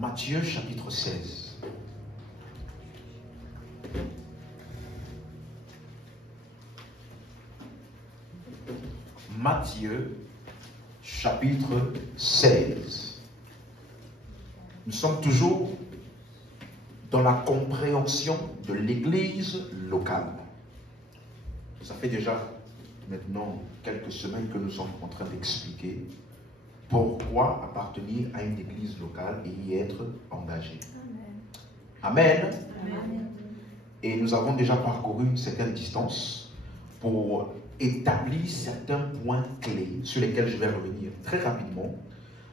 Matthieu chapitre 16. Matthieu chapitre 16. Nous sommes toujours dans la compréhension de l'église locale. Ça fait déjà maintenant quelques semaines que nous sommes en train d'expliquer pourquoi appartenir à une église locale et y être engagé. Amen. Amen. Amen. Et nous avons déjà parcouru une certaine distance pour établir certains points clés sur lesquels je vais revenir très rapidement.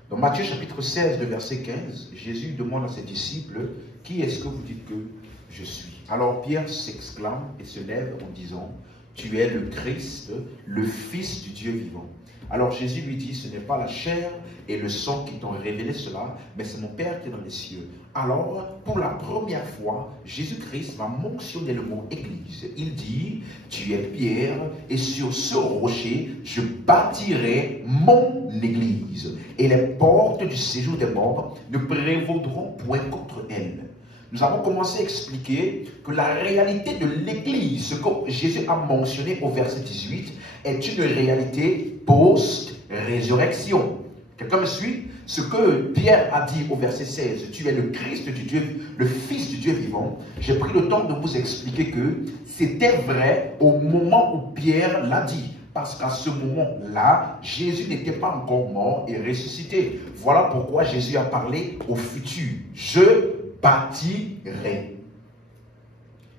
Dans Matthieu chapitre 16, le verset 15, Jésus demande à ses disciples, « Qui est-ce que vous dites que je suis ?» Alors Pierre s'exclame et se lève en disant, « Tu es le Christ, le Fils du Dieu vivant. » Alors Jésus lui dit, « Ce n'est pas la chair et le sang qui t'ont révélé cela, mais c'est mon Père qui est dans les cieux. » Alors, pour la première fois, Jésus-Christ va mentionner le mot église. Il dit, « Tu es Pierre, et sur ce rocher, je bâtirai mon église. Et les portes du séjour des morts ne prévaudront point contre elle. » Nous avons commencé à expliquer que la réalité de l'église, ce que Jésus a mentionné au verset 18, est une réalité post-résurrection. Quelqu'un me suit? Ce que Pierre a dit au verset 16, tu es le Christ du Dieu, le Fils du Dieu vivant, j'ai pris le temps de vous expliquer que c'était vrai au moment où Pierre l'a dit. Parce qu'à ce moment-là, Jésus n'était pas encore mort et ressuscité. Voilà pourquoi Jésus a parlé au futur. Je bâtirai.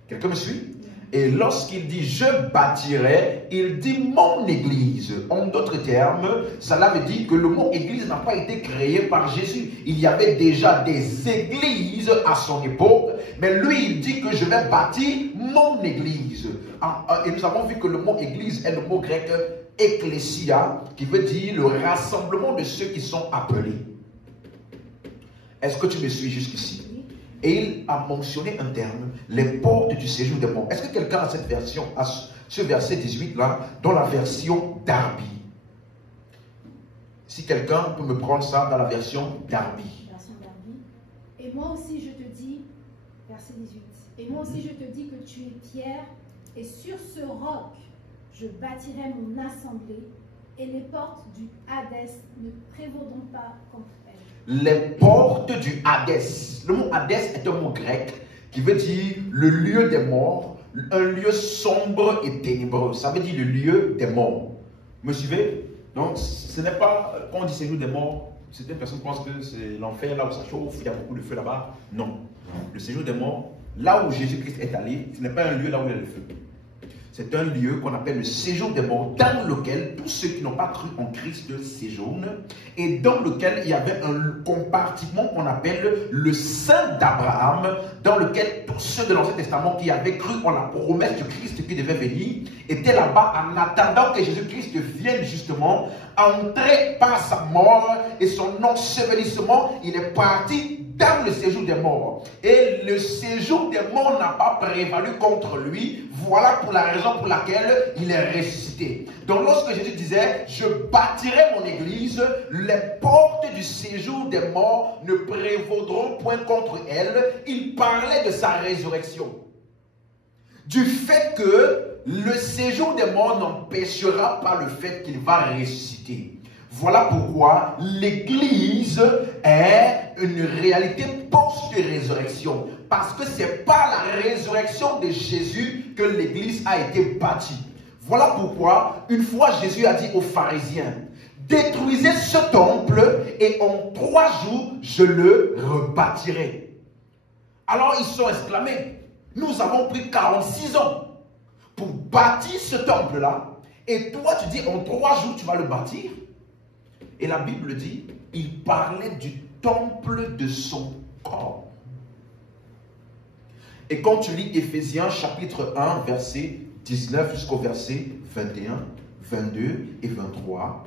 Quelqu'un me suit? Et lorsqu'il dit « je bâtirai », il dit « mon église ». En d'autres termes, cela veut dire que le mot « église » n'a pas été créé par Jésus. Il y avait déjà des églises à son époque, mais lui, il dit que je vais bâtir mon église. Et nous avons vu que le mot « église » est le mot grec « ecclésia », qui veut dire le rassemblement de ceux qui sont appelés. Est-ce que tu me suis jusqu'ici? Et il a mentionné un terme, les portes du séjour des morts. Est-ce que quelqu'un a cette version, a ce verset 18-là, dans la version Darby? Si quelqu'un peut me prendre ça dans la version Darby. Et moi aussi je te dis, verset 18, et moi aussi je te dis que tu es Pierre, et sur ce roc, je bâtirai mon assemblée, et les portes du Hadès ne prévaudront pas contre elle. Les portes du Hadès. Le mot Hadès est un mot grec qui veut dire le lieu des morts, un lieu sombre et ténébreux. Ça veut dire le lieu des morts. Me suivez? Donc, ce n'est pas, quand on dit séjour des morts, certaines personnes pensent que c'est l'enfer, là où ça chauffe, il y a beaucoup de feu là-bas. Non. Le séjour des morts, là où Jésus-Christ est allé, ce n'est pas un lieu là où il y a le feu. C'est un lieu qu'on appelle le séjour des morts, dans lequel tous ceux qui n'ont pas cru en Christ séjournent, et dans lequel il y avait un compartiment qu'on appelle le sein d'Abraham, dans lequel tous ceux de l'Ancien Testament qui avaient cru en la promesse de Christ qui devait venir, étaient là-bas en attendant que Jésus-Christ vienne justement, entrer par sa mort et son ensevelissement. Il est parti dans le séjour des morts. Et le séjour des morts n'a pas prévalu contre lui. Voilà pour la raison pour laquelle il est ressuscité. Donc lorsque Jésus disait, je bâtirai mon église, les portes du séjour des morts ne prévaudront point contre elle, il parlait de sa résurrection. Du fait que le séjour des morts n'empêchera pas le fait qu'il va ressusciter. Voilà pourquoi l'église est une réalité post-résurrection. Parce que ce n'est pas la résurrection de Jésus que l'église a été bâtie. Voilà pourquoi, une fois Jésus a dit aux pharisiens, détruisez ce temple et en 3 jours, je le rebâtirai. Alors ils sont exclamés, nous avons pris 46 ans pour bâtir ce temple-là. Et toi, tu dis, en 3 jours, tu vas le bâtir. Et la Bible dit, il parlait du temple de son corps. Et quand tu lis Éphésiens chapitre 1, verset 19 jusqu'au verset 21, 22 et 23,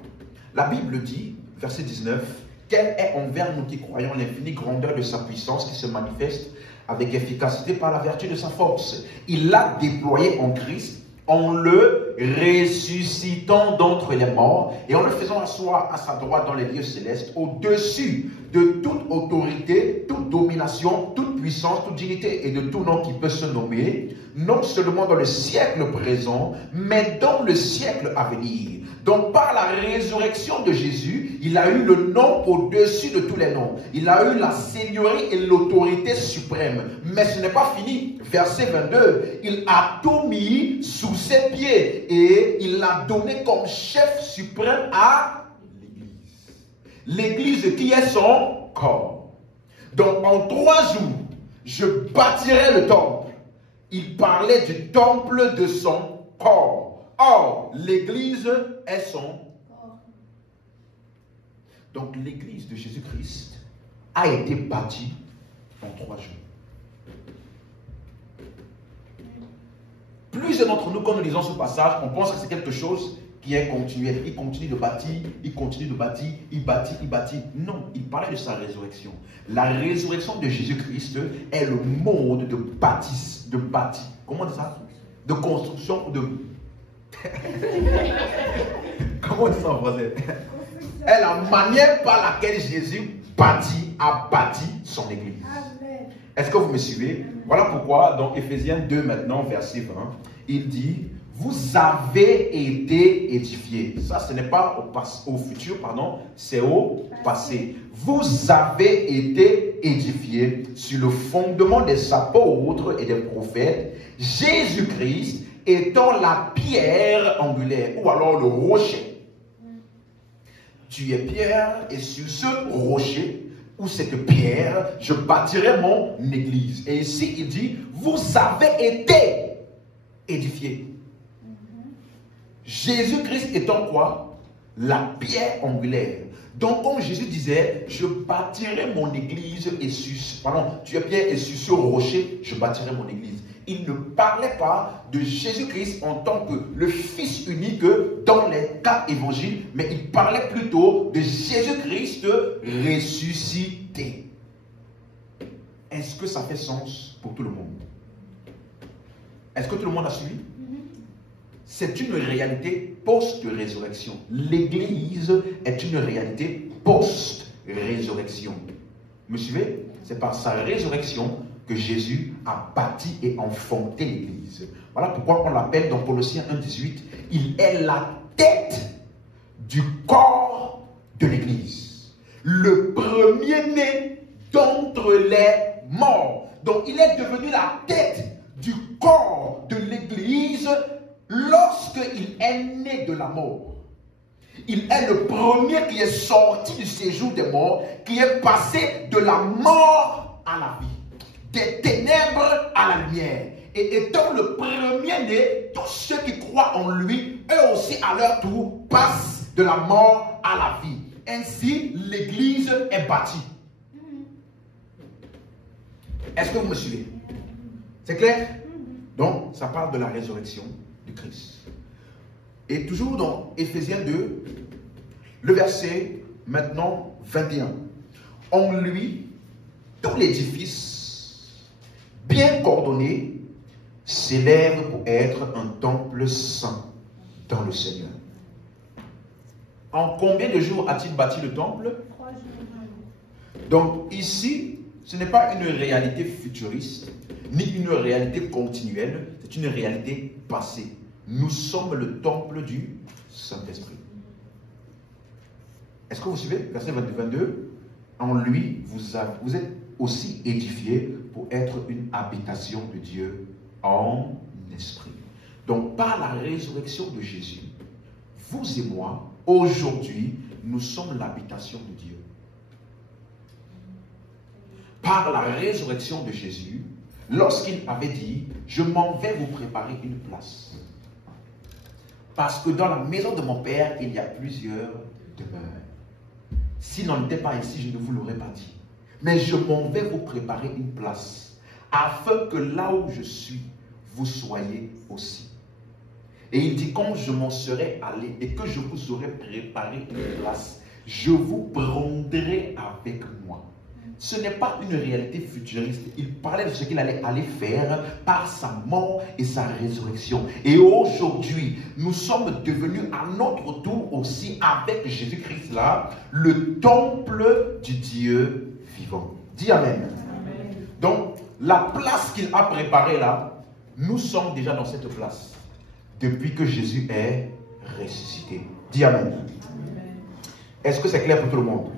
la Bible dit, verset 19, « Quelle est envers nous qui croyons l'infinie grandeur de sa puissance qui se manifeste avec efficacité par la vertu de sa force. Il l'a déployé en Christ en le ressuscitant d'entre les morts et en le faisant asseoir à sa droite dans les lieux célestes, au-dessus de toute autorité, domination, toute puissance, toute dignité et de tout nom qui peut se nommer, non seulement dans le siècle présent, mais dans le siècle à venir. Donc par la résurrection de Jésus, il a eu le nom au-dessus de tous les noms. Il a eu la seigneurie et l'autorité suprême. Mais ce n'est pas fini. Verset 22, il a tout mis sous ses pieds et il l'a donné comme chef suprême à l'Église. L'Église qui est son corps. Donc en 3 jours, je bâtirai le temple. Il parlait du temple de son corps. Or, l'Église est son corps. Donc l'Église de Jésus-Christ a été bâtie en 3 jours. Plusieurs d'entre nous, quand nous lisons ce passage, on pense que c'est quelque chose qui est continuel. Il continue de bâtir, il continue de bâtir, il bâtit, il bâtit. Non, il parlait de sa résurrection. La résurrection de Jésus-Christ est le mode de bâtir. Comment on dit ça? De construction, de... Comment on dit ça en français? Est la manière par laquelle Jésus a bâti son Église. Est-ce que vous me suivez? Voilà pourquoi, dans Éphésiens 2 maintenant, verset 20, il dit, vous avez été édifiés. Ça, ce n'est pas au futur, pardon, c'est au passé. Vous avez été édifiés sur le fondement des apôtres et des prophètes, Jésus-Christ étant la pierre angulaire, ou alors le rocher. Tu es pierre, et sur ce rocher, ou cette pierre, je bâtirai mon église. Et ici, il dit, vous avez été édifiés. Jésus-Christ étant quoi? La pierre angulaire. Donc, comme Jésus disait, je bâtirai mon église et sur... Pardon, tu es pierre et sur ce rocher, je bâtirai mon église. Il ne parlait pas de Jésus-Christ en tant que le Fils unique dans les 4 évangiles, mais il parlait plutôt de Jésus-Christ ressuscité. Est-ce que ça fait sens pour tout le monde? Est-ce que tout le monde a suivi? C'est une réalité post-résurrection. L'Église est une réalité post-résurrection. Vous me suivez? C'est par sa résurrection que Jésus a bâti et enfanté l'Église. Voilà pourquoi on l'appelle dans Colossiens 1,18, il est la tête du corps de l'Église. Le premier-né d'entre les morts. Donc il est devenu la tête du corps de l'Église lorsqu'il est né de la mort. Il est le premier qui est sorti du séjour des morts, qui est passé de la mort à la vie, des ténèbres à la lumière. Et étant le premier-né, tous ceux qui croient en lui, eux aussi à leur tour, passent de la mort à la vie. Ainsi, l'Église est bâtie. Est-ce que vous me suivez? C'est clair? Donc, ça parle de la résurrection de Christ. Et toujours dans Éphésiens 2, le verset maintenant 21. En lui, tout l'édifice, bien coordonné, s'élève pour être un temple saint dans le Seigneur. En combien de jours a-t-il bâti le temple? 3 jours. Donc ici, ce n'est pas une réalité futuriste, ni une réalité continuelle, c'est une réalité passée. Nous sommes le temple du Saint-Esprit. Est-ce que vous suivez? Verset 22. En lui, vous êtes aussi édifiés pour être une habitation de Dieu en esprit. Donc, par la résurrection de Jésus, vous et moi, aujourd'hui, nous sommes l'habitation de Dieu. Par la résurrection de Jésus, lorsqu'il avait dit, je m'en vais vous préparer une place. Parce que dans la maison de mon Père, il y a plusieurs demeures. S'il n'en était pas ici, je ne vous l'aurais pas dit. Mais je m'en vais vous préparer une place, afin que là où je suis, vous soyez aussi. Et il dit, quand je m'en serai allé et que je vous aurai préparé une place, je vous prendrai avec moi. Ce n'est pas une réalité futuriste. Il parlait de ce qu'il allait aller faire par sa mort et sa résurrection. Et aujourd'hui, nous sommes devenus à notre tour aussi avec Jésus-Christ là, le temple du Dieu vivant. Dis Amen. Amen. la place qu'il a préparée là, nous sommes déjà dans cette place depuis que Jésus est ressuscité. Dis Amen. Est-ce que c'est clair pour tout le monde?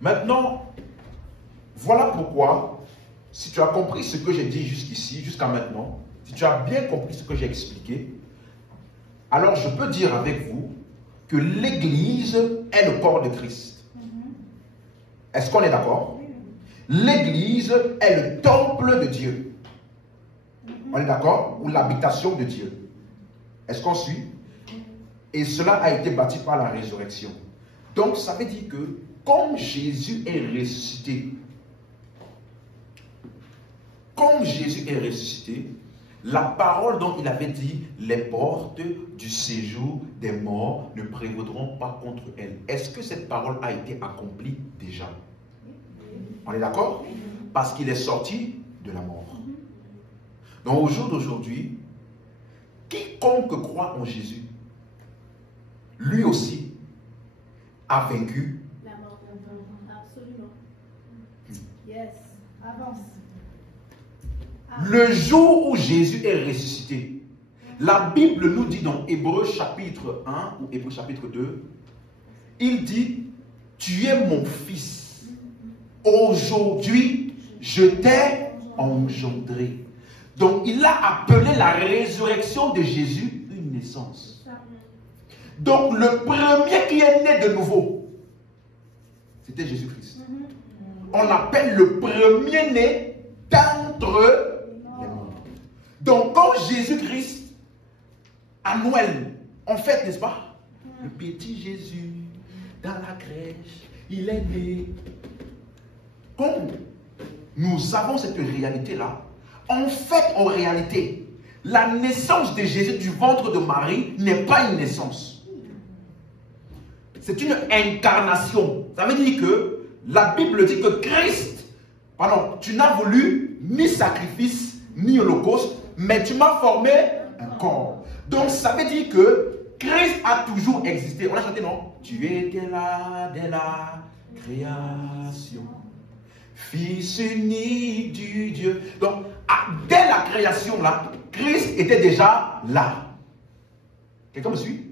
Maintenant, voilà pourquoi, si tu as compris ce que j'ai dit jusqu'ici, jusqu'à maintenant, si tu as bien compris ce que j'ai expliqué, alors je peux dire avec vous que l'Église est le corps de Christ. Est-ce qu'on est d'accord? L'Église est le temple de Dieu. On est d'accord? Ou l'habitation de Dieu. Est-ce qu'on suit? Et cela a été bâti par la résurrection. Donc ça veut dire que comme Jésus est ressuscité, la parole dont il avait dit, les portes du séjour des morts ne prévaudront pas contre elle. Est-ce que cette parole a été accomplie déjà? On est d'accord? Parce qu'il est sorti de la mort. Donc au jour d'aujourd'hui, quiconque croit en Jésus, lui aussi a vaincu la mort. Absolument. Yes. Avance. Le jour où Jésus est ressuscité, la Bible nous dit dans Hébreux chapitre 1 ou Hébreux chapitre 2, il dit, tu es mon fils, aujourd'hui je t'ai engendré. Donc il a appelé la résurrection de Jésus une naissance. Donc le premier qui est né de nouveau, c'était Jésus-Christ. On l'appelle le premier-né d'entre les morts. Donc quand Jésus-Christ, à Noël, on fête, n'est-ce pas? Le petit Jésus, dans la crèche, il est né. Comme nous avons cette réalité-là, en fait, en réalité, la naissance de Jésus du ventre de Marie n'est pas une naissance. C'est une incarnation. Ça veut dire que la Bible dit que Christ, pardon, tu n'as voulu ni sacrifice, ni holocauste, mais tu m'as formé un corps. Donc ça veut dire que Christ a toujours existé. On a chanté, non? Tu étais là dès la création. Fils unique du Dieu. Donc, dès la création, là, Christ était déjà là. Quelqu'un me suit?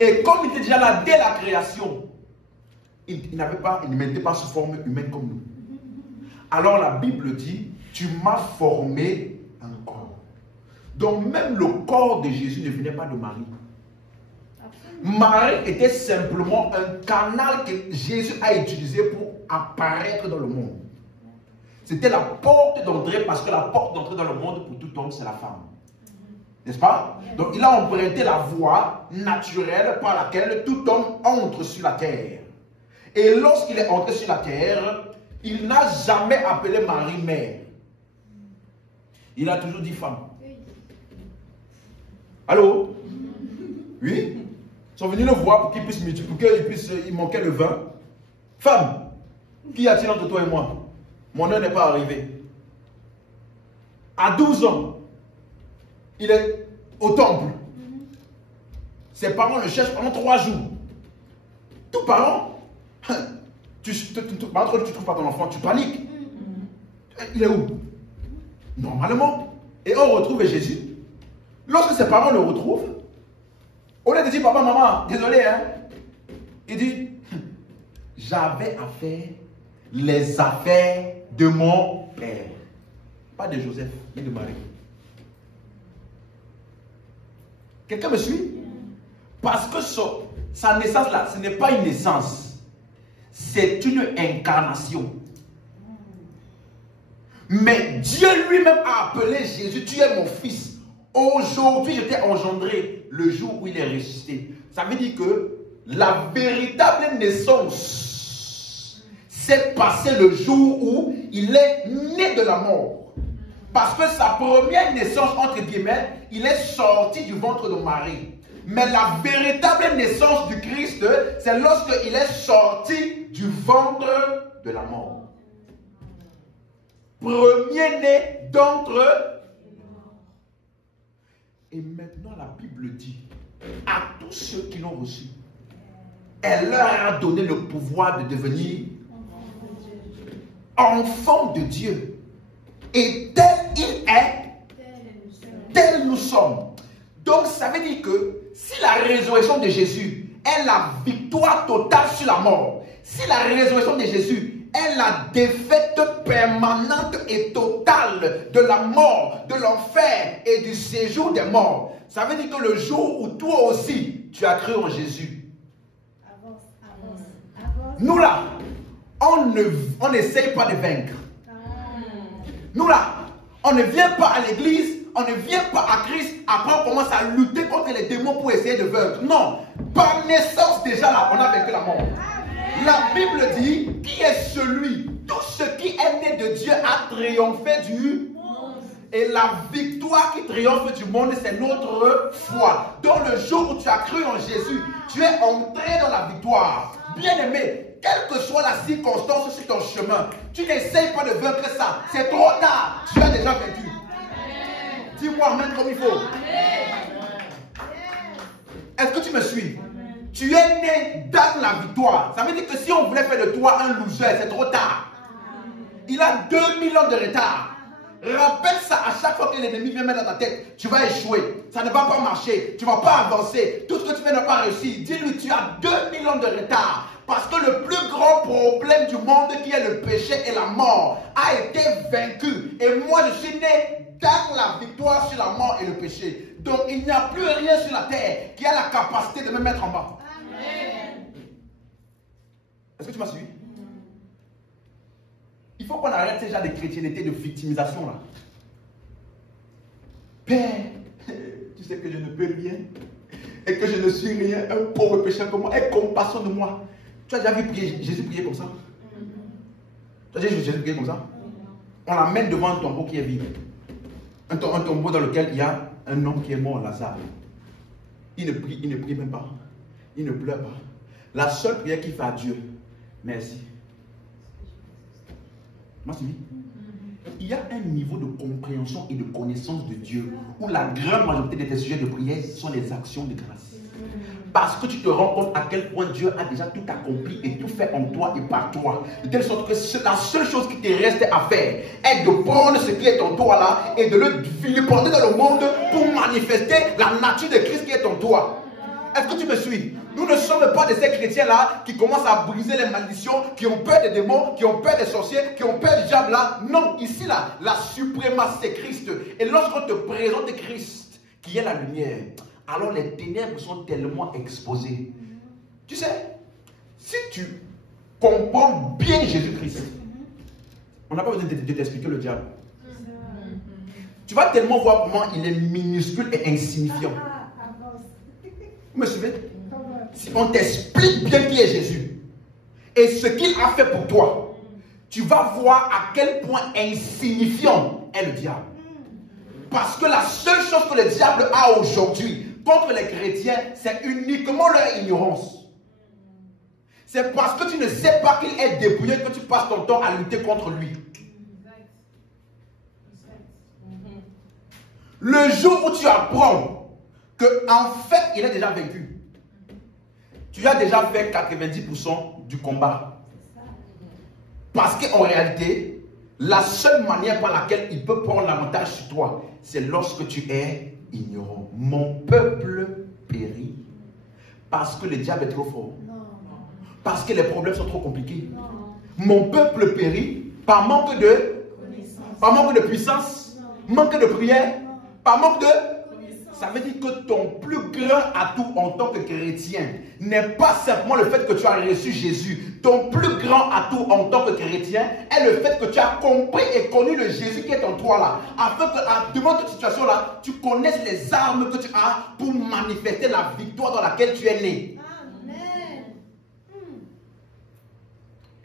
Et comme il était déjà là dès la création, il ne mettait pas sous forme humaine comme nous. Alors la Bible dit, tu m'as formé un corps. Donc même le corps de Jésus ne venait pas de Marie. Marie était simplement un canal que Jésus a utilisé pour apparaître dans le monde. C'était la porte d'entrée, parce que la porte d'entrée dans le monde pour tout homme, c'est la femme. N'est-ce pas? Donc il a emprunté la voie naturelle par laquelle tout homme entre sur la terre. Et lorsqu'il est entré sur la terre, il n'a jamais appelé Marie mère. Il a toujours dit femme. Allô? Oui? Ils sont venus le voir pour qu'il puisse multiplier, il manquait le vin. Femme, qu'y a-t-il entre toi et moi? Mon heure n'est pas arrivée. À 12 ans, il est au temple. Ses parents le cherchent pendant 3 jours. Tout parent, tu trouves pas ton enfant, tu paniques. Il est où? Normalement. Et on retrouve Jésus. Lorsque ses parents le retrouvent, au lieu de dire papa, maman, désolé, hein, il dit, j'avais à faire les affaires de mon père. Pas de Joseph, ni de Marie. Quelqu'un me suit? Parce que sa naissance là, ce n'est pas une naissance. C'est une incarnation. Mais Dieu lui-même a appelé Jésus, tu es mon fils. Aujourd'hui, je t'ai engendré le jour où il est ressuscité. Ça veut dire que la véritable naissance s'est passée le jour où il est né de la mort. Parce que sa première naissance, entre guillemets, il est sorti du ventre de Marie. Mais la véritable naissance du Christ, c'est lorsqu'il est sorti du ventre de la mort. Premier-né d'entre. Et maintenant la Bible dit à tous ceux qui l'ont reçu, elle leur a donné le pouvoir de devenir enfants de Dieu. Et tel il est, tel nous sommes. Donc ça veut dire que si la résurrection de Jésus est la victoire totale sur la mort, si la résurrection de Jésus est la défaite permanente et totale de la mort, de l'enfer et du séjour des morts, ça veut dire que le jour où toi aussi tu as cru en Jésus, nous là, on n'essaye pas de vaincre. Nous là, on ne vient pas à l'église, on ne vient pas à Christ, après on commence à lutter contre les démons pour essayer de vaincre. Non, par naissance déjà là, on a vaincu la mort. La Bible dit, qui est celui, tout ce qui est né de Dieu a triomphé du monde. Et la victoire qui triomphe du monde, c'est notre foi. Donc le jour où tu as cru en Jésus, tu es entré dans la victoire. Bien-aimé, quelle que soit la circonstance sur ton chemin, tu n'essayes pas de vaincre ça. C'est trop tard, tu as déjà vaincu. Dis-moi amen comme il faut. Est-ce que tu me suis? Tu es né dans la victoire. Ça veut dire que si on voulait faire de toi un loser, c'est trop tard. Il a 2000 ans de retard. Rappelle ça à chaque fois que l'ennemi vient mettre dans ta tête. Tu vas échouer. Ça ne va pas marcher. Tu ne vas pas avancer. Tout ce que tu fais n'a pas réussi. Dis-lui, tu as 2000 ans de retard. Parce que le plus grand problème du monde, qui est le péché et la mort, a été vaincu. Et moi, je suis né dans la victoire sur la mort et le péché. Donc, il n'y a plus rien sur la terre qui a la capacité de me mettre en bas. Amen. Est-ce que tu m'as suivi? Il faut qu'on arrête ces genres de chrétienté, de victimisation là. Père, tu sais que je ne peux rien et que je ne suis rien, un pauvre pécheur comme moi. Aie compassion de moi. Tu as déjà vu Jésus prier comme ça? Tu as déjà vu Jésus prier comme ça? On l'amène devant un tombeau qui est vide. Un tombeau dans lequel il y a un homme qui est mort, Lazare. Il ne prie même pas. Il ne pleure pas. La seule prière qu'il fait à Dieu, merci. Il y a un niveau de compréhension et de connaissance de Dieu où la grande majorité de tes sujets de prière sont des actions de grâce. Parce que tu te rends compte à quel point Dieu a déjà tout accompli et tout fait en toi et par toi. De telle sorte que la seule chose qui te reste à faire est de prendre ce qui est en toi là et de le porter dans le monde pour manifester la nature de Christ qui est en toi. Est-ce que tu me suis? Nous ne sommes pas de ces chrétiens-là qui commencent à briser les malédictions, qui ont peur des démons, qui ont peur des sorciers, qui ont peur du diable là. Non, ici là, la suprématie c'est Christ. Et lorsqu'on te présente Christ, qui est la lumière, alors les ténèbres sont tellement exposées. Tu sais, si tu comprends bien Jésus-Christ, on n'a pas besoin de t'expliquer le diable. Tu vas tellement voir comment il est minuscule et insignifiant. Vous me suivez? Si on t'explique bien qui est Jésus et ce qu'il a fait pour toi, tu vas voir à quel point insignifiant est le diable. Parce que la seule chose que le diable a aujourd'hui contre les chrétiens, c'est uniquement leur ignorance. C'est parce que tu ne sais pas qu'il est dépouillé que tu passes ton temps à lutter contre lui. Le jour où tu apprends qu'en fait, il est déjà vaincu, tu as déjà fait 90% du combat. Parce qu'en réalité, la seule manière par laquelle il peut prendre l'avantage sur toi, c'est lorsque tu es ignorant. Mon peuple périt parce que le diable est trop fort. Parce que les problèmes sont trop compliqués. Mon peuple périt par manque de puissance, manque de prière, par manque de... Ça veut dire que ton plus grand atout en tant que chrétien n'est pas simplement le fait que tu as reçu Jésus. Ton plus grand atout en tant que chrétien est le fait que tu as compris et connu le Jésus qui est en toi là. Afin que devant cette situation là, tu connaisses les armes que tu as pour manifester la victoire dans laquelle tu es né. Amen.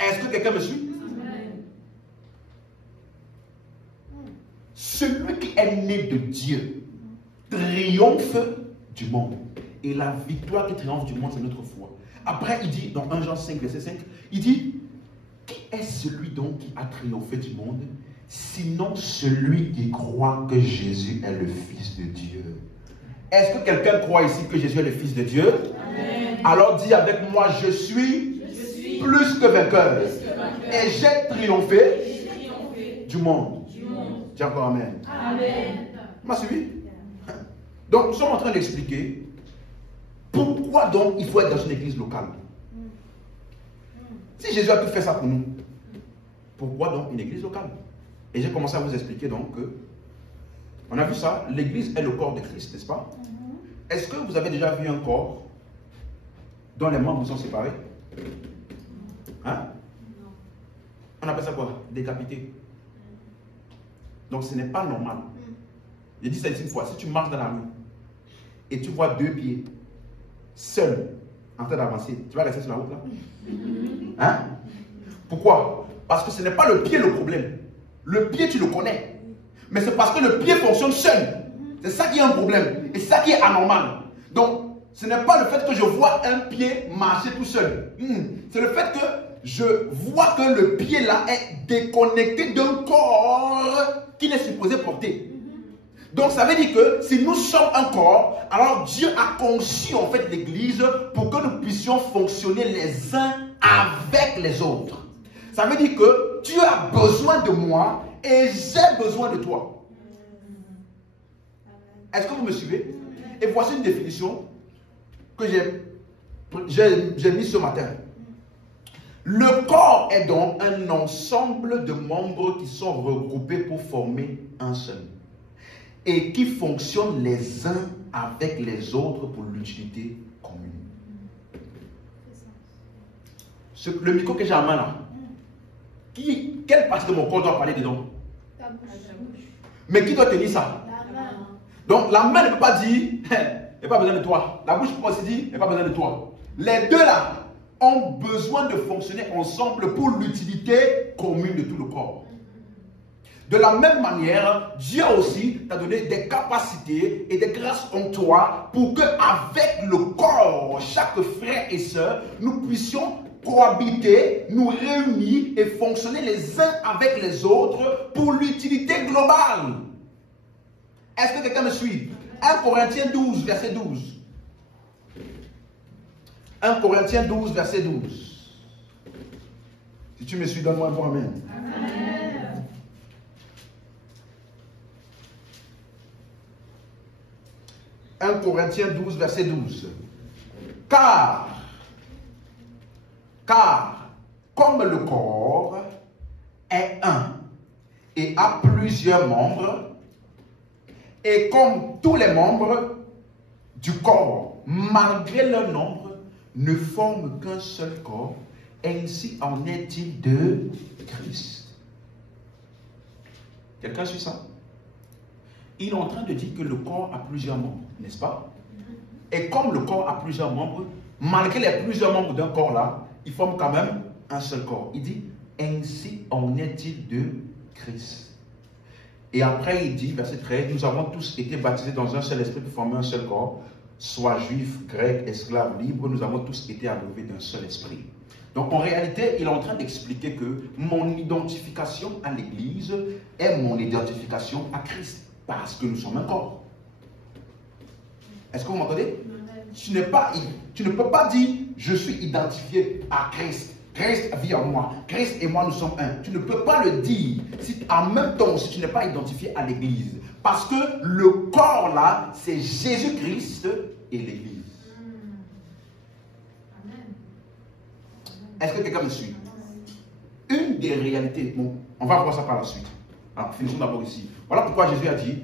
Est-ce que quelqu'un me suit? Amen. Celui qui est né de Dieu triomphe du monde. Et la victoire qui triomphe du monde, c'est notre foi. Après, il dit, dans 1 Jean 5, verset 5, il dit, qui est celui donc qui a triomphé du monde, sinon celui qui croit que Jésus est le Fils de Dieu? Est-ce que quelqu'un croit ici que Jésus est le Fils de Dieu? Amen. Alors dis avec moi, je suis plus que vainqueur. Et j'ai triomphé du monde. Dis encore Amen. Amen. Tu m'as suivi? Donc, nous sommes en train d'expliquer pourquoi donc il faut être dans une église locale. Si Jésus a tout fait ça pour nous, pourquoi donc une église locale? Et j'ai commencé à vous expliquer donc que, on a vu ça, l'église est le corps de Christ, n'est-ce pas? Est-ce que vous avez déjà vu un corps dont les membres sont séparés? Hein? On appelle ça quoi? Décapité. Donc ce n'est pas normal. J'ai dit ça ici une fois, si tu marches dans la rue et tu vois deux pieds seuls en train d'avancer, tu vas rester sur la route là? Hein? Pourquoi? Parce que ce n'est pas le pied le problème. Le pied tu le connais. Mais c'est parce que le pied fonctionne seul. C'est ça qui est un problème. Et c'est ça qui est anormal. Donc ce n'est pas le fait que je vois un pied marcher tout seul. C'est le fait que je vois que le pied là est déconnecté d'un corps qu'il est supposé porter. Donc ça veut dire que si nous sommes un corps, alors Dieu a conçu en fait l'église pour que nous puissions fonctionner les uns avec les autres. Ça veut dire que Dieu a besoin de moi et j'ai besoin de toi. Est-ce que vous me suivez? Et voici une définition que j'ai mise ce matin. Le corps est donc un ensemble de membres qui sont regroupés pour former un seul et qui fonctionnent les uns avec les autres pour l'utilité commune. Le micro que j'ai en main là, quelle partie de mon corps doit parler dedans? Ta bouche. Mais qui doit tenir ça? La main. Donc la main ne peut pas dire, il n'y a pas besoin de toi. La bouche peut pas aussi dire, il n'y a pas besoin de toi. Les deux là ont besoin de fonctionner ensemble pour l'utilité commune de tout le corps. De la même manière, Dieu aussi t'a donné des capacités et des grâces en toi pour que avec le corps, chaque frère et sœur, nous puissions cohabiter, nous réunir et fonctionner les uns avec les autres pour l'utilité globale. Est-ce que quelqu'un me suit? 1 Corinthiens 12, verset 12. 1 Corinthiens 12, verset 12. Si tu me suis, donne-moi un bon amen. Amen. 1 Corinthiens 12, verset 12. Car, comme le corps est un et a plusieurs membres, et comme tous les membres du corps, malgré leur nombre, ne forment qu'un seul corps, ainsi en est-il de Christ. Quelqu'un suit ça? Il est en train de dire que le corps a plusieurs membres, n'est-ce pas? Et comme le corps a plusieurs membres, malgré les plusieurs membres d'un corps là, ils forment quand même un seul corps. Il dit, ainsi en est-il de Christ. Et après il dit, verset 13, nous avons tous été baptisés dans un seul esprit pour former un seul corps, soit juif, grec, esclave, libre, nous avons tous été abreuvés d'un seul esprit. Donc en réalité, il est en train d'expliquer que mon identification à l'église est mon identification à Christ. Parce que nous sommes un corps. Est-ce que vous m'entendez? Tu ne peux pas dire je suis identifié à Christ. Christ vit en moi. Christ et moi nous sommes un. Tu ne peux pas le dire en même temps si tu n'es pas identifié à l'église. Parce que le corps là, c'est Jésus-Christ et l'église. Est-ce que quelqu'un me suit? Une des réalités, bon, on va voir ça par la suite. Alors, finissons d'abord ici. Voilà pourquoi Jésus a dit,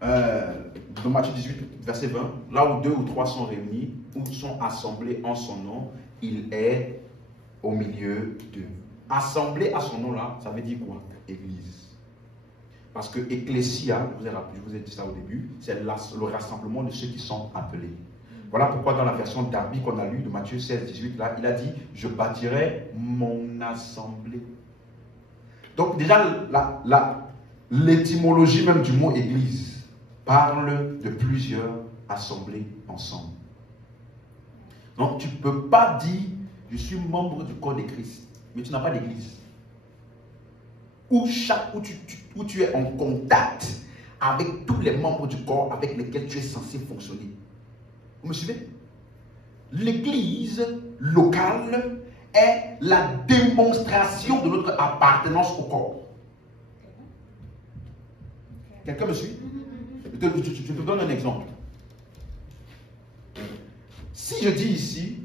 dans Matthieu 18, verset 20, là où 2 ou 3 sont réunis, ou sont assemblés en son nom, il est au milieu d'eux. Assemblés à son nom là, ça veut dire quoi? Église. Parce que ecclésia, je vous ai dit ça au début, c'est le rassemblement de ceux qui sont appelés. Voilà pourquoi dans la version Darby qu'on a lue de Matthieu 16, 18, là, il a dit, je bâtirai mon assemblée. Donc déjà, l'étymologie même du mot église parle de plusieurs assemblées ensemble. Donc tu ne peux pas dire, je suis membre du corps de Christ, mais tu n'as pas d'église. Où tu es en contact avec tous les membres du corps avec lesquels tu es censé fonctionner. Vous me suivez? L'église locale est la démonstration de notre appartenance au corps. Quelqu'un me suit? Je te donne un exemple. Si je dis ici,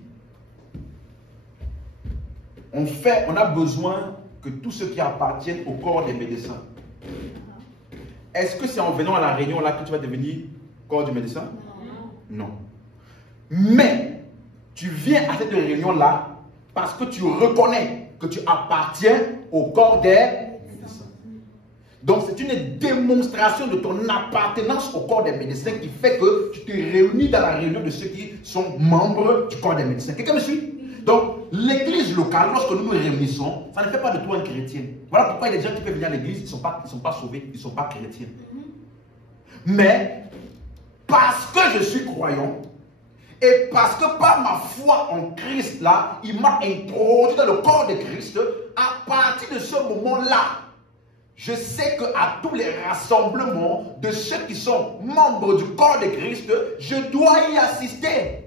on a besoin que tous ceux qui appartiennent au corps des médecins. Est-ce que c'est en venant à la réunion là que tu vas devenir corps du médecin? Non. Mais tu viens à cette réunion là parce que tu reconnais que tu appartiens au corps des médecins. Donc c'est une démonstration de ton appartenance au corps des médecins qui fait que tu te réunis dans la réunion de ceux qui sont membres du corps des médecins. Quelqu'un me suit? Donc l'église locale, lorsque nous nous réunissons, ça ne fait pas de toi un chrétien. Voilà pourquoi il y a des gens qui peuvent venir à l'église, ils ne sont pas sauvés, ils ne sont pas chrétiens. Mais parce que je suis croyant, et parce que par ma foi en Christ là, il m'a introduit dans le corps de Christ, à partir de ce moment-là, je sais qu'à tous les rassemblements de ceux qui sont membres du corps de Christ, je dois y assister.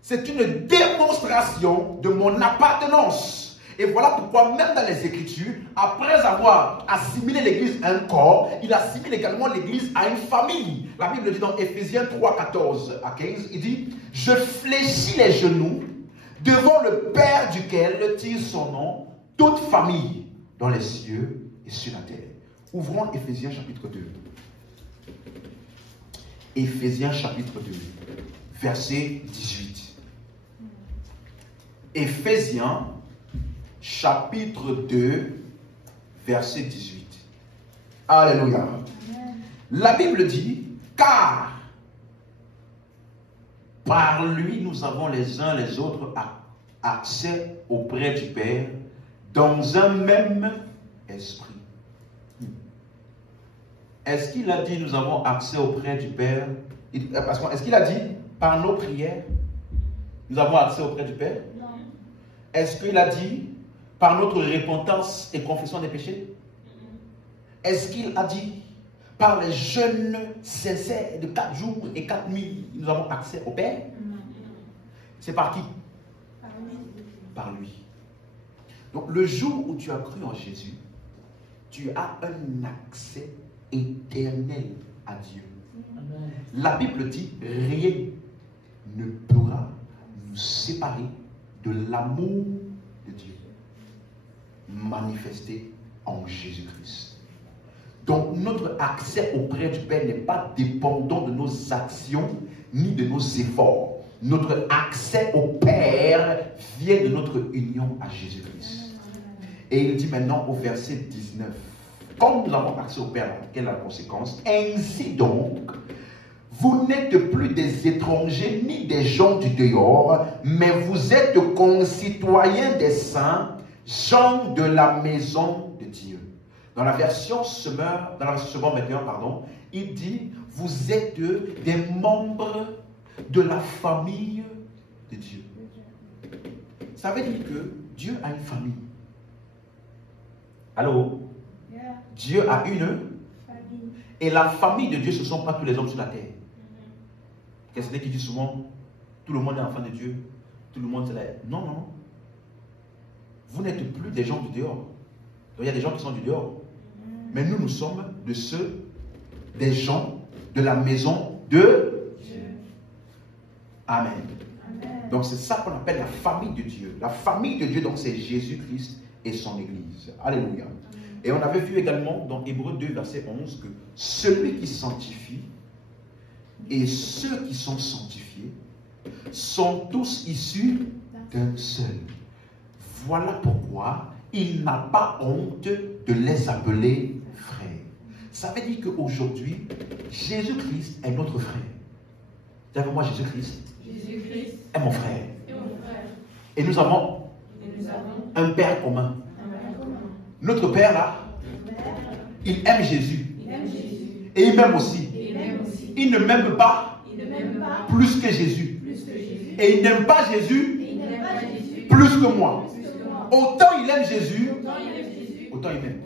C'est une démonstration de mon appartenance. Et voilà pourquoi même dans les Écritures, après avoir assimilé l'Église à un corps, il assimile également l'Église à une famille. La Bible dit dans Éphésiens 3, 14 à 15, il dit « Je fléchis les genoux devant le Père duquel tire son nom toute famille dans les cieux et sur la terre. » Ouvrons Éphésiens chapitre 2. Éphésiens chapitre 2, verset 18. Éphésiens chapitre 2, verset 18. Alléluia. Amen. La Bible dit, car par lui nous avons les uns les autres accès auprès du Père dans un même esprit. Est-ce qu'il a dit nous avons accès auprès du Père? Est-ce qu'il a dit par nos prières nous avons accès auprès du Père? Non. Est-ce qu'il a dit par notre repentance et confession des péchés? Est-ce qu'il a dit par les jeûnes sincères de 4 jours et 4 nuits nous avons accès au Père? C'est par qui? Par lui. Par lui. Donc le jour où tu as cru en Jésus, tu as un accès éternel à Dieu. Amen. La Bible dit rien ne pourra nous séparer de l'amour de Dieu manifesté en Jésus-Christ. Donc notre accès auprès du Père n'est pas dépendant de nos actions ni de nos efforts. Notre accès au Père vient de notre union à Jésus-Christ. Et il dit maintenant au verset 19, comme nous avons accès au Père, quelle est la conséquence? Ainsi donc, vous n'êtes plus des étrangers ni des gens du dehors, mais vous êtes concitoyens des saints, gens de la maison de Dieu. Dans la version Semeur, dans la version seconde 21, pardon, il dit, vous êtes des membres de la famille de Dieu. Ça veut dire que Dieu a une famille. Allô? Yeah. Dieu a une famille. Et la famille de Dieu, ce ne sont pas tous les hommes sur la terre. Qu'est-ce qui dit souvent, tout le monde est enfant de Dieu, tout le monde est là. Non, non. Vous n'êtes plus des gens du dehors. Donc il y a des gens qui sont du dehors. Mais nous, nous sommes de ceux, des gens de la maison de Dieu. Amen. Amen. Donc c'est ça qu'on appelle la famille de Dieu. La famille de Dieu, donc c'est Jésus-Christ et son Église. Alléluia. Amen. Et on avait vu également dans Hébreux 2, verset 11, que celui qui sanctifie et ceux qui sont sanctifiés sont tous issus d'un seul. Voilà pourquoi il n'a pas honte de les appeler frères. Ça veut dire qu'aujourd'hui, Jésus-Christ est notre frère. Dis-moi, moi, Jésus-Christ est mon frère. Et nous avons un Père commun. Notre Père là, il aime Jésus. Et il m'aime aussi. Il ne m'aime pas plus que Jésus. Et il n'aime pas Jésus plus que moi. Autant il aime Jésus, autant il m'aime.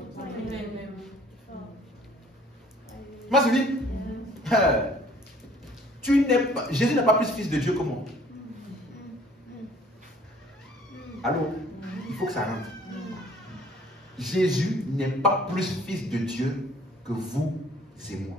Moi, je dis, Jésus n'est pas plus fils de Dieu que moi. Allô? Il faut que ça rentre. Jésus n'est pas plus fils de Dieu que vous et moi.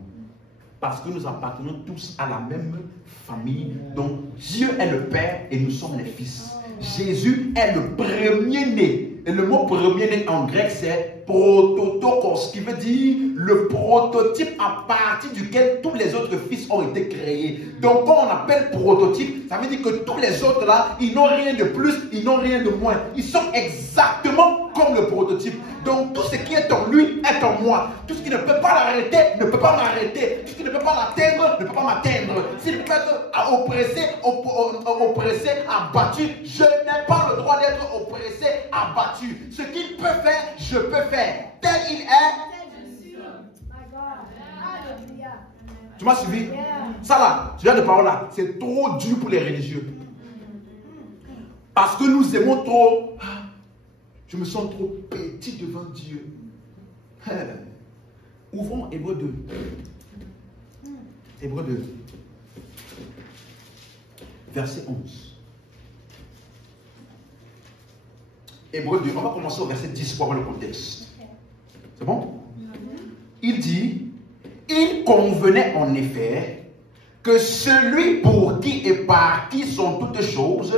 Parce que nous appartenons tous à la même famille. Donc Dieu est le Père et nous sommes les fils. Jésus est le premier-né. Et le mot premier-né en grec c'est prototokos, qui veut dire le prototype à partir duquel tous les autres fils ont été créés. Donc quand on appelle prototype, ça veut dire que tous les autres là, ils n'ont rien de plus, ils n'ont rien de moins. Ils sont exactement comme le prototype. Donc tout ce qui est en lui est en moi. Tout ce qui ne peut pas l'arrêter ne peut pas m'arrêter. Tout ce qui ne peut pas l'atteindre ne peut pas m'atteindre. S'il peut être oppressé, abattu, je n'ai pas le droit d'être oppressé, abattu. Ce qu'il peut faire, je peux faire. Tel il est. Tu m'as suivi? Ça là, ce genre de parole là, c'est trop dur pour les religieux. Parce que nous aimons trop. Je me sens trop petit devant Dieu. Ouvrons Hébreux 2. Hébreux 2. Verset 11. Hébreux 2. On va commencer au verset 10 pour avoir le contexte. C'est bon? Il dit, il convenait en effet que celui pour qui et par qui sont toutes choses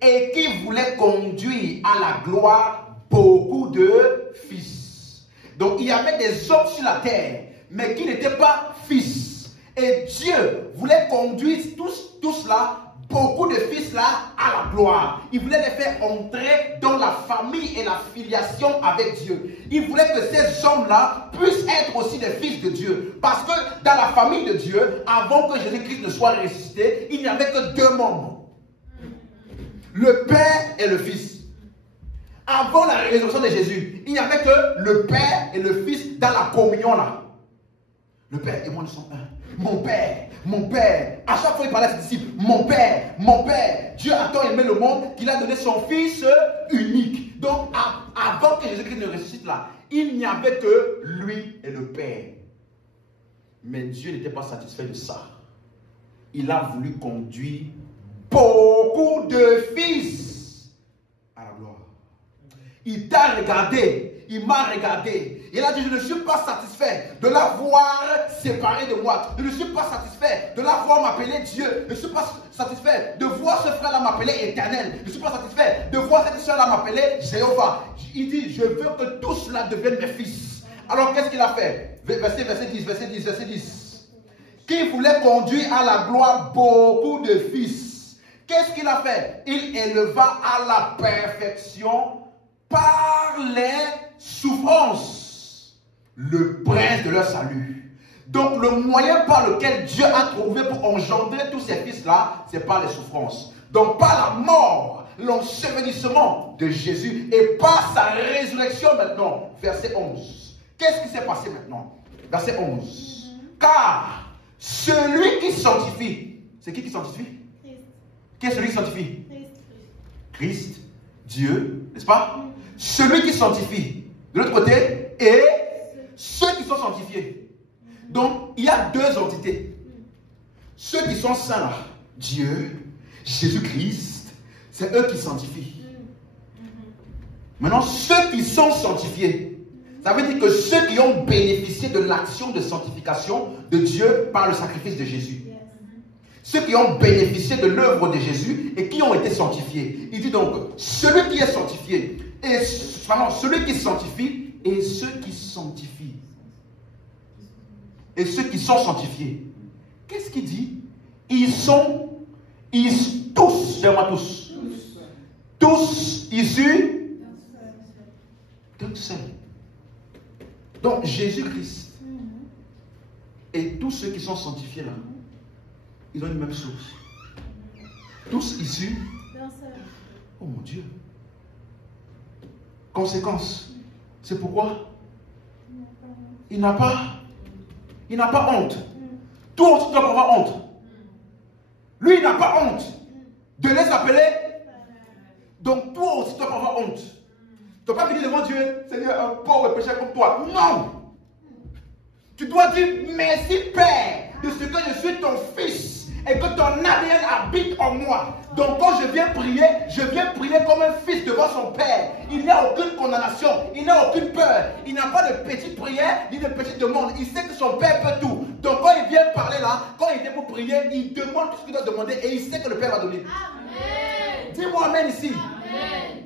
et qui voulait conduire à la gloire beaucoup de fils. Donc il y avait des hommes sur la terre, mais qui n'étaient pas fils. Et Dieu voulait conduire tous là, beaucoup de fils là, à la gloire. Il voulait les faire entrer dans la famille et la filiation avec Dieu. Il voulait que ces hommes-là puissent être aussi des fils de Dieu. Parce que dans la famille de Dieu, avant que Jésus-Christ ne soit ressuscité, il n'y avait que deux membres. Le Père et le Fils. Avant la résurrection de Jésus, il n'y avait que le Père et le Fils dans la communion là. Le Père et moi nous sommes un. Mon Père. À chaque fois il parlait à ses disciples, mon Père. Dieu a tant aimé le monde qu'il a donné son Fils unique. Donc avant que Jésus-Christ ne ressuscite là, il n'y avait que lui et le Père. Mais Dieu n'était pas satisfait de ça. Il a voulu conduire beaucoup de fils à la gloire. Il t'a regardé, il m'a regardé. Il a dit, je ne suis pas satisfait de la voir séparée de moi. Je ne suis pas satisfait de la voir m'appeler Dieu. Je ne suis pas satisfait de voir ce frère-là m'appeler éternel. Je ne suis pas satisfait de voir cette soeur-là m'appeler Jéhovah. Il dit, je veux que tout cela devienne mes fils. Alors qu'est-ce qu'il a fait? Verset 10. Qui voulait conduire à la gloire beaucoup de fils. Qu'est-ce qu'il a fait? Il éleva à la perfection par les souffrances le prince de leur salut. Donc le moyen par lequel Dieu a trouvé pour engendrer tous ces fils-là, c'est par les souffrances. Donc par la mort, l'ensevelissement de Jésus et par sa résurrection maintenant. Verset 11. Qu'est-ce qui s'est passé maintenant? Verset 11. Car celui qui sanctifie, c'est qui sanctifie? Christ. Qui est celui qui sanctifie? Christ, Dieu, n'est-ce pas? Celui qui sanctifie, de l'autre côté, et ceux qui sont sanctifiés. Donc, il y a deux entités. Ceux qui sont saints, là, Dieu, Jésus-Christ, c'est eux qui sanctifient. Maintenant, ceux qui sont sanctifiés, ça veut dire que ceux qui ont bénéficié de l'action de sanctification de Dieu par le sacrifice de Jésus. Ceux qui ont bénéficié de l'œuvre de Jésus et qui ont été sanctifiés. Il dit donc, celui qui est sanctifié, et celui qui sanctifie et ceux qui sanctifient. Et ceux qui sont sanctifiés. Qu'est-ce qu'il dit? Tous issus d'un seul. Donc Jésus-Christ et tous ceux qui sont sanctifiés là, ils ont une même source. Tous issus d'un seul. Oh mon Dieu. Conséquence. C'est pourquoi il n'a pas honte. Toi aussi tu dois avoir honte. Lui il n'a pas honte de les appeler. Donc toi aussi tu dois avoir honte. Tu ne dois pas venir devant Dieu, Seigneur, un pauvre pécheur comme toi. Non. Tu dois dire merci Père de ce que je suis ton fils et que ton ADN habite en moi. Donc quand je viens prier comme un fils devant son père. Il n'y a aucune condamnation, il n'a aucune peur. Il n'a pas de petite prière ni de petite demande. Il sait que son père peut tout. Donc quand il vient parler là, quand il vient pour prier, il demande tout ce qu'il doit demander et il sait que le père va donner. Amen. Dis-moi amen ici. Amen.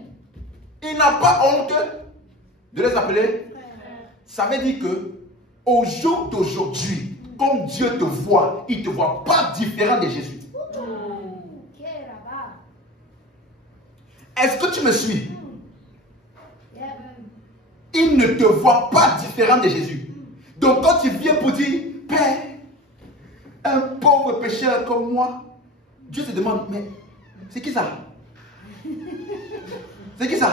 Il n'a pas honte de les appeler. Ça veut dire que au jour d'aujourd'hui, comme Dieu te voit, il ne te voit pas différent de Jésus. Est-ce que tu me suis? Il ne te voit pas différent de Jésus. Donc quand tu viens pour dire, Père, un pauvre pécheur comme moi, Dieu te demande, mais c'est qui ça? C'est qui ça?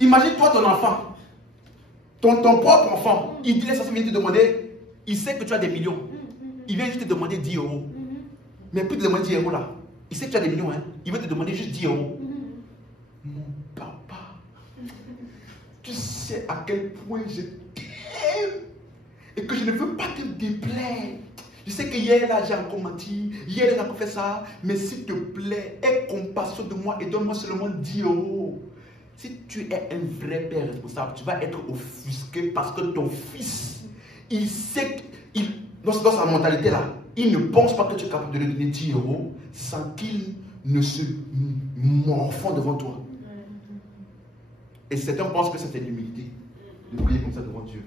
Imagine-toi ton enfant, ton propre enfant, il te laisse te demander, il sait que tu as des millions. Il vient juste te demander 10 euros. Mais plus te demander 10 euros là, il sait que tu as des millions, hein. Il veut te demander juste 10 euros. Mon papa, tu sais à quel point je t'aime et que je ne veux pas te déplaire. Je sais que hier là j'ai encore menti, hier j'ai encore fait ça, mais s'il te plaît, aie compassion de moi et donne-moi seulement 10 euros. Si tu es un vrai père responsable, tu vas être offusqué parce que ton fils, il sait qu'il, dans sa mentalité là, il ne pense pas que tu es capable de lui donner 10 euros sans qu'il ne se morfond devant toi. Et certains pensent que c'est une humilité de prier comme ça devant Dieu.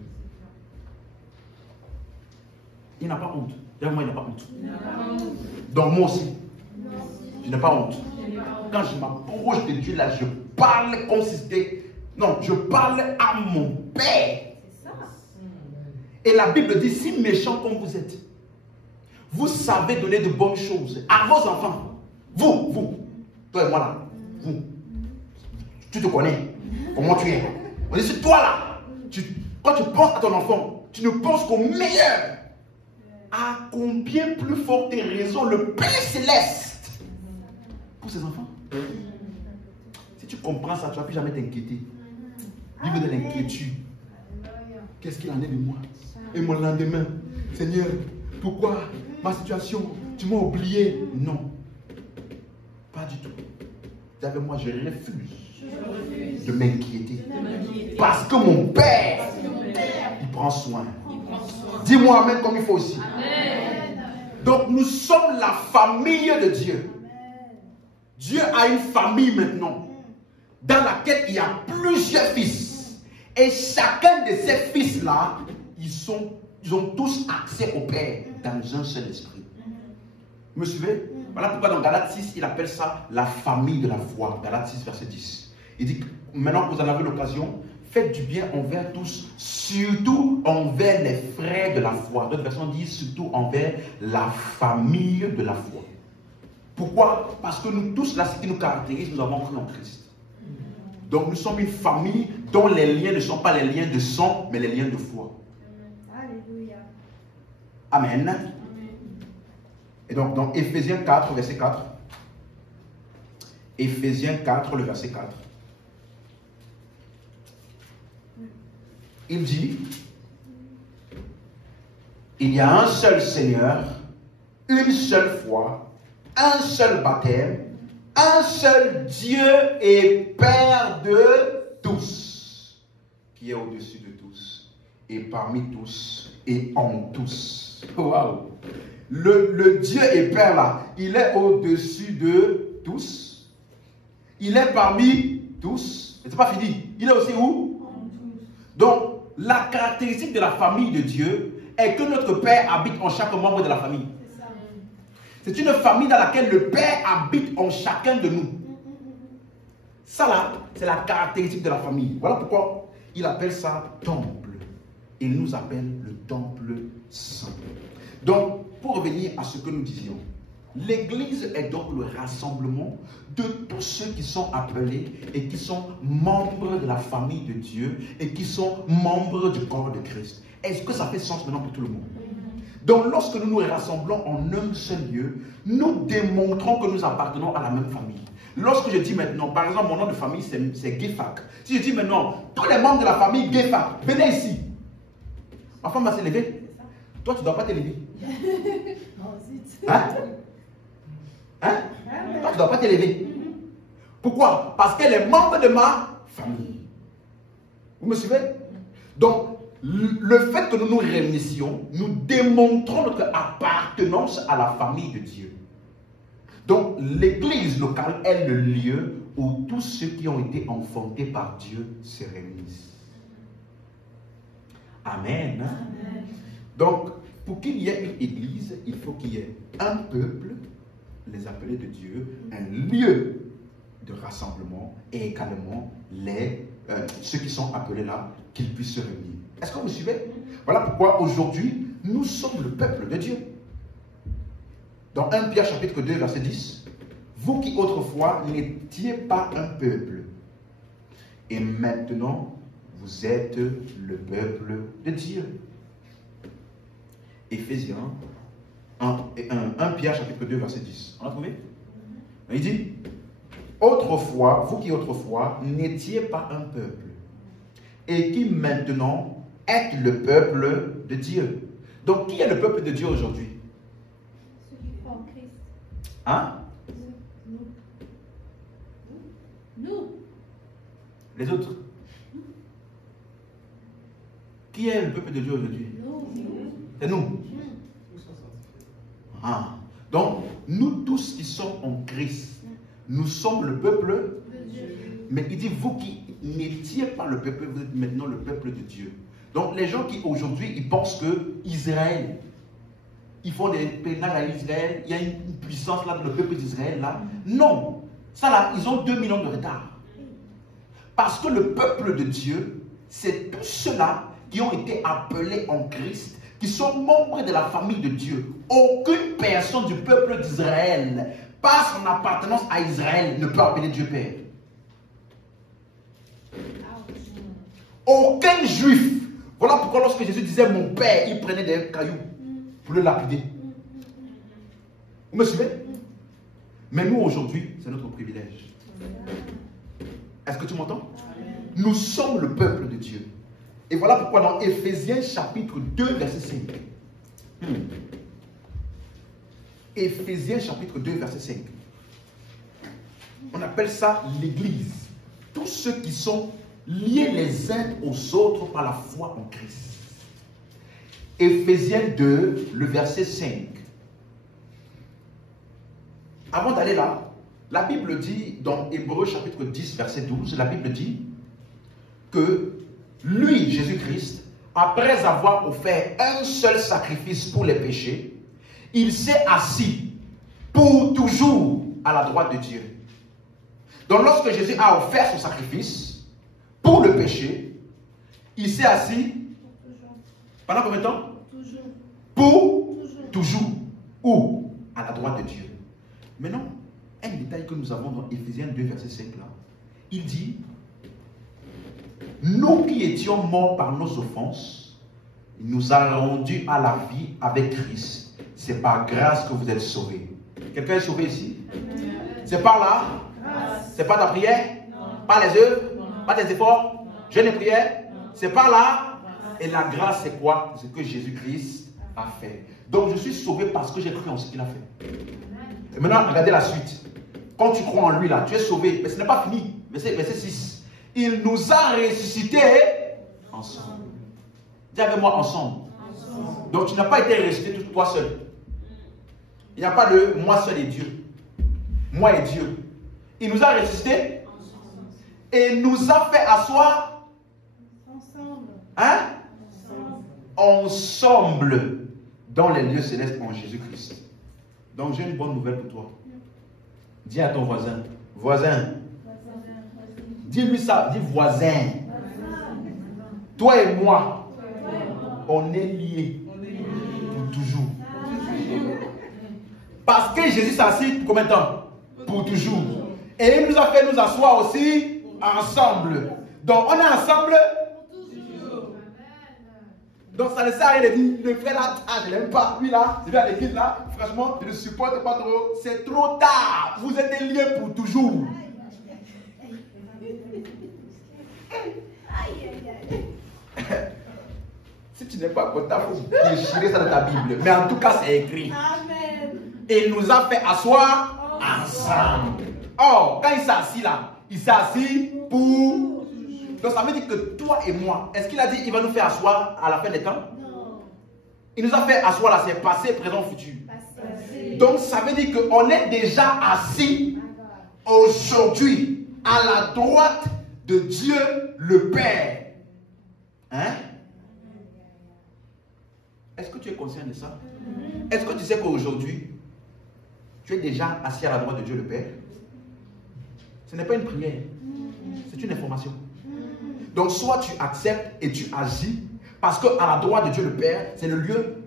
Il n'a pas honte. Moi, il n'a pas honte. Donc moi aussi, je n'ai pas honte. Quand je m'approche de Dieu là, je parle comme si c'était... Non, je parle à mon Père. Et la Bible dit, si méchant comme vous êtes, vous savez donner de bonnes choses à vos enfants. Vous, toi et moi là, vous. Tu te connais, comment tu es. On dit, c'est toi là. Quand tu penses à ton enfant, tu ne penses qu'au meilleur. À combien plus forte raison le Père Céleste pour ses enfants. Si tu comprends ça, tu ne vas plus jamais t'inquiéter. Vivre de l'inquiétude. Qu'est-ce qu'il en est de moi? Et mon lendemain, Seigneur, pourquoi ma situation, tu m'as oublié? Non, pas du tout. Avec moi, je refuse de m'inquiéter. Parce que mon Père, il prend soin. Dis-moi amen comme il faut aussi. Amen. Donc nous sommes la famille de Dieu. Dieu a une famille maintenant dans laquelle il y a plusieurs fils. Et chacun de ces fils-là, ils ont tous accès au Père dans un seul esprit. Vous me suivez? Voilà pourquoi dans Galates 6, il appelle ça la famille de la foi. Galates 6, verset 10. Il dit, maintenant que vous en avez l'occasion, faites du bien envers tous, surtout envers les frères de la foi. D'autres versions disent surtout envers la famille de la foi. Pourquoi? Parce que nous tous, là, ce qui nous caractérise, nous avons cru en Christ. Donc nous sommes une famille dont les liens ne sont pas les liens de sang, mais les liens de foi. Alléluia. Amen. Amen. Et donc dans Éphésiens 4, verset 4. Éphésiens 4, le verset 4. Il dit, il y a un seul Seigneur, une seule foi, un seul baptême, un seul Dieu et Père de tous, qui est au-dessus de tous, et parmi tous, et en tous. Waouh! Le Dieu et Père là, il est au-dessus de tous, il est parmi tous, et c'est pas fini, il est aussi où? Donc, la caractéristique de la famille de Dieu est que notre Père habite en chaque membre de la famille. C'est une famille dans laquelle le Père habite en chacun de nous. Ça là, c'est la caractéristique de la famille. Voilà pourquoi il appelle ça temple. Il nous appelle le temple saint. Donc, pour revenir à ce que nous disions, l'Église est donc le rassemblement de tous ceux qui sont appelés et qui sont membres de la famille de Dieu et qui sont membres du corps de Christ. Est-ce que ça fait sens maintenant pour tout le monde? Donc lorsque nous nous rassemblons en un seul lieu, nous démontrons que nous appartenons à la même famille. Lorsque je dis maintenant, par exemple, mon nom de famille c'est Gefak. Si je dis maintenant, tous les membres de la famille Gefak, venez ici. Ma femme va se lever. Toi, tu ne dois pas te lever. Hein? Hein? Toi, tu ne dois pas t'élever. Pourquoi? Parce qu'elle est membre de ma famille. Vous me suivez? Donc, le fait que nous nous réunissions, nous démontrons notre appartenance à la famille de Dieu. Donc, l'église locale est le lieu où tous ceux qui ont été enfantés par Dieu se réunissent. Amen. Amen. Donc, pour qu'il y ait une église, il faut qu'il y ait un peuple, les appelés de Dieu, un lieu de rassemblement et également ceux qui sont appelés là, qu'ils puissent se réunir. Est-ce que vous me suivez? Voilà pourquoi aujourd'hui, nous sommes le peuple de Dieu. Dans 1 Pierre chapitre 2, verset 10, vous qui autrefois n'étiez pas un peuple, et maintenant vous êtes le peuple de Dieu. Éphésiens 1 Pierre chapitre 2, verset 10. On a trouvé? Il dit, autrefois, vous qui autrefois n'étiez pas un peuple, et qui maintenant êtes le peuple de Dieu. Donc, qui est le peuple de Dieu aujourd'hui? Ceux qui croient en Christ. Hein? Nous. Les autres? Qui est le peuple de Dieu aujourd'hui? C'est nous. Ah. Donc, nous tous qui sommes en Christ, nous sommes le peuple de Dieu. Mais il dit, vous qui n'étiez pas le peuple, vous êtes maintenant le peuple de Dieu. Donc, les gens qui aujourd'hui, ils pensent que Israël, ils font des pèlerinages à Israël, il y a une puissance là dans le peuple d'Israël là. Non, ça là, ils ont 2000 ans de retard. Parce que le peuple de Dieu, c'est tous ceux-là qui ont été appelés en Christ, qui sont membres de la famille de Dieu. Aucune personne du peuple d'Israël, par son appartenance à Israël, ne peut appeler Dieu Père. Aucun juif. Voilà pourquoi lorsque Jésus disait mon Père, il prenait des cailloux pour le lapider. Vous me suivez? Mais nous aujourd'hui, c'est notre privilège. Est-ce que tu m'entends? Nous sommes le peuple de Dieu. Et voilà pourquoi dans Éphésiens chapitre 2, verset 5. Éphésiens chapitre 2, verset 5. On appelle ça l'église. Tous ceux qui sont liés les uns aux autres par la foi en Christ. Éphésiens 2, le verset 5. Avant d'aller là, la Bible dit, dans Hébreux chapitre 10, verset 12, la Bible dit que lui, Jésus-Christ, après avoir offert un seul sacrifice pour les péchés, il s'est assis pour toujours à la droite de Dieu. Donc lorsque Jésus a offert son sacrifice pour le péché, il s'est assis pendant combien de temps? Pour toujours. Où? À la droite de Dieu. Maintenant, un détail que nous avons dans Éphésiens 2, verset 5 là, il dit, nous qui étions morts par nos offenses, il nous a rendus à la vie avec Christ. C'est par grâce que vous êtes sauvés. Quelqu'un est sauvé ici? C'est par là? C'est pas ta prière? Pas les œuvres? Pas tes efforts? Jeûne et prière? C'est par là? Et la grâce, c'est quoi? C'est ce que Jésus-Christ a fait. Donc, je suis sauvé parce que j'ai cru en ce qu'il a fait. Et maintenant, regardez la suite. Quand tu crois en lui, là, tu es sauvé. Mais ce n'est pas fini. Verset 6. Il nous a ressuscités ensemble. Dis avec moi, ensemble. Donc, tu n'as pas été ressuscité toi seul. Il n'y a pas de moi seul et Dieu. Moi et Dieu. Il nous a ressuscités et nous a fait asseoir ensemble. Hein? Ensemble dans les lieux célestes en Jésus-Christ. Donc j'ai une bonne nouvelle pour toi. Dis à ton voisin. Voisin. Dis-lui ça. Dis voisin. Toi et moi, on est liés pour toujours. Parce que Jésus s'assit pour combien de temps? Pour toujours. Et il nous a fait nous asseoir aussi ensemble. Donc on est ensemble pour toujours. Donc ça ne sert à rien de dire, le frère là, je ne l'aime pas. Lui là, je vais à l'église là, franchement, je ne supporte pas trop. C'est trop tard. Vous êtes liés pour toujours. Si tu n'es pas content, il faut déchirer ça dans ta Bible. Mais en tout cas, c'est écrit. Amen. Et il nous a fait asseoir ensemble. Or, quand il s'est assis là, il s'est assis pour... Donc ça veut dire que toi et moi, est-ce qu'il a dit qu'il va nous faire asseoir à la fin des temps? Non. Il nous a fait asseoir là, c'est passé, présent, futur. Passé. Donc ça veut dire qu'on est déjà assis aujourd'hui à la droite de Dieu le Père. Hein? Est-ce que tu es conscient de ça? Est-ce que tu sais qu'aujourd'hui, tu es déjà assis à la droite de Dieu le Père? Ce n'est pas une prière, c'est une information. Donc soit tu acceptes et tu agis, parce qu'à la droite de Dieu le Père, c'est le lieu,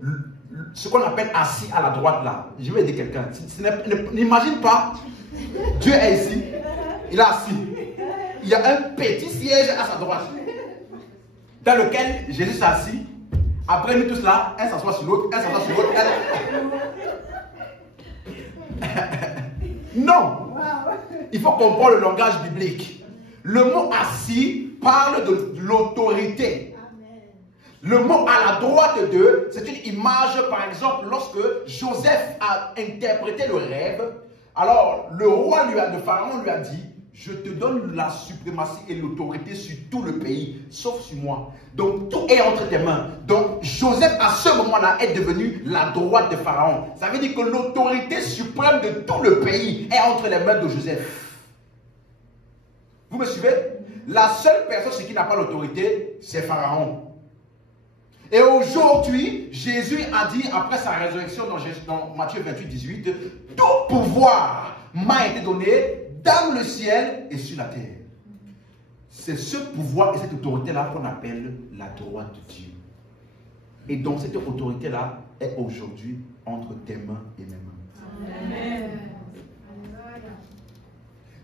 ce qu'on appelle assis à la droite là. Je vais aider quelqu'un. N'imagine pas, Dieu est ici, il est assis. Il y a un petit siège à sa droite, dans lequel Jésus s'assit. Après nous tous là, un s'assoit sur l'autre, un s'assoit sur l'autre. Non! Il faut comprendre le langage biblique. Le mot assis parle de l'autorité. Le mot à la droite d'eux, c'est une image, par exemple, lorsque Joseph a interprété le rêve. Alors, le roi de Pharaon lui a dit: je te donne la suprématie et l'autorité sur tout le pays, sauf sur moi. Donc, tout est entre tes mains. Donc, Joseph, à ce moment-là, est devenu la droite de Pharaon. Ça veut dire que l'autorité suprême de tout le pays est entre les mains de Joseph. Vous me suivez? La seule personne sur qui n'a pas l'autorité, c'est Pharaon. Et aujourd'hui, Jésus a dit, après sa résurrection dans Matthieu 28, 18, tout pouvoir m'a été donné dans le ciel et sur la terre. C'est ce pouvoir et cette autorité-là qu'on appelle la droite de Dieu. Et donc cette autorité-là est aujourd'hui entre tes mains et mes mains. Amen.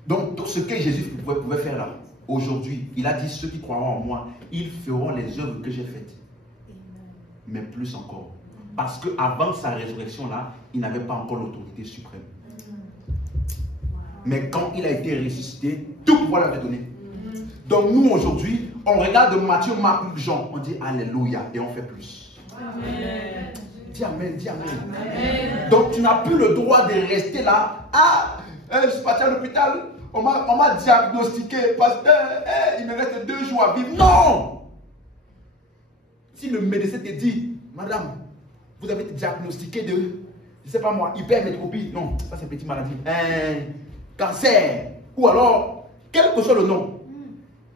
Donc tout ce que Jésus pouvait faire là, aujourd'hui, il a dit: ceux qui croiront en moi, ils feront les œuvres que j'ai faites. Mais plus encore. Parce qu'avant sa résurrection là, il n'avait pas encore l'autorité suprême. Mais quand il a été ressuscité, tout pouvoir lui a été donné. Donc nous aujourd'hui, on regarde Matthieu, Marc, Luc, Jean, on dit Alléluia et on fait plus. Amen. Dis Amen, dis Amen. Amen. Donc tu n'as plus le droit de rester là. Ah, je suis parti à l'hôpital, on m'a diagnostiqué, pasteur, il me reste 2 jours à vivre. Non! Si le médecin te dit: madame, vous avez été diagnostiqué de, je ne sais pas moi, hypermétropie, non, ça c'est petite maladie, cancer, ou alors, quel que soit le nom.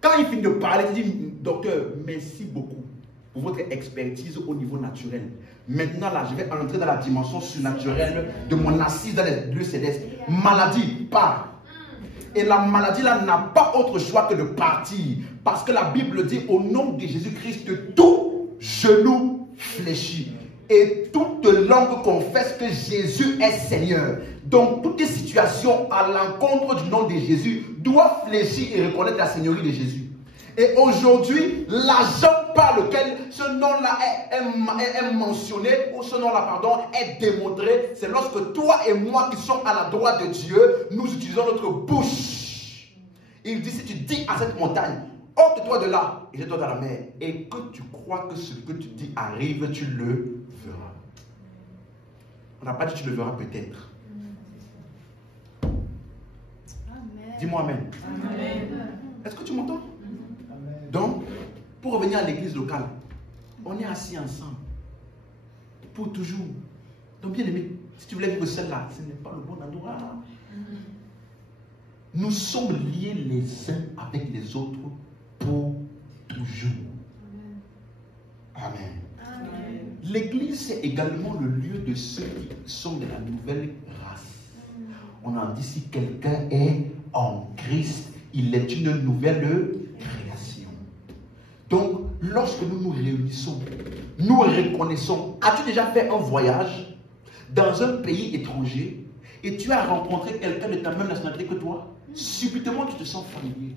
Quand il finit de parler, il dit: docteur, merci beaucoup pour votre expertise au niveau naturel. Maintenant là, je vais entrer dans la dimension surnaturelle de mon assise dans les lieux célestes. Maladie, part. Et la maladie là n'a pas autre choix que de partir. Parce que la Bible dit: au nom de Jésus-Christ, tout genou fléchit et toute langue confesse que Jésus est Seigneur. Donc toute situation à l'encontre du nom de Jésus doit fléchir et reconnaître la seigneurie de Jésus. Et aujourd'hui, l'agent par lequel ce nom-là est mentionné, ou ce nom-là, pardon, est démontré, c'est lorsque toi et moi qui sommes à la droite de Dieu, nous utilisons notre bouche. Il dit: si tu dis à cette montagne, ôte-toi de là et jette-toi dans la mer, et que tu crois que ce que tu dis arrive, tu le verras. On n'a pas dit tu le verras peut-être. Dis-moi Amen. Amen. Est-ce que tu m'entends? Donc, pour revenir à l'église locale, on est assis ensemble pour toujours. Donc, bien aimé, si tu voulais vivre celle-là, ce n'est pas le bon endroit. Nous sommes liés les uns avec les autres pour toujours. Amen. Amen. L'église, c'est également le lieu de ceux qui sont de la nouvelle race. On a dit: si quelqu'un est en Christ, il est une nouvelle création. Donc, lorsque nous nous réunissons, nous reconnaissons. As-tu déjà fait un voyage dans un pays étranger et tu as rencontré quelqu'un de ta même nationalité que toi? Subitement, tu te sens familier.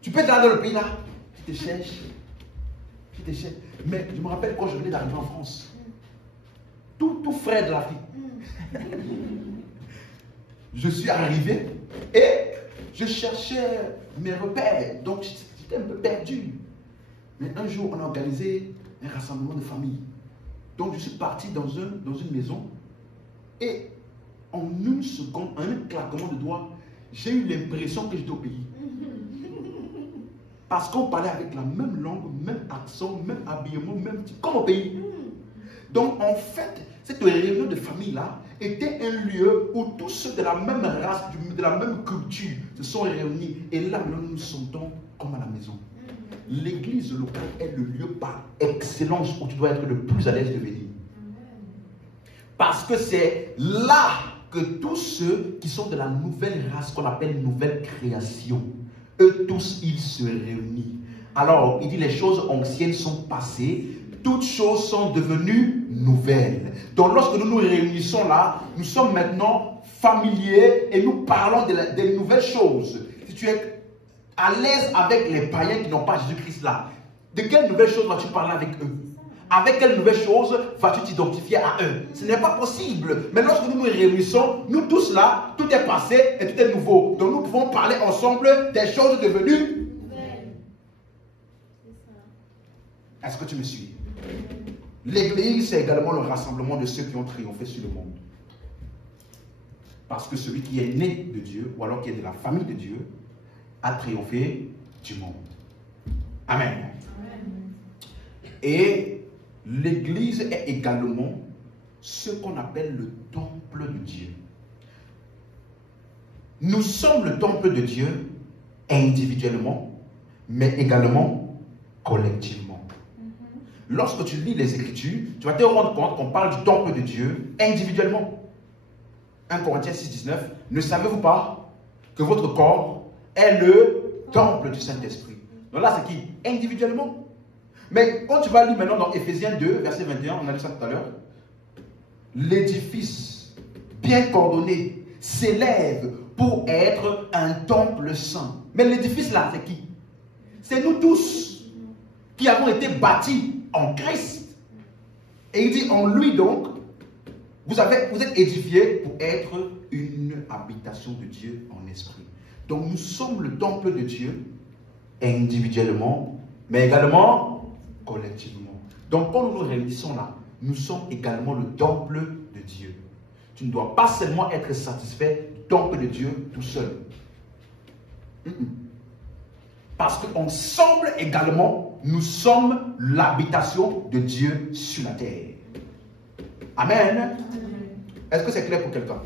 Tu peux être dans le pays là, tu te cherches. Mais je me rappelle quand je venais d'arriver en France, tout frais de l'Afrique. Je suis arrivé et je cherchais mes repères, donc j'étais un peu perdu. Mais un jour, on a organisé un rassemblement de famille. Donc je suis parti dans une maison Et en une seconde, en un claquement de doigts, j'ai eu l'impression que j'étais au pays. Parce qu'on parlait avec la même langue, même accent, même habillement, même type, comme au pays. Donc en fait, cette réunion de famille-là était un lieu où tous ceux de la même race, de la même culture se sont réunis. Et là, nous nous sentons comme à la maison. L'église locale est le lieu par excellence où tu dois être le plus à l'aise de venir. Parce que c'est là que tous ceux qui sont de la nouvelle race qu'on appelle nouvelle création, eux tous, ils se réunissent. Alors, il dit les choses anciennes sont passées, toutes choses sont devenues nouvelles. Donc, lorsque nous nous réunissons là, nous sommes maintenant familiers et nous parlons des nouvelles choses. Si tu es à l'aise avec les païens qui n'ont pas Jésus-Christ là, de quelles nouvelles choses vas-tu parler avec eux? Avec quelles nouvelles choses vas-tu t'identifier à eux? Ce n'est pas possible. Mais lorsque nous nous réunissons, nous tous là, tout est passé et tout est nouveau. Donc nous pouvons parler ensemble des choses devenues nouvelles. Est-ce que tu me suis? L'église, c'est également le rassemblement de ceux qui ont triomphé sur le monde. Parce que celui qui est né de Dieu, ou alors qui est de la famille de Dieu, a triomphé du monde. Amen. Amen. Et l'église est également ce qu'on appelle le temple de Dieu. Nous sommes le temple de Dieu individuellement, mais également collectivement. Lorsque tu lis les Écritures, tu vas te rendre compte qu'on parle du temple de Dieu individuellement. 1 Corinthiens 6, 19. Ne savez-vous pas que votre corps est le temple du Saint-Esprit? Donc là, c'est qui? Individuellement. Mais quand tu vas lire maintenant dans Éphésiens 2, verset 21, on a lu ça tout à l'heure, l'édifice bien coordonné s'élève pour être un temple saint. Mais l'édifice là, c'est qui? C'est nous tous qui avons été bâtis en Christ. Et il dit en lui donc, vous êtes édifiés pour être une habitation de Dieu en esprit. Donc nous sommes le temple de Dieu individuellement, mais également collectivement. Donc quand nous nous réunissons là, nous sommes également le temple de Dieu. Tu ne dois pas seulement être satisfait du temple de Dieu tout seul. Parce qu'ensemble également, nous sommes l'habitation de Dieu sur la terre. Amen. Est-ce que c'est clair pour quelqu'un?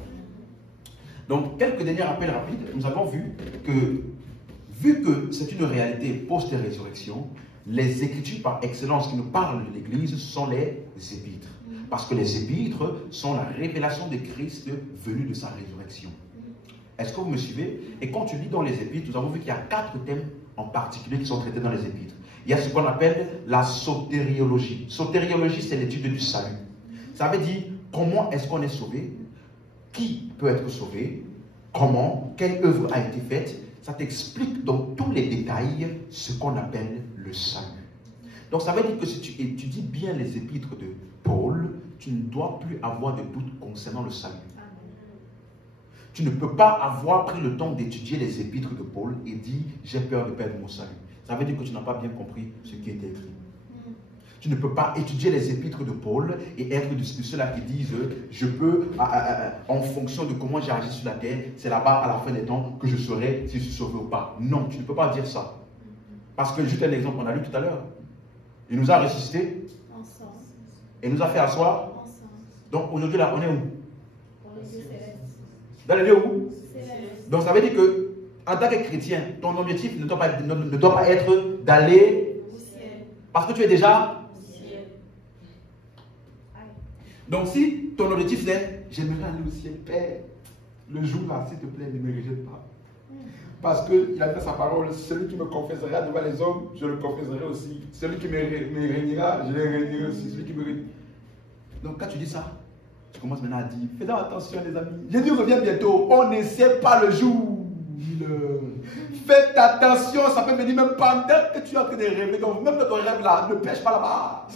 Donc, quelques derniers rappels rapides. Nous avons vu que c'est une réalité post-résurrection, les Écritures par excellence qui nous parlent de l'Église sont les épîtres. Parce que les épîtres sont la révélation de Christ venu de sa résurrection. Est-ce que vous me suivez? Et quand tu lis dans les épîtres, nous avons vu qu'il y a 4 thèmes en particulier qui sont traités dans les épîtres. Il y a ce qu'on appelle la sotériologie. Sotériologie, c'est l'étude du salut. Ça veut dire comment est-ce qu'on est sauvé, qui peut être sauvé, comment, quelle œuvre a été faite. Ça t'explique dans tous les détails ce qu'on appelle le salut. Donc ça veut dire que si tu étudies bien les épîtres de Paul, tu ne dois plus avoir de doute concernant le salut. Tu ne peux pas avoir pris le temps d'étudier les épîtres de Paul et dire j'ai peur de perdre mon salut. Ça veut dire que tu n'as pas bien compris ce qui était écrit. Tu ne peux pas étudier les épîtres de Paul et être de ceux-là qui disent je peux, en fonction de comment j'ai agi sur la terre, c'est là-bas à la fin des temps que je saurai si je suis sauvé ou pas. Non, tu ne peux pas dire ça. Parce que, juste un exemple, on a lu tout à l'heure. Il nous a ressuscité ensemble. Et nous a fait asseoir ensemble. Donc aujourd'hui, là, on est où? Dans les lieux où? Donc ça veut dire que, en tant que chrétien, ton objectif ne doit pas être d'aller au ciel. Parce que tu es déjà au ciel. Donc si ton objectif c'est j'aimerais aller au ciel, Père, le jour là, s'il te plaît, ne me rejette pas. Parce qu'il a fait sa parole, celui qui me confessera devant les hommes, je le confesserai aussi. Celui qui me réunira, je le réunirai aussi. Celui qui me réunira. Donc quand tu dis ça, tu commences maintenant à dire, faites attention les amis, Jésus revient bientôt, on ne sait pas le jour. Faites attention, ça peut venir même pendant que tu es en train de rêver. Donc même dans ton rêve là, ne pêche pas là-bas.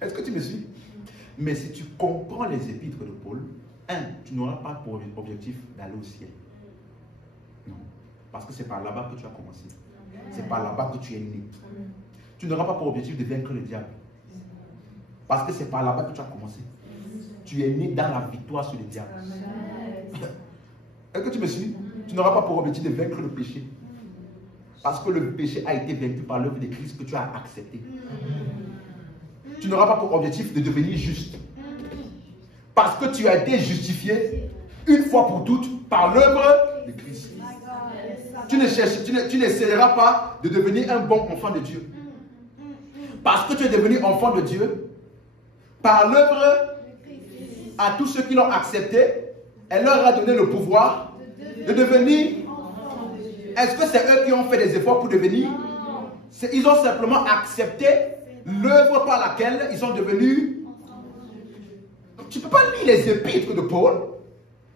Est-ce que tu me suis? Mais si tu comprends les épîtres de Paul, tu n'auras pas pour objectif d'aller au ciel. Non. Parce que c'est par là-bas que tu as commencé. C'est par là-bas que tu es né. Tu n'auras pas pour objectif de vaincre le diable. Parce que c'est par là-bas que tu as commencé. tu es né dans la victoire sur le diable. Est-ce que tu me suis? Tu n'auras pas pour objectif de vaincre le péché. Parce que le péché a été vaincu par l'œuvre de Christ que tu as accepté. Tu n'auras pas pour objectif de devenir juste. Parce que tu as été justifié une fois pour toutes par l'œuvre de Christ. Tu n'essaieras pas de devenir un bon enfant de Dieu. Parce que tu es devenu enfant de Dieu par l'œuvre à tous ceux qui l'ont accepté, elle leur a donné le pouvoir de devenir. Est-ce que c'est eux qui ont fait des efforts pour devenir? Ils ont simplement accepté l'œuvre par laquelle ils sont devenus. Tu ne peux pas lire les épîtres de Paul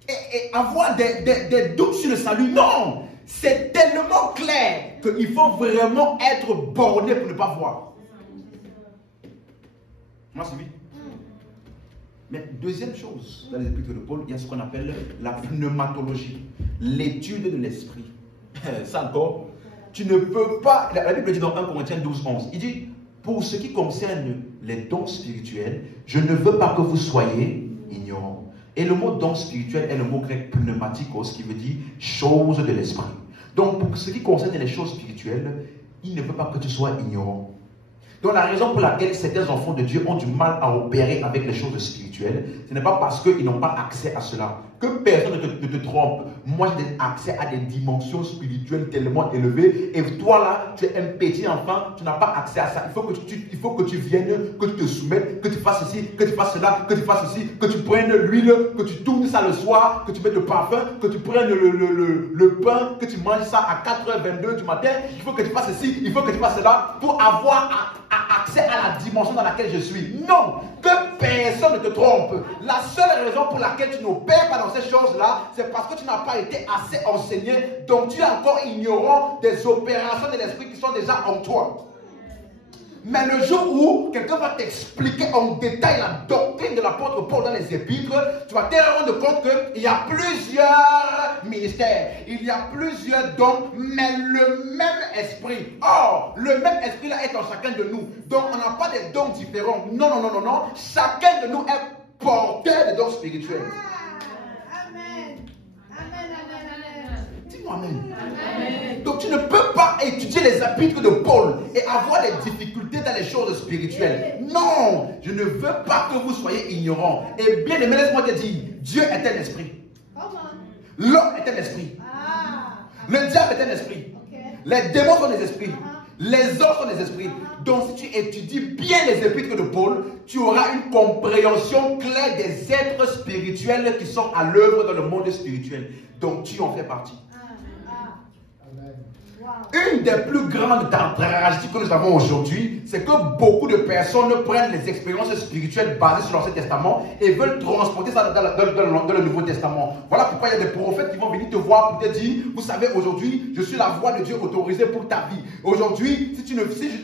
et avoir des doutes sur le salut. Non! C'est tellement clair qu'il faut vraiment être borné pour ne pas voir. Moi, c'est vite. Mais deuxième chose, dans les épîtres de Paul, il y a ce qu'on appelle la pneumatologie, l'étude de l'esprit. Ça encore, tu ne peux pas. La Bible dit dans 1 Corinthiens 12, 11, il dit, pour ce qui concerne les dons spirituels, je ne veux pas que vous soyez ignorants. Et le mot don spirituel est le mot grec pneumatikos, qui veut dire chose de l'esprit. Donc, pour ce qui concerne les choses spirituelles, il ne veut pas que tu sois ignorant. Donc la raison pour laquelle certains enfants de Dieu ont du mal à opérer avec les choses spirituelles, ce n'est pas parce qu'ils n'ont pas accès à cela. Que personne ne te trompe. Moi, j'ai accès à des dimensions spirituelles tellement élevées. Et toi là, tu es un petit enfant, tu n'as pas accès à ça. Il faut que tu viennes, que tu te soumettes, que tu fasses ceci, que tu fasses cela, que tu fasses ceci, que tu prennes l'huile, que tu tournes ça le soir, que tu mettes le parfum, que tu prennes le pain, que tu manges ça à 4h22 du matin. Il faut que tu fasses ceci, il faut que tu fasses cela pour avoir accès à la dimension dans laquelle je suis. Non, que personne ne te trompe. La seule raison pour laquelle tu n'opères pas dans ces choses-là, c'est parce que tu n'as pas été assez enseigné, donc tu es encore ignorant des opérations de l'esprit qui sont déjà en toi. Mais le jour où quelqu'un va t'expliquer en détail la doctrine de l'apôtre Paul dans les épîtres, tu vas te rendre compte qu'il y a plusieurs ministères, il y a plusieurs dons, mais le même esprit. Or, le même esprit là est en chacun de nous. Donc, on n'a pas des dons différents. Non, non, non, non, non. Chacun de nous est porteur de dons spirituels. Amen. Amen, amen, amen. Dis-moi amen. Amen. Donc, tu ne peux pas étudier les épîtres de Paul et avoir des difficultés dans les choses spirituelles. Non, je ne veux pas que vous soyez ignorants. Et bien aimé, laisse-moi te dire, Dieu est un esprit. L'homme est un esprit. Le diable est un esprit. Les démons sont des esprits. Les autres sont des esprits. Donc si tu étudies bien les épîtres de Paul, tu auras une compréhension claire des êtres spirituels qui sont à l'œuvre dans le monde spirituel. Donc tu en fais partie. Une des plus grandes tragédies que nous avons aujourd'hui, c'est que beaucoup de personnes prennent les expériences spirituelles basées sur l'Ancien Testament et veulent transporter ça dans le Nouveau Testament. Voilà pourquoi il y a des prophètes qui vont venir te voir pour te dire, vous savez, aujourd'hui, je suis la voix de Dieu autorisée pour ta vie. Aujourd'hui, si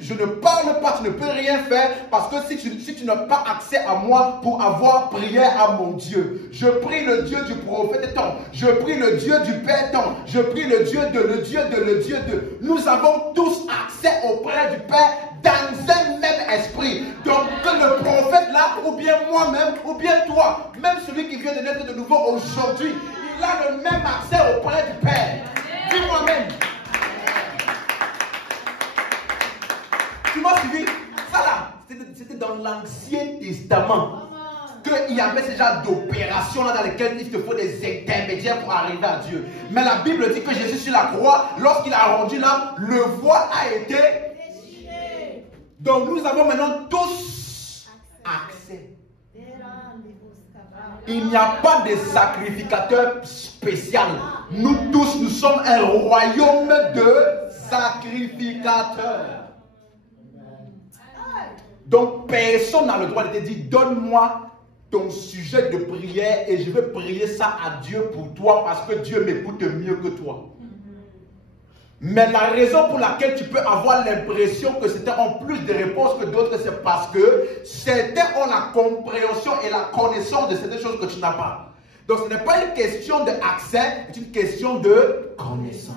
je ne parle pas, tu ne peux rien faire, parce que si tu n'as pas accès à moi pour avoir prié à mon Dieu, je prie le Dieu du prophète tant, je prie le Dieu du Père tant, je prie le Dieu de. Nous avons tous accès auprès du Père dans un même esprit. Donc que le prophète là, ou bien moi-même, ou bien toi, même celui qui vient de naître de nouveau aujourd'hui, il a le même accès auprès du Père. Dis-moi même. Tu m'as suivi? Ça là, c'était dans l'Ancien Testament. Qu'il y avait ce genre d'opérations là dans lesquelles il te faut des intermédiaires pour arriver à Dieu. Mais la Bible dit que Jésus sur la croix, lorsqu'il a rendu l'âme, le voile a été déchiré. Donc nous avons maintenant tous accès. Il n'y a pas de sacrificateur spécial. Nous tous, nous sommes un royaume de sacrificateurs. Donc personne n'a le droit de te dire, donne-moi ton sujet de prière et je vais prier ça à Dieu pour toi parce que Dieu m'écoute mieux que toi. Mais la raison pour laquelle tu peux avoir l'impression que certains ont plus de réponses que d'autres, c'est parce que certains ont la compréhension et la connaissance de certaines choses que tu n'as pas. Donc ce n'est pas une question d'accès, c'est une question de connaissance.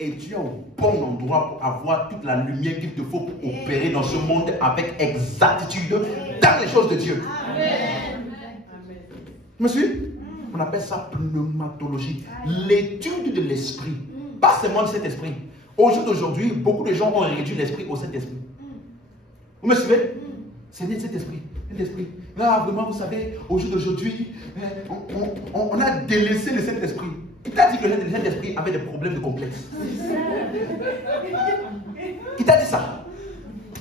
Et tu es au bon endroit pour avoir toute la lumière qu'il te faut pour opérer dans ce monde avec exactitude dans les choses de Dieu. Amen. Tu me suis? On appelle ça pneumatologie. L'étude de l'esprit. Pas seulement de cet esprit. Au jour d'aujourd'hui, beaucoup de gens ont réduit l'esprit au Saint-Esprit. Vous me suivez? C'est né de cet esprit. Là, vraiment, vous savez, au jour d'aujourd'hui, on a délaissé le Saint-Esprit. Qui t'a dit que le Saint-Esprit avait des problèmes de complexe? Qui t'a dit ça?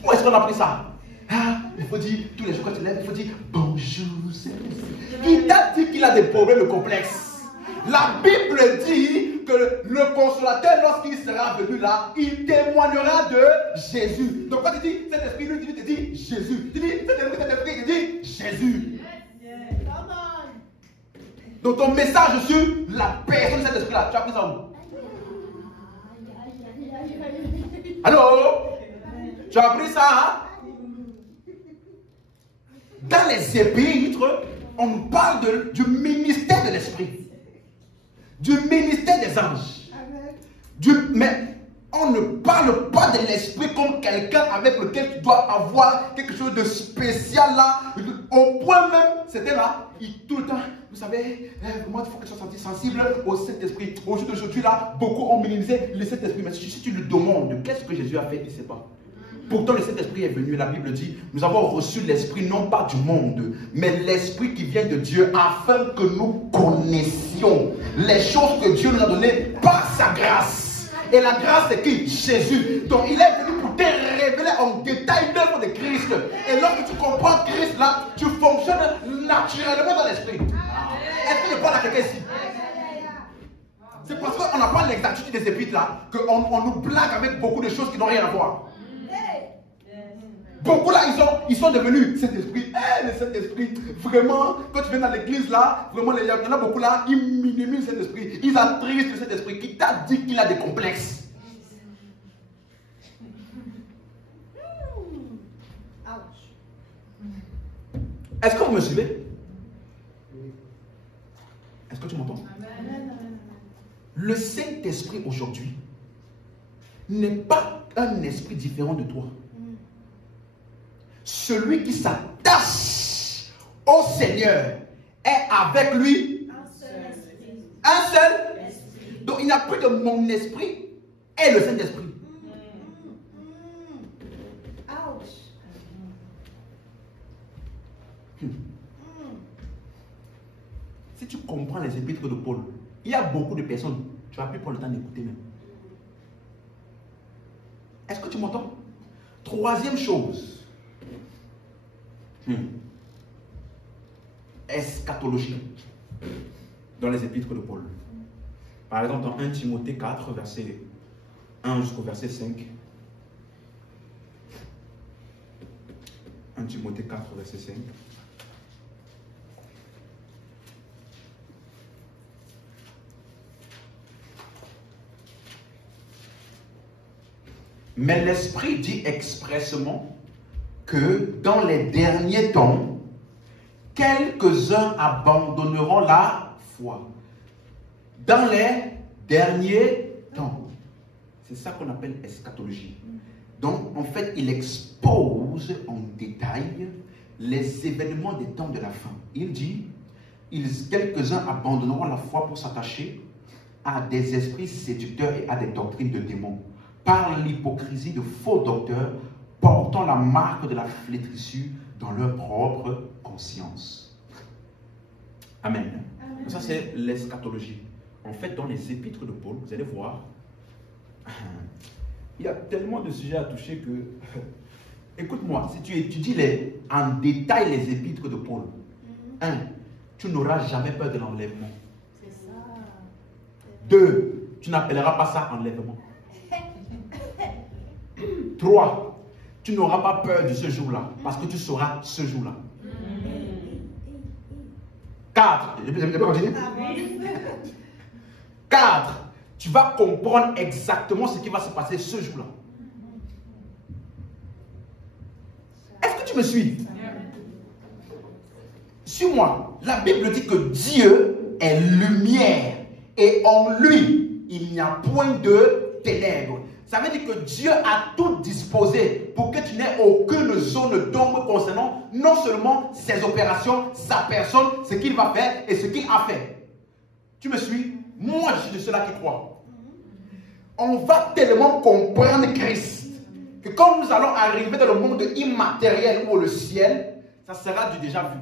Où est-ce qu'on a appris ça? Ah, il faut dire, tous les jours quand tu lèves, il faut dire bonjour Saint-Esprit. Qui t'a dit qu'il a des problèmes de complexe? La Bible dit que le consolateur, lorsqu'il sera venu là, il témoignera de Jésus. Donc quand tu dis Saint-Esprit, lui, tu te dis Jésus. Tu dis Saint-Esprit, il dit Jésus. Donc ton message sur la personne de cet esprit-là, tu as pris ça où? Allô? Tu as appris ça, hein? Dans les épîtres, on nous parle du ministère de l'esprit. Du ministère des anges. Mais on ne parle pas de l'esprit comme quelqu'un avec lequel tu dois avoir quelque chose de spécial là. Au point même, c'était là, tout le temps, vous savez, moi il faut que tu sois sensible au Saint-Esprit. Au jour d'aujourd'hui là, beaucoup ont minimisé le Saint-Esprit. Mais si tu lui demandes qu'est-ce que Jésus a fait, il ne sait pas. Pourtant le Saint-Esprit est venu, la Bible dit, nous avons reçu l'Esprit non pas du monde, mais l'Esprit qui vient de Dieu afin que nous connaissions les choses que Dieu nous a données par sa grâce. Et la grâce c'est qui? Jésus. Donc il est venu pour te révéler en détail l'œuvre de Christ. Et lorsque tu comprends Christ là, tu fonctionnes naturellement dans l'Esprit. Est-ce que je parle à quelqu'un ici? C'est parce qu'on n'a pas l'exactitude des épîtres là qu'on nous blague avec beaucoup de choses qui n'ont rien à voir. Beaucoup là, ils sont devenus Saint-Esprit. Le Saint-Esprit, vraiment, quand tu viens dans l'église là, vraiment, il y en a beaucoup là, ils minimisent le Saint-Esprit. Ils attristent le Saint-Esprit. Qui t'a dit qu'il a des complexes? Est-ce que vous me suivez? Est-ce que tu m'entends? Le Saint-Esprit aujourd'hui n'est pas un esprit différent de toi. Celui qui s'attache au Seigneur est avec lui un seul esprit. Donc il n'y a plus de mon esprit et le Saint-Esprit. Si tu comprends les épîtres de Paul, il y a beaucoup de personnes, tu vas plus prendre le temps d'écouter même. Est-ce que tu m'entends? Troisième chose. Eschatologie dans les épîtres de Paul. Par exemple, dans 1 Timothée 4, verset 1 jusqu'au verset 5. 1 Timothée 4, verset 5. Mais l'Esprit dit expressement que dans les derniers temps, quelques-uns abandonneront la foi. Dans les derniers temps. C'est ça qu'on appelle eschatologie. Donc, en fait, il expose en détail les événements des temps de la fin. Il dit, quelques-uns abandonneront la foi pour s'attacher à des esprits séducteurs et à des doctrines de démons, par l'hypocrisie de faux docteurs portant la marque de la flétrissure dans leur propre conscience. Amen. Amen. Ça, c'est l'eschatologie. En fait, dans les épîtres de Paul, vous allez voir, il y a tellement de sujets à toucher que, écoute-moi, si tu étudies en détail les épîtres de Paul, tu n'auras jamais peur de l'enlèvement. C'est ça. 2, tu n'appelleras pas ça enlèvement. 3, tu n'auras pas peur de ce jour-là, parce que tu sauras ce jour-là. 4, je peux continuer? 4, tu vas comprendre exactement ce qui va se passer ce jour-là. Est-ce que tu me suis? Suis-moi. La Bible dit que Dieu est lumière et en lui, il n'y a point de ténèbres. Ça veut dire que Dieu a tout disposé pour que tu n'aies aucune zone d'ombre concernant non seulement ses opérations, sa personne, ce qu'il va faire et ce qu'il a fait. Tu me suis? Moi, je suis de ceux-là qui croient. On va tellement comprendre Christ que quand nous allons arriver dans le monde immatériel ou le ciel, ça sera du déjà vu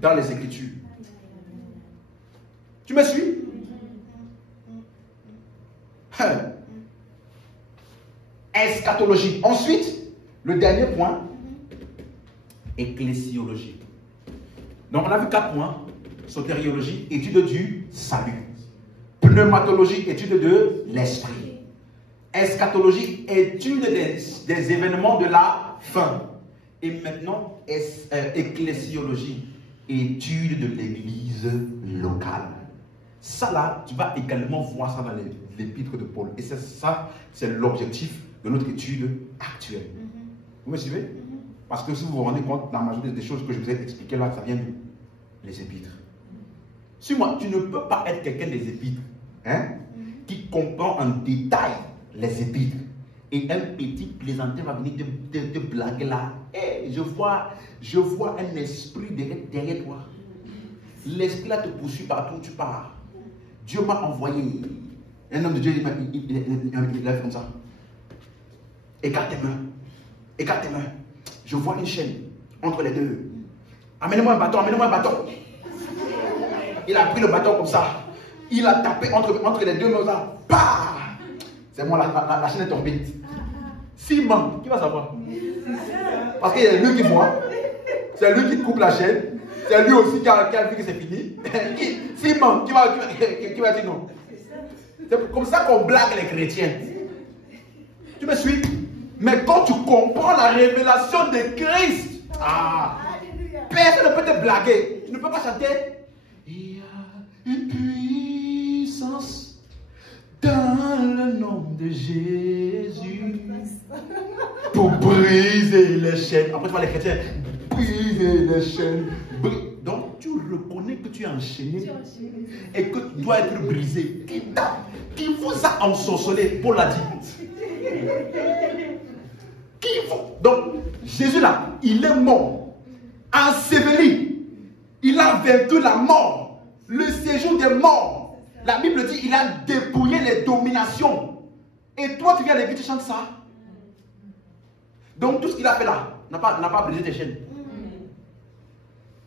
dans les Écritures. Tu me suis? Eschatologie. Ensuite, le dernier point, ecclésiologie. Donc, on a vu 4 points. Sotériologie, étude du salut. Pneumatologie, étude de l'esprit. Eschatologie, étude des événements de la fin. Et maintenant, ecclésiologie, étude de l'église locale. Ça là, tu vas également voir ça dans l'épître de Paul. Et c'est ça, c'est l'objectif de notre étude actuelle. Vous me suivez? Parce que si vous vous rendez compte, la majorité des choses que je vous ai expliquées là, ça vient des épîtres. Suis-moi, tu ne peux pas être quelqu'un des épîtres, hein, qui comprend en détail les épîtres. Et un petit plaisantin va venir te blaguer là. Hey, je vois un esprit derrière toi. L'esprit là te poursuit partout où tu pars. Dieu m'a envoyé. Un homme de Dieu, il a fait comme ça. Écarte tes mains. Écarte tes mains. Je vois une chaîne entre les deux. Amène-moi un bâton, amène-moi un bâton. Il a pris le bâton comme ça. Il a tapé entre les deux mains là. Bah! C'est moi, la chaîne est tombée. Simon, qui va savoir? Parce qu'il y a lui qui voit. C'est lui qui coupe la chaîne. C'est lui aussi qui a vu que c'est fini. Simon, qui va dire non? C'est comme ça qu'on blague les chrétiens. Tu me suis? Mais quand tu comprends la révélation de Christ, personne ne peut te blaguer. Tu ne peux pas chanter. Il y a une puissance dans le nom de Jésus pour briser les chaînes. Après, tu vois les chrétiens, briser les chaînes. Donc, tu reconnais que tu es enchaîné et que tu dois être brisé. Qui vous a ensorcelé? Paul l'a dit. Donc, Jésus là, il est mort, enseveli. Il a vaincu la mort, le séjour des morts. La Bible dit il a dépouillé les dominations. Et toi, tu viens à l'église, tu chantes ça. Donc, tout ce qu'il a fait là n'a pas brisé tes chaînes.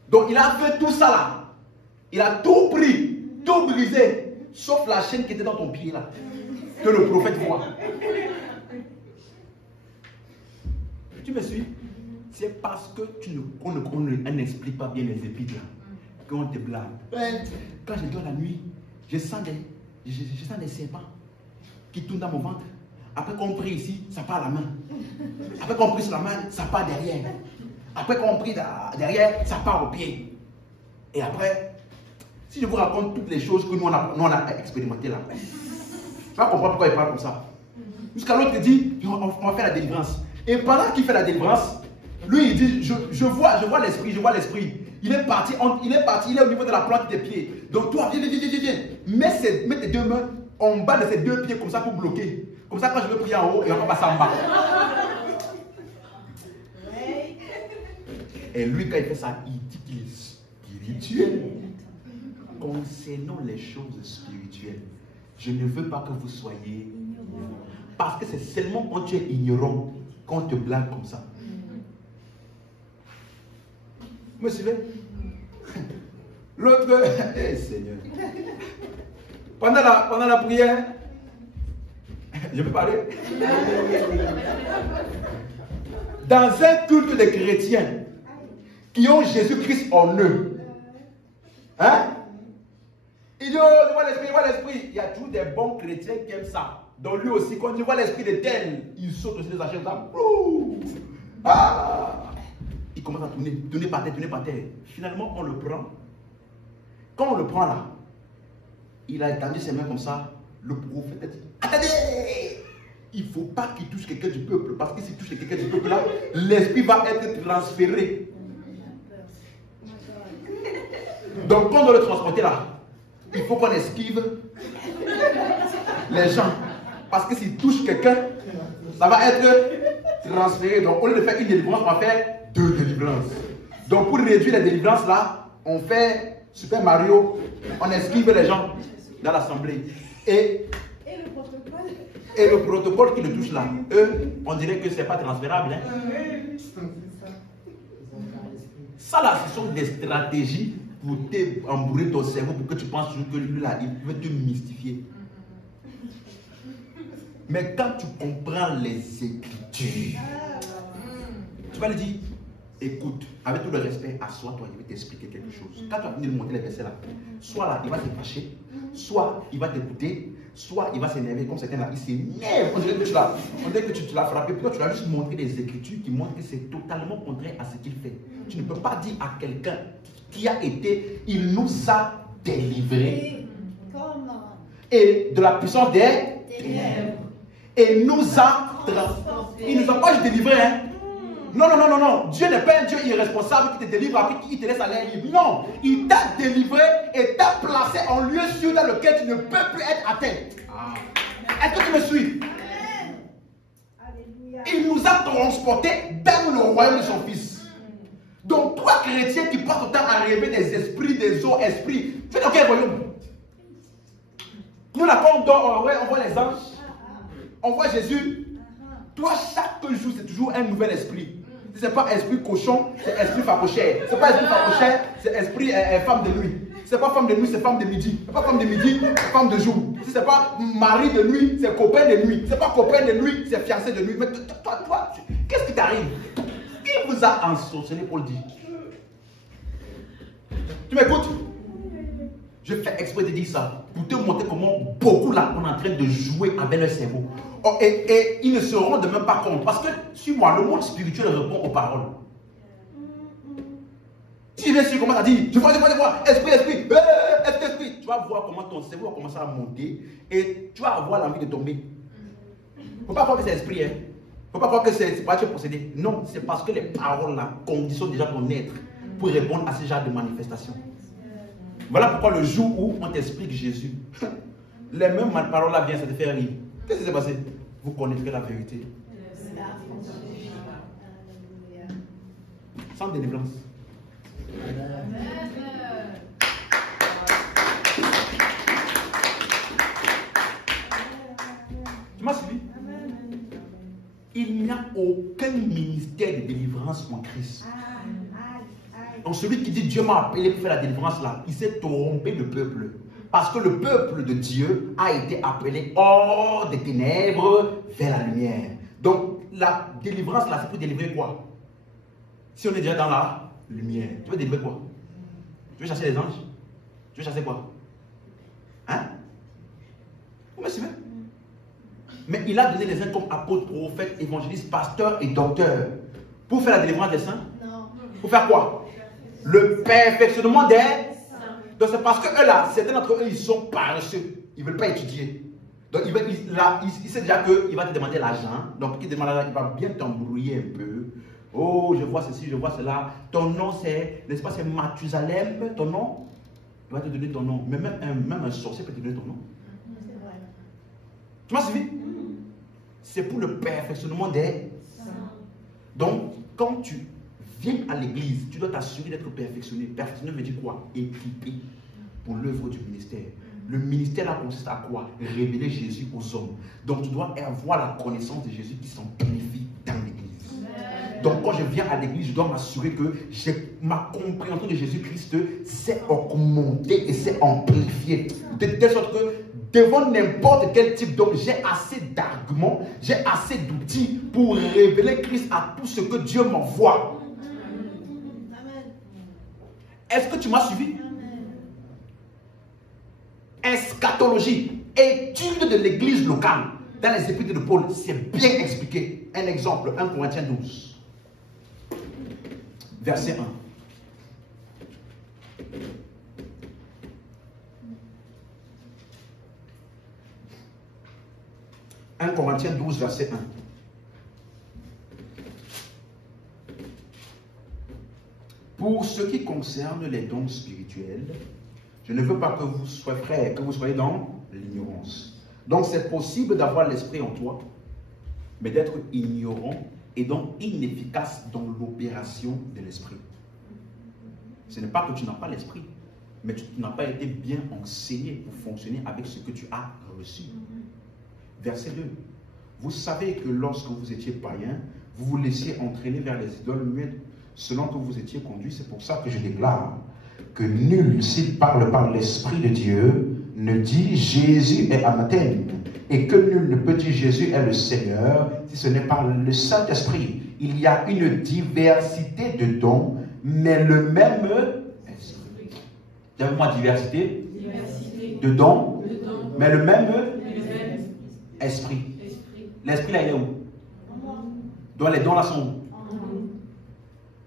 Donc, il a fait tout ça là. Il a tout pris, tout brisé, sauf la chaîne qui était dans ton pied là, que le prophète voit. Tu me suis? C'est parce que on n'explique pas bien les épîtres là, qu'on te blague. Quand je dors la nuit, je sens des serpents qui tournent dans mon ventre. Après qu'on prie ici, ça part à la main. Après qu'on prie sur la main, ça part derrière. Après qu'on prie derrière, ça part au pied. Et après, si je vous raconte toutes les choses que nous on a expérimentées là, tu vas comprendre pourquoi il parle comme ça. Jusqu'à l'autre il dit, on va faire la délivrance. Et pendant qu'il fait la délivrance, lui il dit, je vois l'esprit. Il est parti, il est au niveau de la plante des pieds. Donc toi, viens. Mets tes deux mains en bas de ses deux pieds comme ça pour bloquer. Comme ça, quand je veux prier en haut, et on va passer en bas. Et lui, quand il fait ça, il dit qu'il est spirituel. Concernant les choses spirituelles, je ne veux pas que vous soyez ignorants. Parce que c'est seulement quand tu es ignorant qu'on te blague comme ça. Vous me suivez? L'autre, Seigneur. Pendant la prière, je peux parler? Dans un culte des chrétiens qui ont Jésus-Christ en eux, hein? Il dit, oh, je vois l'esprit. Il y a toujours des bons chrétiens qui aiment ça. Donc lui aussi, quand tu vois l'esprit de tel, il saute aussi des achètes là. Il commence à tourner par terre. Finalement, on le prend. Quand on le prend là, il a étendu ses mains comme ça. Le prophète a dit, attendez, il ne faut pas qu'il touche quelqu'un du peuple. Parce que s'il touche quelqu'un du peuple là, l'esprit va être transféré. Donc quand on doit le transporter là, il faut qu'on esquive les gens. Parce que s'il touche quelqu'un, ça va être transféré. Donc, au lieu de faire une délivrance, on va faire 2 délivrances. Donc, pour réduire les délivrances là, on fait Super Mario, on esquive les gens dans l'assemblée. Et le protocole qui le touche là, eux, on dirait que ce n'est pas transférable. Hein? Ça là, ce sont des stratégies pour t'embrouiller ton cerveau pour que tu penses que lui là, il veut te mystifier. Mais quand tu comprends les Écritures, tu vas lui dire, écoute, avec tout le respect, assois-toi, il va t'expliquer quelque chose. Quand tu vas venir monter les versets là, soit là, il va te fâcher, soit il va t'écouter, soit il va s'énerver comme certains là, il s'énerve. On dirait que tu l'as frappé, puis toi tu l'as juste montré des Écritures qui montrent que c'est totalement contraire à ce qu'il fait. Tu ne peux pas dire à quelqu'un qui a été, il nous a délivrés et de la puissance des ténèbres. Et nous a transportés. Il ne nous a pas juste délivrés. Hein? Non, non, non, non, non. Dieu n'est pas un Dieu irresponsable qui te délivre après qu'il te laisse à l'air libre. Non. Il t'a délivré et t'a placé en lieu sûr dans lequel tu ne peux plus être atteint. Est-ce que tu me suis? Amen. Il nous a transportés dans le royaume de son Fils. Donc, toi, chrétien qui passe le temps à rêver des esprits, des autres esprits, tu es dans quel royaume? Nous, là, quand on dort, on voit les anges. On voit Jésus. Toi, chaque jour, c'est toujours un nouvel esprit. Ce n'est pas esprit cochon, c'est esprit facochère. Ce n'est pas esprit facochère, c'est esprit femme de nuit. Ce n'est pas femme de nuit, c'est femme de midi. Ce n'est pas femme de midi, c'est femme de jour. Si ce n'est pas mari de nuit, c'est copain de nuit. Ce n'est pas copain de nuit, c'est fiancé de nuit. Mais toi, qu'est-ce qui t'arrive? Qui vous a ensorcelé pour le dire? Tu m'écoutes? Je fais exprès de dire ça pour te montrer comment beaucoup là on est en train de jouer avec leur cerveau. Oh, et ils ne se rendent même pas compte. Parce que, suis-moi, le monde spirituel répond aux paroles. Si bien sûr, comment ça dit, je vois, esprit, tu vas voir comment ton cerveau va commencer à monter et tu vas avoir l'envie de tomber. Il ne faut pas croire que c'est esprit, hein. Il ne faut pas croire que c'est pas tu procédé. Non, c'est parce que les paroles là conditionnent déjà ton être pour répondre à ce genre de manifestations. Voilà pourquoi le jour où on t'explique Jésus, les mêmes paroles là viennent, ça te fait rire. Qu'est-ce qui s'est passé? Vous connaîtrez la vérité. Sans délivrance. Tu m'as suivi? Il n'y a aucun ministère de délivrance en Christ. Donc celui qui dit Dieu m'a appelé pour faire la délivrance là, il s'est trompé de peuple. Parce que le peuple de Dieu a été appelé hors des ténèbres vers la lumière. Donc la délivrance là, c'est pour délivrer quoi? Si on est déjà dans la lumière, tu veux délivrer quoi? Tu veux chasser les anges? Tu veux chasser quoi? Hein? Vous me suivez? Mais il a donné les uns comme apôtres, prophètes, évangélistes, pasteurs et docteurs. Pour faire la délivrance des saints? Non. Pour faire quoi? Le perfectionnement des saints. Donc c'est parce que eux là, certains d'entre eux, ils sont paresseux. Ils ne veulent pas étudier. Donc il sait déjà qu'il va te demander l'argent. Donc il demande l'argent, il va bien t'embrouiller un peu. Oh, je vois ceci, je vois cela. Ton nom c'est, n'est-ce pas, c'est Mathusalem, ton nom? Il va te donner ton nom. Mais même un sorcier peut te donner ton nom. Tu m'as suivi? C'est pour le perfectionnement des saints. Donc, quand tu viens à l'église, tu dois t'assurer d'être perfectionné. Perfectionné veut dire quoi? Équipé pour l'œuvre du ministère. Le ministère là consiste à quoi? Révéler Jésus aux hommes. Donc, tu dois avoir la connaissance de Jésus qui s'amplifie dans l'église. Donc, quand je viens à l'église, je dois m'assurer que ma compréhension de Jésus-Christ s'est augmentée et s'est amplifiée. De telle sorte que devant n'importe quel type d'homme, j'ai assez d'arguments, j'ai assez d'outils pour révéler Christ à tout ce que Dieu m'envoie. Est-ce que tu m'as suivi? Eschatologie, étude de l'église locale. Dans les épîtres de Paul, c'est bien expliqué. Un exemple, 1 Corinthiens 12, verset 1. 1 Corinthiens 12, verset 1. Pour ce qui concerne les dons spirituels, je ne veux pas que vous soyez frères, que vous soyez dans l'ignorance. Donc c'est possible d'avoir l'esprit en toi, mais d'être ignorant et donc inefficace dans l'opération de l'esprit. Ce n'est pas que tu n'as pas l'esprit, mais tu n'as pas été bien enseigné pour fonctionner avec ce que tu as reçu. Verset 2. Vous savez que lorsque vous étiez païen, vous vous laissiez entraîner vers les idoles muettes selon que vous étiez conduits. C'est pour ça que je déclare que nul, s'il parle par l'Esprit de Dieu, ne dit Jésus est anathème, et que nul ne peut dire Jésus est le Seigneur si ce n'est par le Saint-Esprit. Il y a une diversité de dons, mais le même Esprit. Dis-moi diversité de dons, mais le même Esprit. L'Esprit là il est où? Donc les dons là sont où?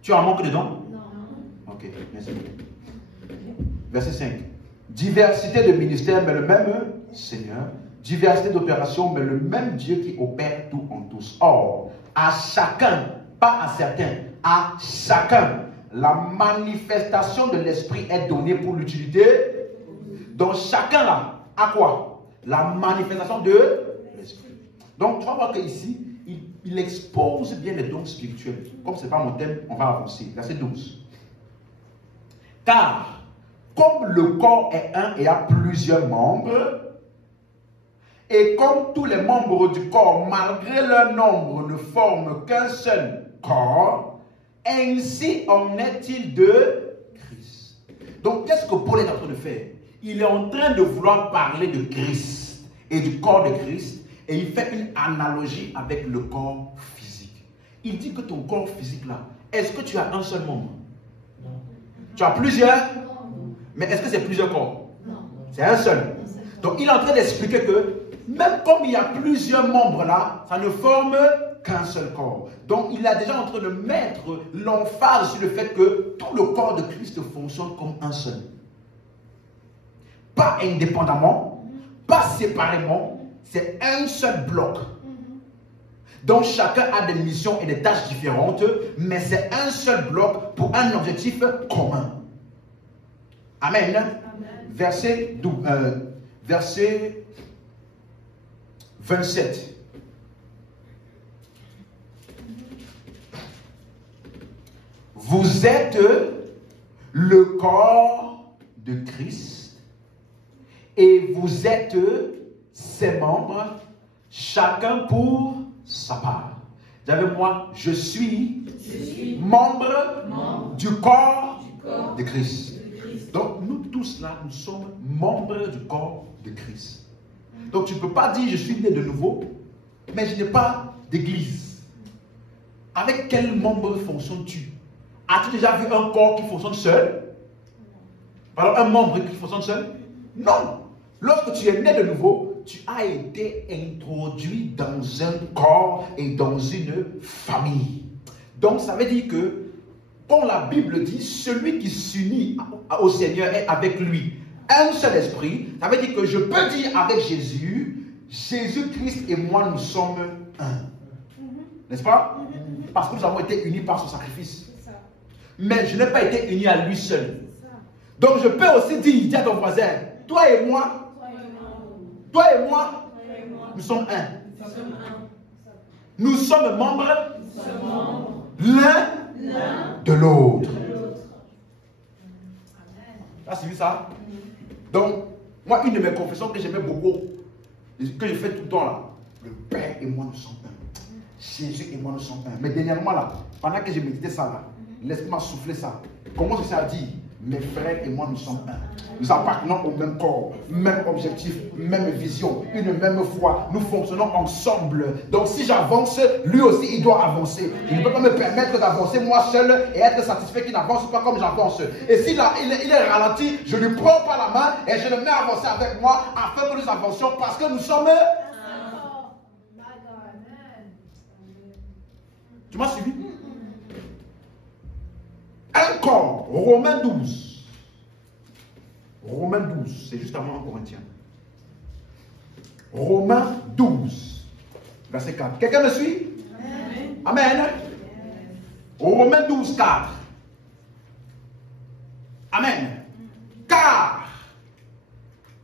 Tu en manques de dons? Ok, merci. Verset 5. Diversité de ministères, mais le même Seigneur. Diversité d'opérations, mais le même Dieu qui opère tout en tous. Or, à chacun, pas à certains, à chacun, la manifestation de l'Esprit est donnée pour l'utilité. Donc chacun là, à quoi? La manifestation de l'Esprit. Donc tu vas voir qu'ici, il expose bien les dons spirituels. Comme ce n'est pas mon thème, on va avancer. Verset 12. Car, comme le corps est un et a plusieurs membres, et comme tous les membres du corps, malgré leur nombre, ne forment qu'un seul corps, ainsi en est-il de Christ. Donc, qu'est-ce que Paul est en train de faire? Il est en train de vouloir parler de Christ et du corps de Christ, et il fait une analogie avec le corps physique. Il dit que ton corps physique là, est-ce que tu as un seul membre? Non. Tu as plusieurs? Mais est-ce que c'est plusieurs corps? Non. C'est un seul. Donc il est en train d'expliquer que même comme il y a plusieurs membres là, ça ne forme qu'un seul corps. Donc il est déjà en train de mettre l'emphase sur le fait que tout le corps de Christ fonctionne comme un seul. Pas indépendamment, pas séparément, c'est un seul bloc. Donc chacun a des missions et des tâches différentes, mais c'est un seul bloc pour un objectif commun. Amen. Amen. Verset 27. Vous êtes le corps de Christ et vous êtes ses membres, chacun pour sa part. Dis avec moi, je suis membre du corps de Christ. Donc nous tous là, nous sommes membres du corps de Christ. Donc tu ne peux pas dire je suis né de nouveau, mais je n'ai pas d'église. Avec quel membre fonctionnes-tu? As-tu déjà vu un corps qui fonctionne seul? Alors un membre qui fonctionne seul? Non. Lorsque tu es né de nouveau, tu as été introduit dans un corps et dans une famille. Donc ça veut dire que, comme la Bible dit, celui qui s'unit au Seigneur est avec lui un seul esprit. Ça veut dire que je peux dire avec Jésus, Jésus-Christ et moi nous sommes un. N'est-ce pas? Parce que nous avons été unis par son sacrifice. Mais je n'ai pas été uni à lui seul. Donc je peux aussi dire à ton voisin, toi et moi, nous sommes un. Nous sommes membres l'un de l'autre. Tu as suivi ça? Donc, moi, une de mes confessions que j'aimais beaucoup, que je fais tout le temps là, le Père et moi nous sommes un. Jésus et moi nous sommes un. Mais dernièrement là, pendant que j'ai médité ça là, l'Esprit m'a soufflé ça. Comment je sais à dire? Mes frères et moi nous sommes un. Nous appartenons au même corps, même objectif, même vision, une même foi. Nous fonctionnons ensemble. Donc si j'avance, lui aussi il doit avancer. Je ne peux pas me permettre d'avancer moi seul et être satisfait qu'il n'avance pas comme j'avance. Et s'il est ralenti, je lui prends par la main et je le mets à avancer avec moi afin que nous avancions parce que nous sommes... Tu m'as suivi? Un corps, Romains 12. Romains 12, c'est juste avant 1 Corinthiens. Romains 12, verset 4. Quelqu'un me suit? Amen. Amen. Romains 12, 4. Amen. Car,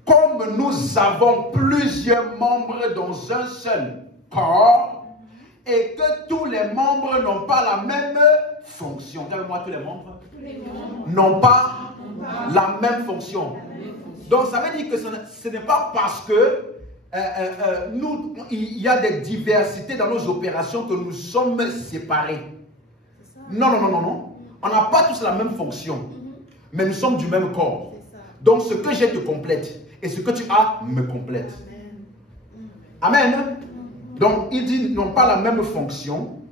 comme nous avons plusieurs membres dans un seul corps, et que tous les membres n'ont pas la même fonction. Regardez-moi, tous les membres n'ont pas la même fonction. Donc ça veut dire que ce n'est pas parce que il y a des diversités dans nos opérations que nous sommes séparés. Non, non, non, non, non. On n'a pas tous la même fonction, mais nous sommes du même corps. Donc ce que j'ai te complète, et ce que tu as me complète. Amen. Donc il dit, n'ont pas la même fonction.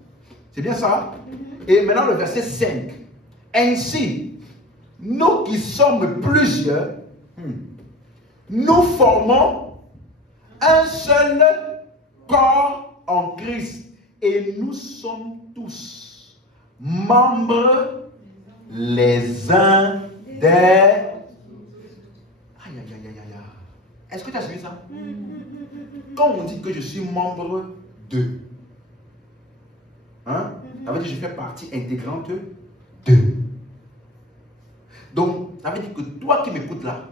C'est bien ça? Et maintenant le verset 5. Ainsi, nous qui sommes plusieurs, nous formons un seul corps en Christ. Et nous sommes tous membres les uns des... Aïe, aïe, aïe, aïe, aïe. Est-ce que tu as suivi ça? Quand on dit que je suis membre de, hein, ça veut dire que je fais partie intégrante de. Donc, ça veut dire que toi qui m'écoutes là,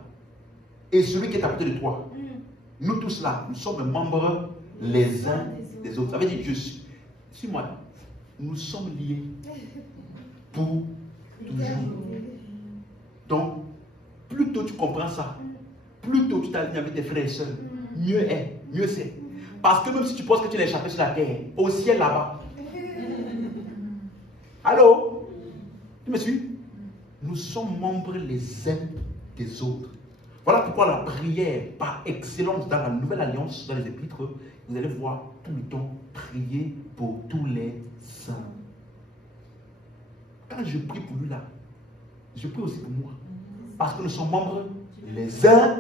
et celui qui est à côté de toi, nous tous là, nous sommes membres les uns des autres. Ça veut dire que suis-moi, nous sommes liés pour toujours. Donc, plus tôt tu comprends ça, plus tôt tu t'alignes avec tes frères et sœurs, mieux est, mieux c'est. Parce que même si tu penses que tu l'as échappé sur la terre, au ciel là-bas. Allô? Tu me suis? Nous sommes membres les uns des autres. Voilà pourquoi la prière par excellence dans la nouvelle alliance, dans les épîtres, vous allez voir tout le temps prier pour tous les saints. Quand je prie pour lui là, je prie aussi pour moi. Parce que nous sommes membres les uns.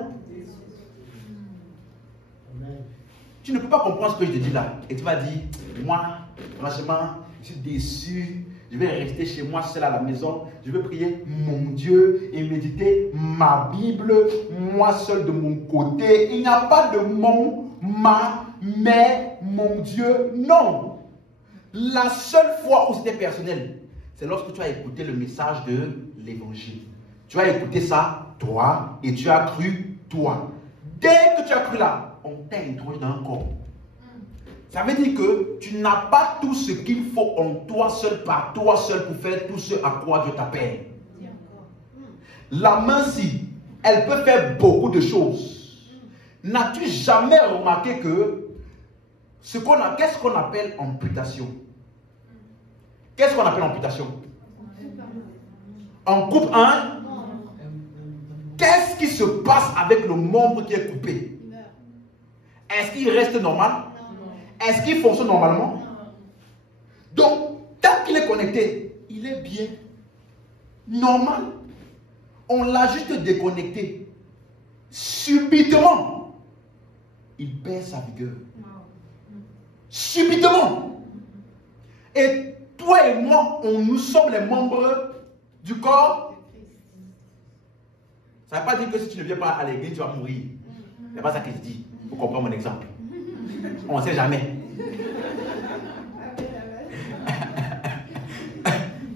Tu ne peux pas comprendre ce que je te dis là. Et tu vas dire, moi, franchement, je suis déçu. Je vais rester chez moi seul à la maison. Je vais prier mon Dieu et méditer ma Bible, moi seul de mon côté. Il n'y a pas de mon, ma, mais, mon Dieu. Non. La seule fois où c'était personnel, c'est lorsque tu as écouté le message de l'évangile. Tu as écouté ça, toi, et tu as cru, toi. Dès que tu as cru là, on t'a introduit dans un corps. Ça veut dire que tu n'as pas tout ce qu'il faut en toi seul, par toi seul, pour faire tout ce à quoi Dieu t'appelle. La main, si, elle peut faire beaucoup de choses. N'as-tu jamais remarqué que qu'est-ce qu'on appelle amputation? Qu'est-ce qu'on appelle amputation? On coupe un. Qu'est-ce qui se passe avec le membre qui est coupé? Est-ce qu'il reste normal? Est-ce qu'il fonctionne normalement? Donc, tant qu'il est connecté, il est bien. Normal. On l'a juste déconnecté. Subitement, il perd sa vigueur. Subitement. Et toi et moi, nous sommes les membres du corps. Ça ne veut pas dire que si tu ne viens pas à l'église, tu vas mourir. Ce n'est pas ça que je dis. Vous comprenez mon exemple. On ne sait jamais.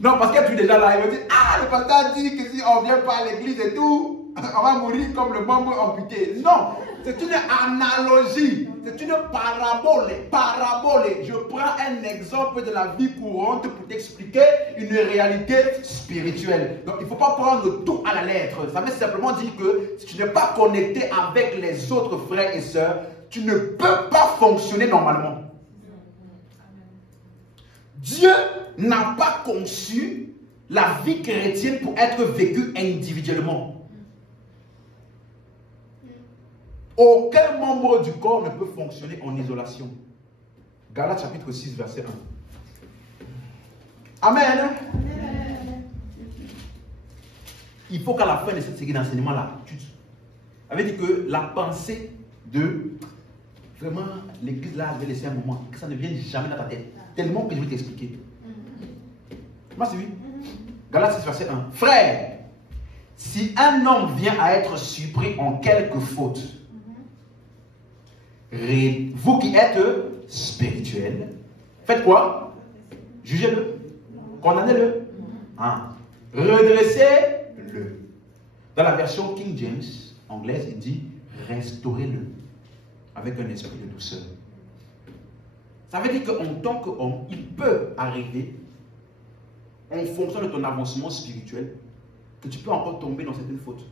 Non, parce qu'il y a plus déjà là, il va dire, ah, le pasteur dit que si on ne vient pas à l'église et tout, on va mourir comme le membre amputé. Non, c'est une analogie, c'est une parabole. Je prends un exemple de la vie courante pour t'expliquer une réalité spirituelle. Donc, il ne faut pas prendre tout à la lettre. Ça veut simplement dire que si tu n'es pas connecté avec les autres frères et sœurs, tu ne peux pas fonctionner normalement. Dieu n'a pas conçu la vie chrétienne pour être vécue individuellement. Aucun membre du corps ne peut fonctionner en isolation. Galates chapitre 6, verset 1. Amen. Amen. Il faut qu'à la fin de cette série d'enseignement-là, ça veut dire que la pensée de vraiment l'église là, je vais laisser un moment, que ça ne vienne jamais dans ta tête. Tellement que je vais t'expliquer. Moi, c'est oui. Galates 6, verset 1. Frère, si un homme vient à être surpris en quelque faute, vous qui êtes spirituels, faites quoi? Jugez-le. Condamnez-le. Hein? Redressez-le. Dans la version King James anglaise, il dit restaurez-le avec un esprit de douceur. Ça veut dire qu'en tant qu'homme, il peut arriver, en fonction de ton avancement spirituel, que tu peux encore tomber dans certaines fautes.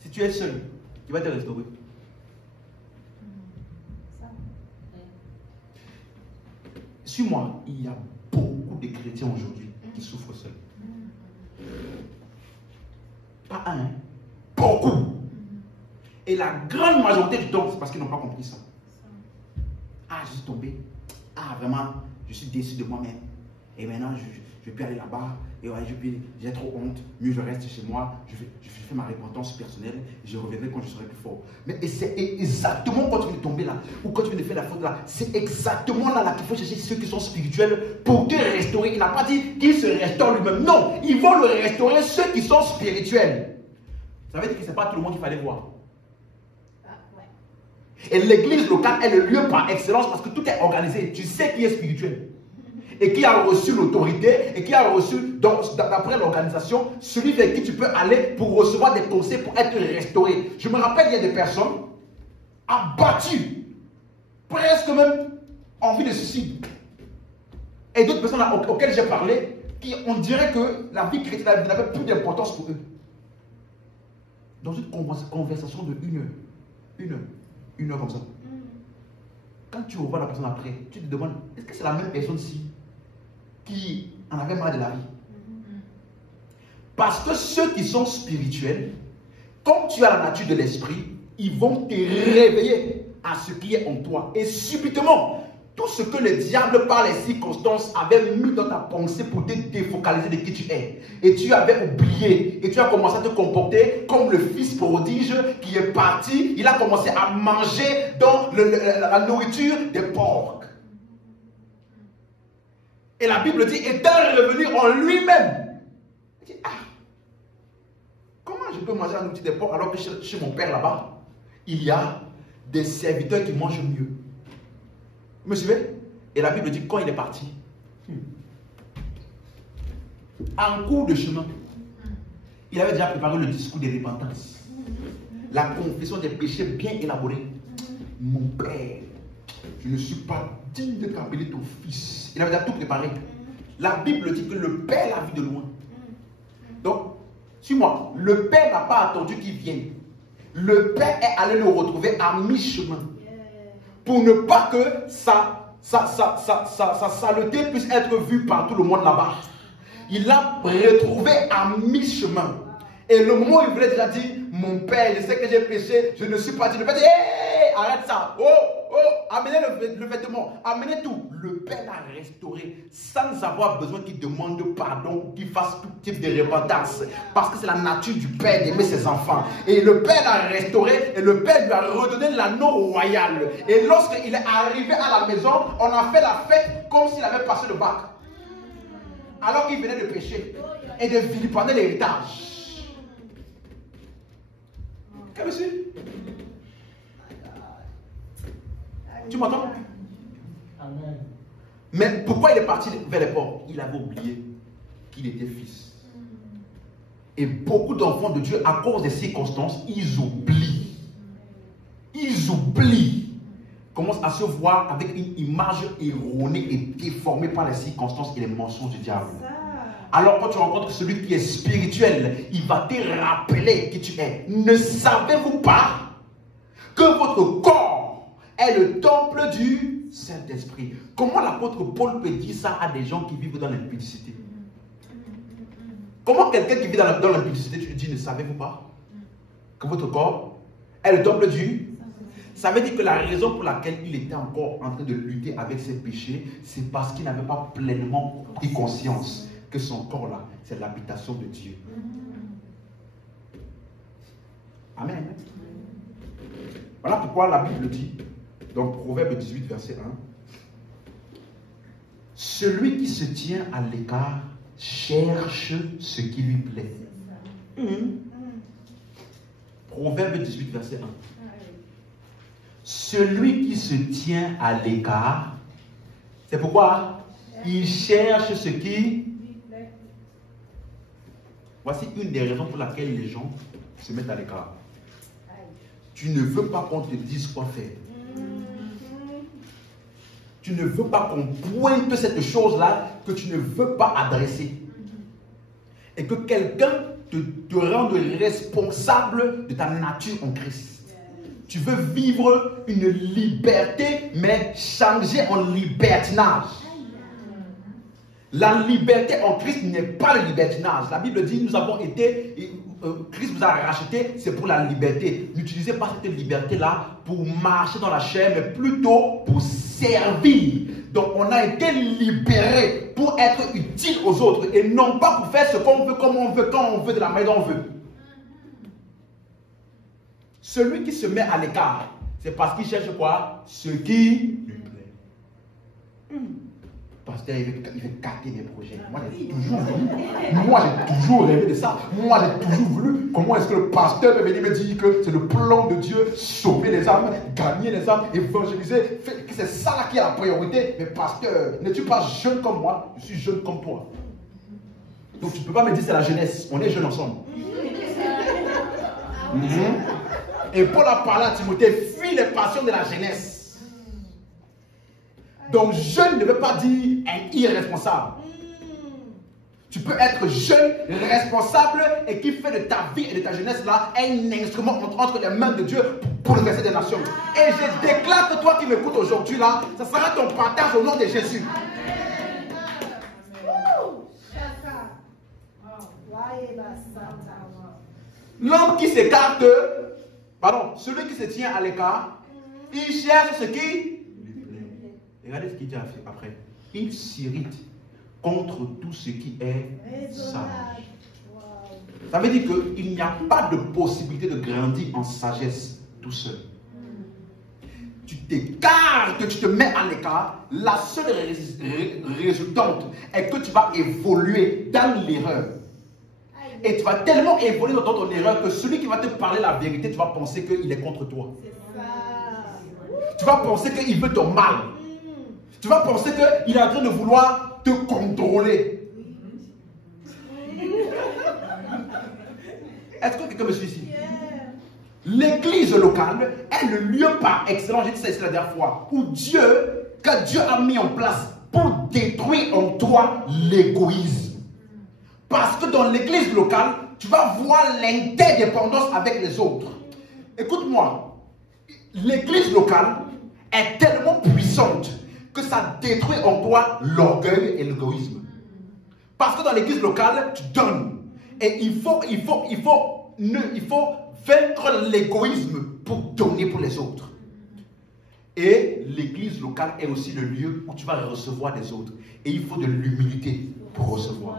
Si tu es seul, il va te restaurer. Suis-moi, il y a beaucoup de chrétiens aujourd'hui qui souffrent seuls. Pas un, hein? Beaucoup. Et la grande majorité du temps, c'est parce qu'ils n'ont pas compris ça. Ah, je suis tombé. Ah, vraiment, je suis déçu de moi-même. Et maintenant, je peux aller là-bas. Et ouais, j'ai trop honte. Mieux, je reste chez moi. Je fais ma repentance personnelle. Et je reviendrai quand je serai plus fort. Mais c'est exactement quand tu viens de tomber là, ou quand tu viens de faire la faute là, c'est exactement là qu'il faut chercher ceux qui sont spirituels pour te restaurer. Il n'a pas dit qu'il se restaure lui-même. Non, ils vont le restaurer, ceux qui sont spirituels. Ça veut dire que ce n'est pas tout le monde qu'il fallait voir. Et l'église locale est le lieu par excellence parce que tout est organisé. Tu sais qui est spirituel et qui a reçu l'autorité et qui a reçu, d'après l'organisation, celui vers qui tu peux aller pour recevoir des conseils pour être restauré. Je me rappelle, il y a des personnes abattues, presque même envie de suicide. Et d'autres personnes auxquelles j'ai parlé, qui on dirait que la vie chrétienne n'avait plus d'importance pour eux. Dans une conversation de une heure comme ça. Quand tu revois la personne après, tu te demandes, est-ce que c'est la même personne-ci qui en avait marre de la vie? Parce que ceux qui sont spirituels, comme tu as la nature de l'esprit, ils vont te réveiller à ce qui est en toi. Et subitement, tout ce que le diable par les circonstances avait mis dans ta pensée pour te défocaliser de qui tu es. Et tu avais oublié. Et tu as commencé à te comporter comme le fils prodige qui est parti. Il a commencé à manger dans la nourriture des porcs. Et la Bible dit, étant revenu en lui-même. Il dit, comment je peux manger la nourriture des porcs alors que chez mon père là-bas, il y a des serviteurs qui mangent mieux. Vous me suivez? Et la Bible dit, quand il est parti, en cours de chemin, il avait déjà préparé le discours de repentance. La confession des péchés bien élaborée. Mon père, je ne suis pas digne d'être appelé ton fils. Il avait déjà tout préparé. La Bible dit que le père l'a vu de loin. Donc, suis-moi, le père n'a pas attendu qu'il vienne. Le père est allé le retrouver à mi-chemin. Pour ne pas que sa saleté puisse être vue par tout le monde là-bas. Il l'a retrouvé à mi-chemin. Et le moment où il voulait déjà dire, mon père, je sais que j'ai péché, je ne suis pas dit. Le père dit, hé, arrête ça. Amenez le vêtement, amenez tout. Le père l'a restauré sans avoir besoin qu'il demande pardon, qu'il fasse tout type de repentance. Parce que c'est la nature du père d'aimer ses enfants. Et le père l'a restauré et le père lui a redonné l'anneau royal. Et lorsqu'il est arrivé à la maison, on a fait la fête comme s'il avait passé le bac. Alors qu'il venait de pécher et de vilipender l'héritage. Quel monsieur? Tu m'entends? Amen. Mais pourquoi il est parti vers les porcs? Il avait oublié qu'il était fils. Et beaucoup d'enfants de Dieu, à cause des circonstances, ils oublient. Ils oublient. Commencent à se voir avec une image erronée et déformée par les circonstances et les mensonges du diable. Alors quand tu rencontres celui qui est spirituel, il va te rappeler qui tu es. Ne savez-vous pas que votre corps est le temple du Saint-Esprit? Comment l'apôtre Paul peut dire ça à des gens qui vivent dans l'impudicité? Comment quelqu'un qui vit dans l'impudicité, tu lui dis, ne savez-vous pas que votre corps est le temple du... Ça veut dire que la raison pour laquelle il était encore en train de lutter avec ses péchés, c'est parce qu'il n'avait pas pleinement pris conscience que son corps là, c'est l'habitation de Dieu. Amen. Voilà pourquoi la Bible dit, donc Proverbe 18, verset 1, celui qui se tient à l'écart cherche ce qui lui plaît. Proverbe 18, verset 1. Celui qui se tient à l'écart, c'est pourquoi il cherche ce qui... Voici une des raisons pour laquelle les gens se mettent à l'écart. Tu ne veux pas qu'on te dise quoi faire. Tu ne veux pas qu'on pointe cette chose-là que tu ne veux pas adresser. Et que quelqu'un te rende responsable de ta nature en Christ. Tu veux vivre une liberté, mais changer en libertinage. La liberté en Christ n'est pas le libertinage. La Bible dit, nous avons été, Christ vous a racheté, c'est pour la liberté. N'utilisez pas cette liberté-là pour marcher dans la chair, mais plutôt pour servir. Donc on a été libérés pour être utile aux autres et non pas pour faire ce qu'on veut, comme on veut, quand on veut, de la manière dont on veut. Celui qui se met à l'écart, c'est parce qu'il cherche quoi? Ce qui lui plaît. Pasteur, il veut gâter mes projets. Moi, j'ai toujours voulu. Moi, j'ai toujours rêvé de ça. Moi, j'ai toujours voulu. Comment est-ce que le pasteur peut venir me dire que c'est le plan de Dieu, sauver les âmes, gagner les âmes, évangéliser, que c'est ça là qui est la priorité. Mais pasteur, n'es-tu pas jeune comme moi? Je suis jeune comme toi. Donc, tu ne peux pas me dire c'est la jeunesse. On est jeunes ensemble. Et Paul a parlé à Timothée, fuis les passions de la jeunesse. Donc, jeune ne veut pas dire un irresponsable. Tu peux être jeune, responsable et qui fait de ta vie et de ta jeunesse là un instrument entre les mains de Dieu pour le reste des nations. Et je déclare que toi qui m'écoutes aujourd'hui là, ça sera ton partage au nom de Jésus. L'homme qui s'écarte, pardon, celui qui se tient à l'écart, il cherche ce qui... Regardez ce qu'il dit après. Il s'irrite contre tout ce qui est sage. Ça veut dire qu'il n'y a pas de possibilité de grandir en sagesse tout seul. Tu t'écartes, tu te mets à l'écart. La seule résultante est que tu vas évoluer dans l'erreur. Et tu vas tellement évoluer dans ton erreur que celui qui va te parler la vérité, tu vas penser qu'il est contre toi. Tu vas penser qu'il veut ton mal. Tu vas penser qu'il est en train de vouloir te contrôler. Est-ce que quelqu'un me suit ici? L'église locale est le lieu par excellence, j'ai dit ça ici la dernière fois, où que Dieu a mis en place pour détruire en toi l'égoïsme. Parce que dans l'église locale, tu vas voir l'interdépendance avec les autres. Écoute-moi, l'église locale est tellement puissante que ça détruit en toi l'orgueil et l'égoïsme. Parce que dans l'église locale, tu donnes. Et il faut vaincre l'égoïsme pour donner pour les autres. Et l'église locale est aussi le lieu où tu vas recevoir des autres. Et il faut de l'humilité pour recevoir.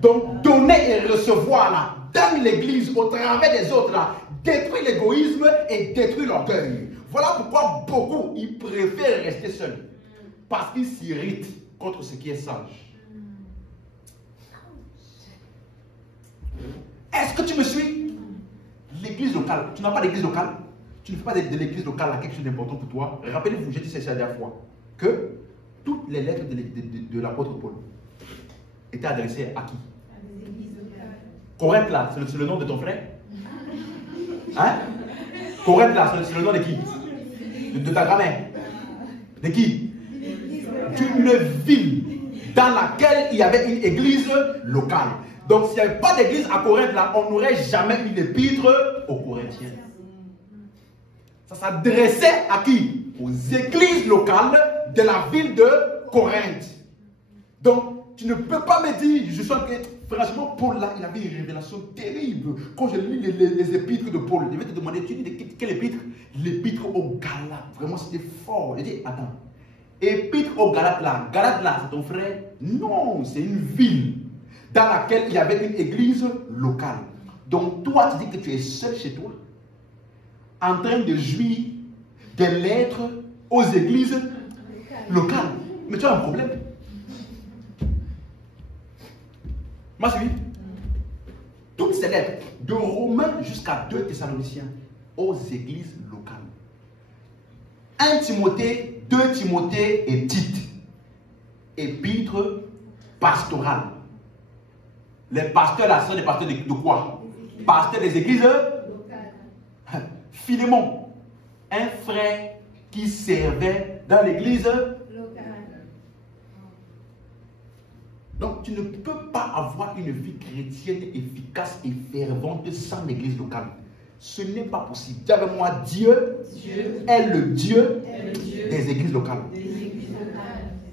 Donc, donner et recevoir là, dans l'église, au travers des autres là, détruit l'égoïsme et détruit l'orgueil. Voilà pourquoi beaucoup, ils préfèrent rester seuls. Parce qu'ils s'irritent contre ce qui est sage. Est-ce que tu me suis? L'église locale. Tu n'as pas d'église locale? Tu ne fais pas de l'église locale quelque chose d'important pour toi? Rappelez-vous, j'ai dit ça la dernière fois, que toutes les lettres de l'apôtre Paul étaient adressées à qui? Corinthe là, c'est le nom de ton frère? Hein? Corinthe là, c'est le nom de qui? De ta grand-mère? De qui? D'une ville dans laquelle il y avait une église locale. Donc s'il n'y avait pas d'église à Corinthe là, on n'aurait jamais une épître aux Corinthiens. Ça s'adressait à qui? Aux églises locales de la ville de Corinthe. Donc tu ne peux pas me dire, je sens que franchement Paul là, il avait une révélation terrible. Quand je lis les épîtres de Paul, je vais te demander, tu dis quelle épître? L'épître aux Galates. Vraiment c'était fort. Je dis, attends, épître aux Galates là, c'est ton frère? Non, c'est une ville dans laquelle il y avait une église locale. Donc toi, tu dis que tu es seul chez toi, en train de jouir des lettres aux églises locales. Mais tu as un problème. Moi, je suis. Toutes ces lettres, de Romains jusqu'à 2 Thessaloniciens, aux églises locales. 1 Timothée, 2 Timothée et Tite. Épître pastorale. Les pasteurs là, sont des pasteurs de quoi? pasteur des églises locales. Philémon, un frère qui servait dans l'église locale. Donc tu ne peux pas avoir une vie chrétienne efficace et fervente sans l'église locale. Ce n'est pas possible. Dis avec moi, Dieu est le Dieu des églises locales.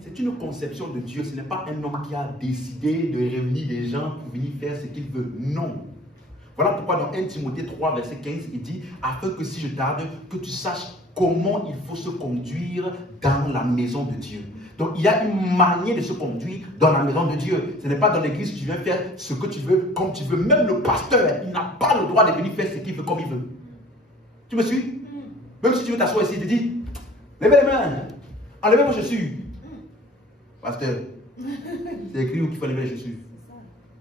C'est une conception de Dieu. Ce n'est pas un homme qui a décidé de réunir des gens pour venir faire ce qu'il veut. Non. Voilà pourquoi dans 1 Timothée 3, verset 15, il dit, afin que si je tarde, que tu saches comment il faut se conduire dans la maison de Dieu. Donc il y a une manière de se conduire dans la maison de Dieu. Ce n'est pas dans l'église que tu viens faire ce que tu veux, comme tu veux. Même le pasteur, il n'a pas le droit de venir faire ce qu'il veut, comme il veut. Tu me suis? Même si tu veux t'asseoir ici, il te dit, levez les mains, enlevez vos chaussures. Pasteur, c'est écrit où qu'il faut lever les chaussures?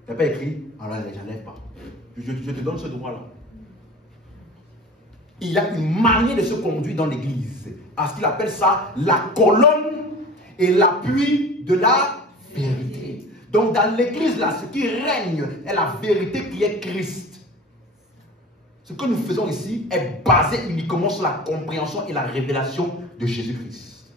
Tu n'as pas écrit? Alors j'enlève pas. Je te donne ce droit-là. Il y a une manière de se conduire dans l'église. À ce qu'il appelle ça la colonne et l'appui de la vérité. Donc dans l'église là, ce qui règne est la vérité qui est Christ. Ce que nous faisons ici est basé uniquement sur la compréhension et la révélation de Jésus-Christ.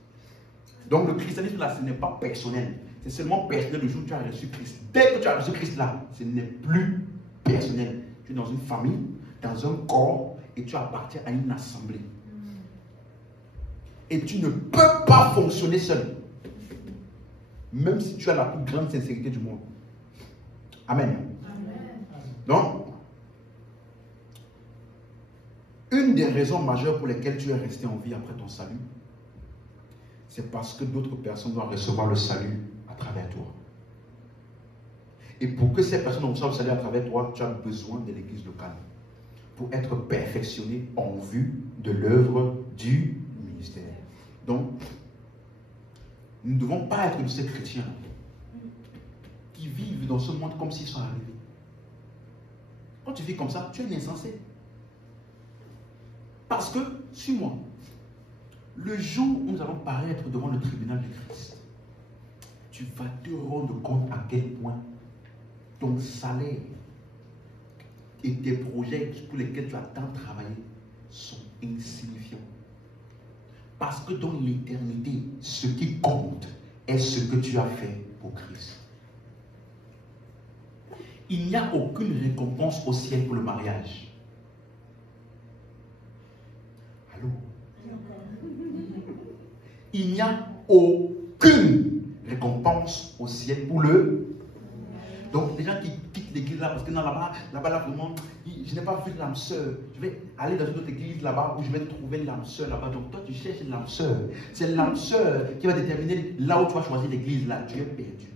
Donc le christianisme là, ce n'est pas personnel. C'est seulement personnel le jour où tu as reçu Christ. Dès que tu as reçu Christ là, ce n'est plus personnel. Tu es dans une famille, dans un corps, et tu appartiens à une assemblée. Et tu ne peux pas fonctionner seul. Même si tu as la plus grande sincérité du monde. Amen. Donc, une des raisons majeures pour lesquelles tu es resté en vie après ton salut, c'est parce que d'autres personnes doivent recevoir le salut à travers toi. Et pour que ces personnes reçoivent le salut à travers toi, tu as besoin de l'église locale pour être perfectionné en vue de l'œuvre du ministère. Donc, nous ne devons pas être de ces chrétiens qui vivent dans ce monde comme s'ils sont arrivés. Quand tu vis comme ça, tu es insensé. Parce que, suis-moi, le jour où nous allons paraître devant le tribunal de Christ, tu vas te rendre compte à quel point ton salaire et tes projets pour lesquels tu as tant travaillé sont insignifiants. Parce que dans l'éternité, ce qui compte est ce que tu as fait pour Christ. Il n'y a aucune récompense au ciel pour le mariage. Allô? Il n'y a aucune récompense au ciel pour le... Donc, les gens qui quittent l'église là, parce que non, là-bas, vraiment, je n'ai pas vu l'âme sœur. Je vais aller dans une autre église là-bas où je vais trouver l'âme sœur là-bas. Donc, toi, tu cherches l'âme sœur. C'est l'âme sœur qui va déterminer là où tu vas choisir l'église là. Tu es perdu.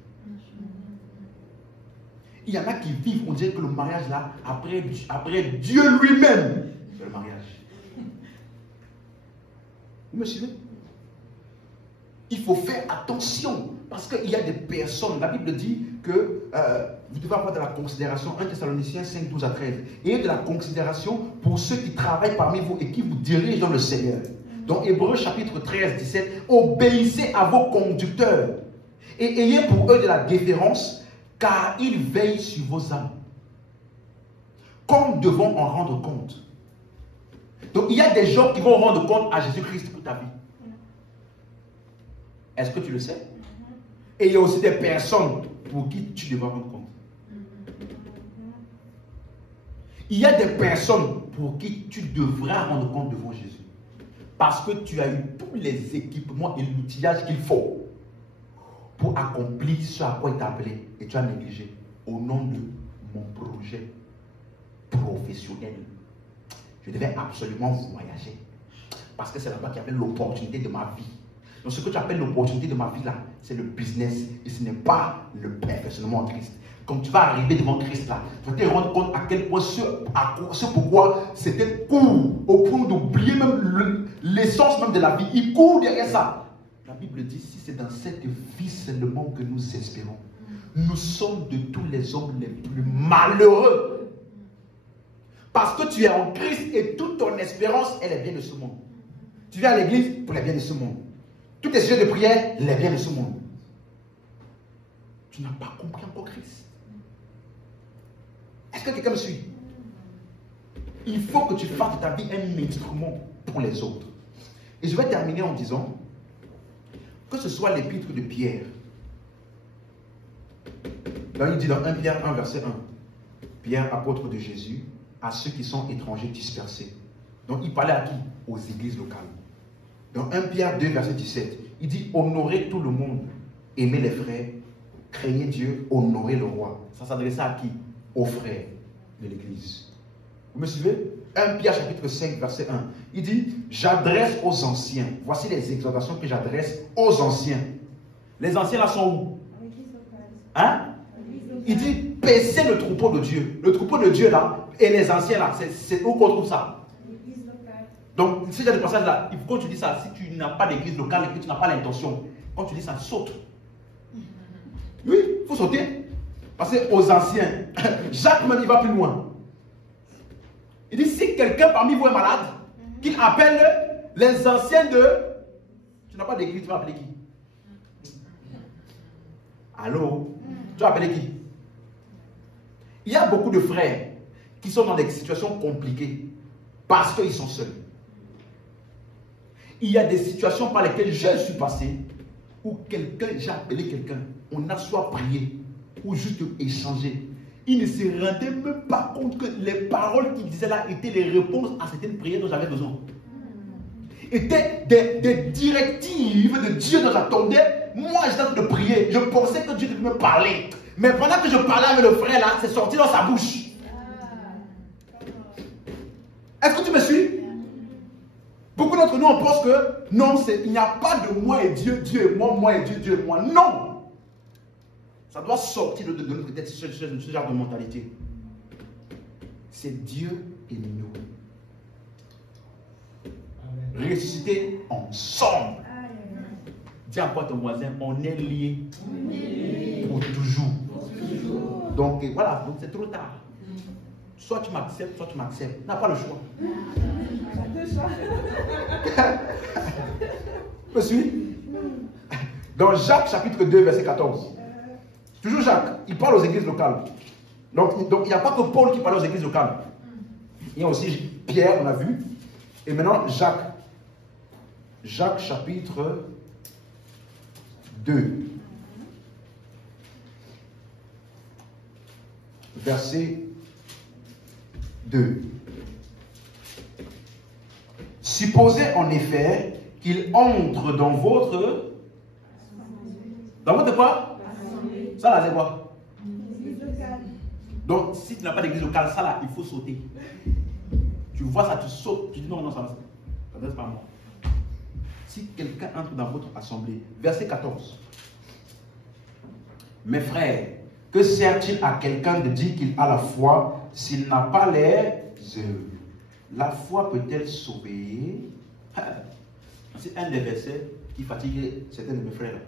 Il y en a qui vivent, on dirait que le mariage là, après Dieu lui-même, c'est le mariage. Vous me suivez? Il faut faire attention. Parce qu'il y a des personnes, la Bible dit que vous devez avoir de la considération, 1 Thessaloniciens 5, 12 à 13, et de la considération pour ceux qui travaillent parmi vous et qui vous dirigent dans le Seigneur. Donc Hébreux chapitre 13, 17, obéissez à vos conducteurs et ayez pour eux de la déférence, car ils veillent sur vos âmes. Comme devons en rendre compte. Donc il y a des gens qui vont rendre compte à Jésus-Christ pour ta vie. Est-ce que tu le sais? Et il y a aussi des personnes pour qui tu devras rendre compte. Il y a des personnes pour qui tu devras rendre compte devant Jésus. Parce que tu as eu tous les équipements et l'outillage qu'il faut pour accomplir ce à quoi il t'a appelé. Et tu as négligé au nom de mon projet professionnel. Je devais absolument voyager. Parce que c'est là-bas qu'il y avait l'opportunité de ma vie. Donc ce que tu appelles l'opportunité de ma vie là, c'est le business et ce n'est pas le perfectionnement en Christ. Quand tu vas arriver devant Christ là, tu vas te rendre compte à quel point ce pourquoi c'était court, au point d'oublier même l'essence même de la vie. Il court derrière ça. La Bible dit, si c'est dans cette vie seulement que nous espérons, nous sommes de tous les hommes les plus malheureux. Parce que tu es en Christ et toute ton espérance, elle est bien de ce monde. Tu viens à l'église pour les biens de ce monde. Tous tes sujets de prière, les biens de ce monde. Tu n'as pas compris encore Christ. Est-ce que quelqu'un me suit? il faut que tu fasses de ta vie un instrument pour les autres. Et je vais terminer en disant que ce soit l'épître de Pierre. Là, il dit dans 1 Pierre 1, verset 1, Pierre, apôtre de Jésus, à ceux qui sont étrangers dispersés. Donc, il parlait à qui? Aux églises locales. Dans 1 Pierre 2, verset 17, il dit honorez tout le monde, aimez les frères, craignez Dieu, honorez le roi. Ça s'adressait à qui? Aux frères de l'église. Vous me suivez? 1 Pierre chapitre 5, verset 1. Il dit j'adresse aux anciens. Voici les exhortations que j'adresse aux anciens. Les anciens là sont où? Hein? Il dit paissez le troupeau de Dieu. Le troupeau de Dieu là, et les anciens là, c'est où qu'on trouve ça? Donc, si tu as des passages là, quand tu dis ça, si tu n'as pas d'église locale et que tu n'as pas l'intention, quand tu dis ça, saute. Oui, il faut sauter. Parce que aux anciens, Jacques même il va plus loin. Il dit si quelqu'un parmi vous est malade, qu'il appelle les anciens de. Tu n'as pas d'église, tu vas appeler qui? Allô? Tu vas appeler qui? Il y a beaucoup de frères qui sont dans des situations compliquées parce qu'ils sont seuls. Il y a des situations par lesquelles je suis passé où j'ai appelé quelqu'un, on a soit prié ou juste échangé. Il ne se rendait même pas compte que les paroles qu'il disait là étaient les réponses à certaines prières dont j'avais besoin. Étaient des directives de Dieu dont j'attendais. Moi, j'étais en train de prier. Je pensais que Dieu devait me parler. Mais pendant que je parlais avec le frère là, c'est sorti dans sa bouche. Est-ce que tu me suis? Beaucoup d'entre nous, on pense que non, il n'y a pas de moi et Dieu, Dieu et moi et Dieu, Dieu et moi. Non! Ça doit sortir de notre tête, ce genre de mentalité. C'est Dieu et nous. Ressusciter ensemble. Dis à quoi ton voisin, on est liés pour toujours. Donc voilà, donc c'est trop tard. Soit tu m'acceptes, soit tu m'acceptes. Tu n'as pas le choix. Je suis. Dans Jacques chapitre 2, verset 14. Toujours Jacques, il parle aux églises locales. Donc il n'y a pas que Paul qui parle aux églises locales. Il y a aussi Pierre, on a vu. Et maintenant Jacques. Jacques chapitre 2. Verset 2. Supposez en effet qu'il entre dans votre... Dans votre quoi? Ça là, c'est quoi? Donc, si tu n'as pas d'église locale, ça là, il faut sauter. Tu vois ça, tu sautes. Tu dis non, ça ne pas moi. Si quelqu'un entre dans votre assemblée, verset 14. Mes frères, que sert-il à quelqu'un de dire qu'il a la foi s'il n'a pas les œuvres? La foi peut-elle sauver? C'est un des versets qui fatigue certains de mes frères.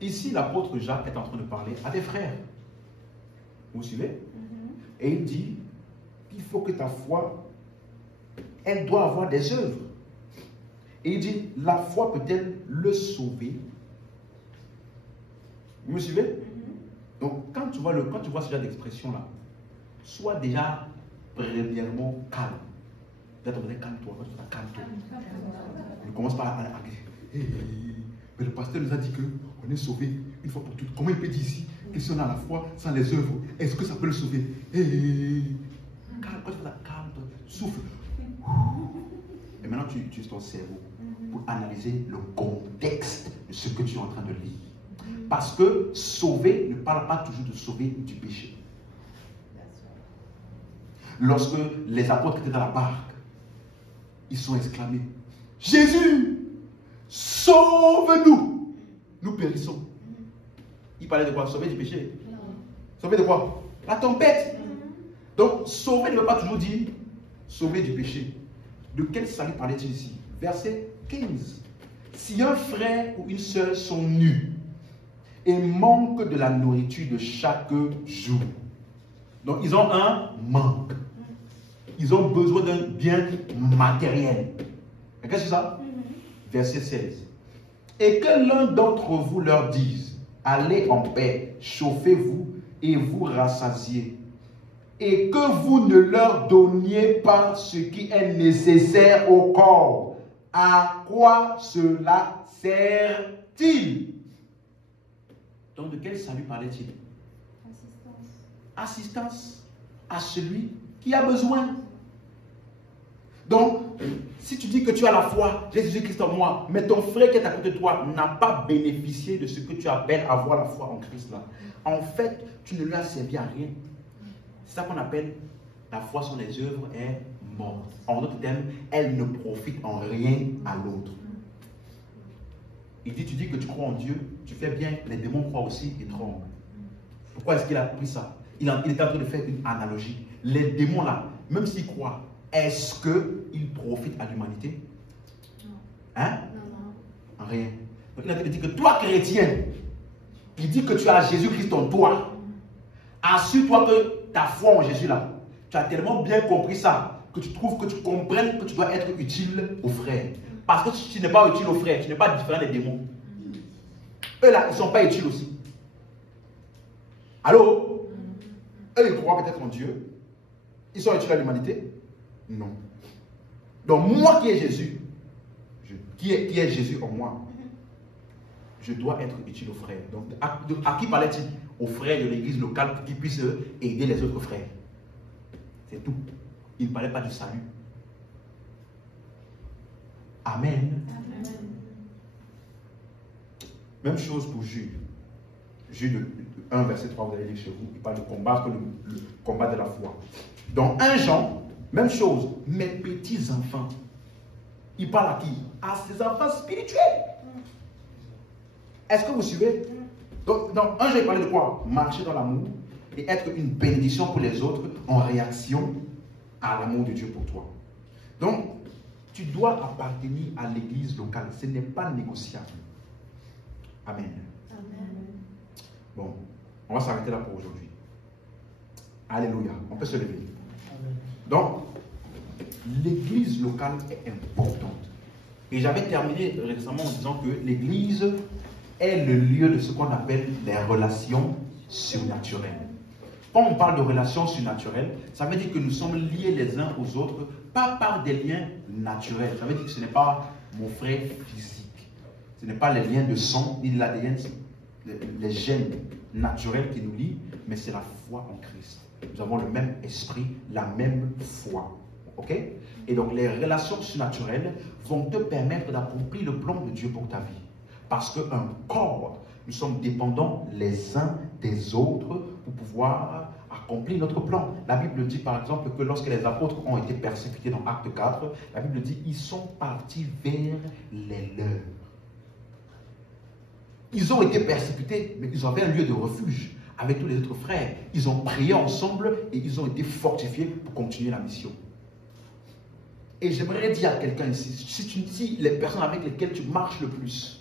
Ici, l'apôtre Jacques est en train de parler à des frères. Vous suivez? Et il dit, il faut que ta foi, elle doit avoir des œuvres. Et il dit, la foi peut-elle le sauver? Vous me suivez? Donc, quand tu vois ce genre d'expression-là, sois déjà premièrement calme. D'être calme-toi, calme-toi. On commence par à mais le pasteur nous a dit qu'on est sauvé une fois pour toutes. Comment il peut dire ici que si on a la foi sans les œuvres, est-ce que ça peut le sauver? Calme, quand tu fais ça, calme-toi, souffle. Et maintenant tu utilises ton cerveau pour analyser le contexte de ce que tu es en train de lire. Parce que sauver ne parle pas toujours de sauver du péché. Lorsque les apôtres étaient dans la barque, ils sont exclamés, Jésus, sauve-nous, nous périssons. Il parlait de quoi? Sauver du péché. Sauver de quoi? La tempête. Donc, sauver ne veut pas toujours dire sauver du péché. De quel salut parlait-il ici? Verset 15. Si un frère ou une sœur sont nus et manquent de la nourriture de chaque jour, donc ils ont un manque. Ils ont besoin d'un bien matériel. Qu'est-ce que c'est ça? Verset 16. Et que l'un d'entre vous leur dise, allez en paix, chauffez-vous et vous rassasiez. et que vous ne leur donniez pas ce qui est nécessaire au corps. À quoi cela sert-il? Donc de quel salut parlait-il? Assistance à celui qui a besoin. Donc, si tu dis que tu as la foi, Jésus-Christ en moi, mais ton frère qui est à côté de toi n'a pas bénéficié de ce que tu appelles avoir la foi en Christ là, en fait, tu ne lui as servi à rien. C'est ça qu'on appelle la foi sans les œuvres est morte. En d'autres termes, elle ne profite en rien à l'autre. Il dit, tu dis que tu crois en Dieu, tu fais bien, les démons croient aussi et tremblent. Pourquoi est-ce qu'il a pris ça? Il est en train de faire une analogie. Les démons là, même s'ils croient, est-ce qu'ils profitent à l'humanité? Hein? Non. Rien. Donc il a dit que toi, chrétien, il dit que tu as Jésus-Christ en toi. Assure-toi que ta foi en Jésus là, tu as tellement bien compris ça, que tu trouves que tu comprennes que tu dois être utile aux frères. Parce que si tu n'es pas utile aux frères, tu n'es pas différent des démons. Eux là, ils ne sont pas utiles aussi. Allô? Eux, ils croient peut-être en Dieu. Ils sont utiles à l'humanité? Non. Donc moi qui ai Jésus, qui est Jésus en moi, je dois être utile aux frères. Donc à qui parlait-il? Aux frères de l'église locale pour qu'ils puissent aider les autres frères. C'est tout. Il ne parlait pas du salut. Amen. Amen. Même chose pour Jude. Jude 1, verset 3, vous allez lire chez vous. Il parle de combat, le combat de la foi. Dans 1 Jean, même chose. Mes petits enfants. Il parle à qui? À ses enfants spirituels. Est-ce que vous suivez? Donc, dans 1 Jean, il parlait de quoi? Marcher dans l'amour et être une bénédiction pour les autres en réaction à l'amour de Dieu pour toi. Donc, tu dois appartenir à l'église locale. Ce n'est pas négociable. Amen. Amen. Bon, on va s'arrêter là pour aujourd'hui. Alléluia. On peut se lever. Amen. Donc, l'église locale est importante. Et j'avais terminé récemment en disant que l'église est le lieu de ce qu'on appelle les relations surnaturelles. Quand on parle de relations surnaturelles, ça veut dire que nous sommes liés les uns aux autres, pas par des liens naturels. Ça veut dire que ce n'est pas mon frère physique. Ce n'est pas les liens de sang, ni l'ADN, les gènes naturels qui nous lient, mais c'est la foi en Christ. Nous avons le même esprit, la même foi. Ok? Et donc les relations surnaturelles vont te permettre d'accomplir le plan de Dieu pour ta vie. Parce qu'un corps, nous sommes dépendants les uns des autres pour pouvoir accomplir notre plan. La Bible dit par exemple que lorsque les apôtres ont été persécutés dans Acte 4, la Bible dit ils sont partis vers les leurs. Ils ont été persécutés, mais ils avaient un lieu de refuge avec tous les autres frères. Ils ont prié ensemble et ils ont été fortifiés pour continuer la mission. Et j'aimerais dire à quelqu'un ici, si les personnes avec lesquelles tu marches le plus,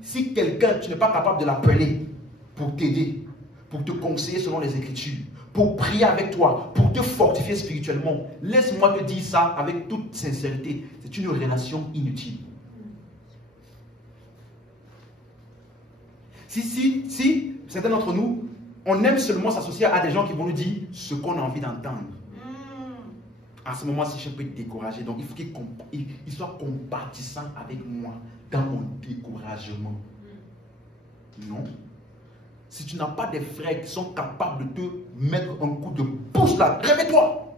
si quelqu'un, tu n'es pas capable de l'appeler pour t'aider, pour te conseiller selon les Écritures, pour prier avec toi, pour te fortifier spirituellement, laisse-moi te dire ça avec toute sincérité. C'est une relation inutile. Si certains d'entre nous, on aime seulement s'associer à des gens qui vont nous dire ce qu'on a envie d'entendre. À ce moment-ci, je peux être découragé. Donc, il faut qu'il soit compatissant avec moi dans mon découragement. Non. Si tu n'as pas des frères qui sont capables de te mettre un coup de pouce là, réveille-toi.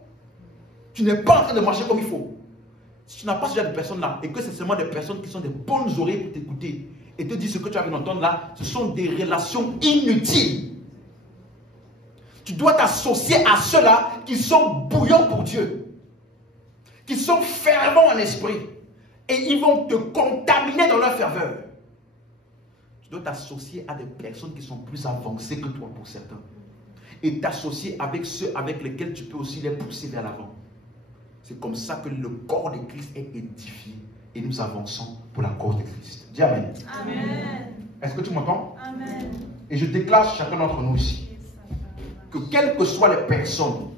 Tu n'es pas en train de marcher comme il faut. Si tu n'as pas ce genre de personnes-là, et que c'est seulement des personnes qui sont des bonnes oreilles pour t'écouter, et te dire ce que tu as envie d'entendre là, ce sont des relations inutiles. Tu dois t'associer à ceux-là qui sont bouillants pour Dieu, qui sont fervents en esprit, et ils vont te contaminer dans leur ferveur. Tu dois t'associer à des personnes qui sont plus avancées que toi pour certains, et t'associer avec ceux avec lesquels tu peux aussi les pousser vers l'avant. C'est comme ça que le corps de Christ est édifié, et nous avançons pour la cause de Christ. Dis Amen. Amen. Est-ce que tu m'entends? Amen. Et je déclare chacun d'entre nous ici que quelles que soient les personnes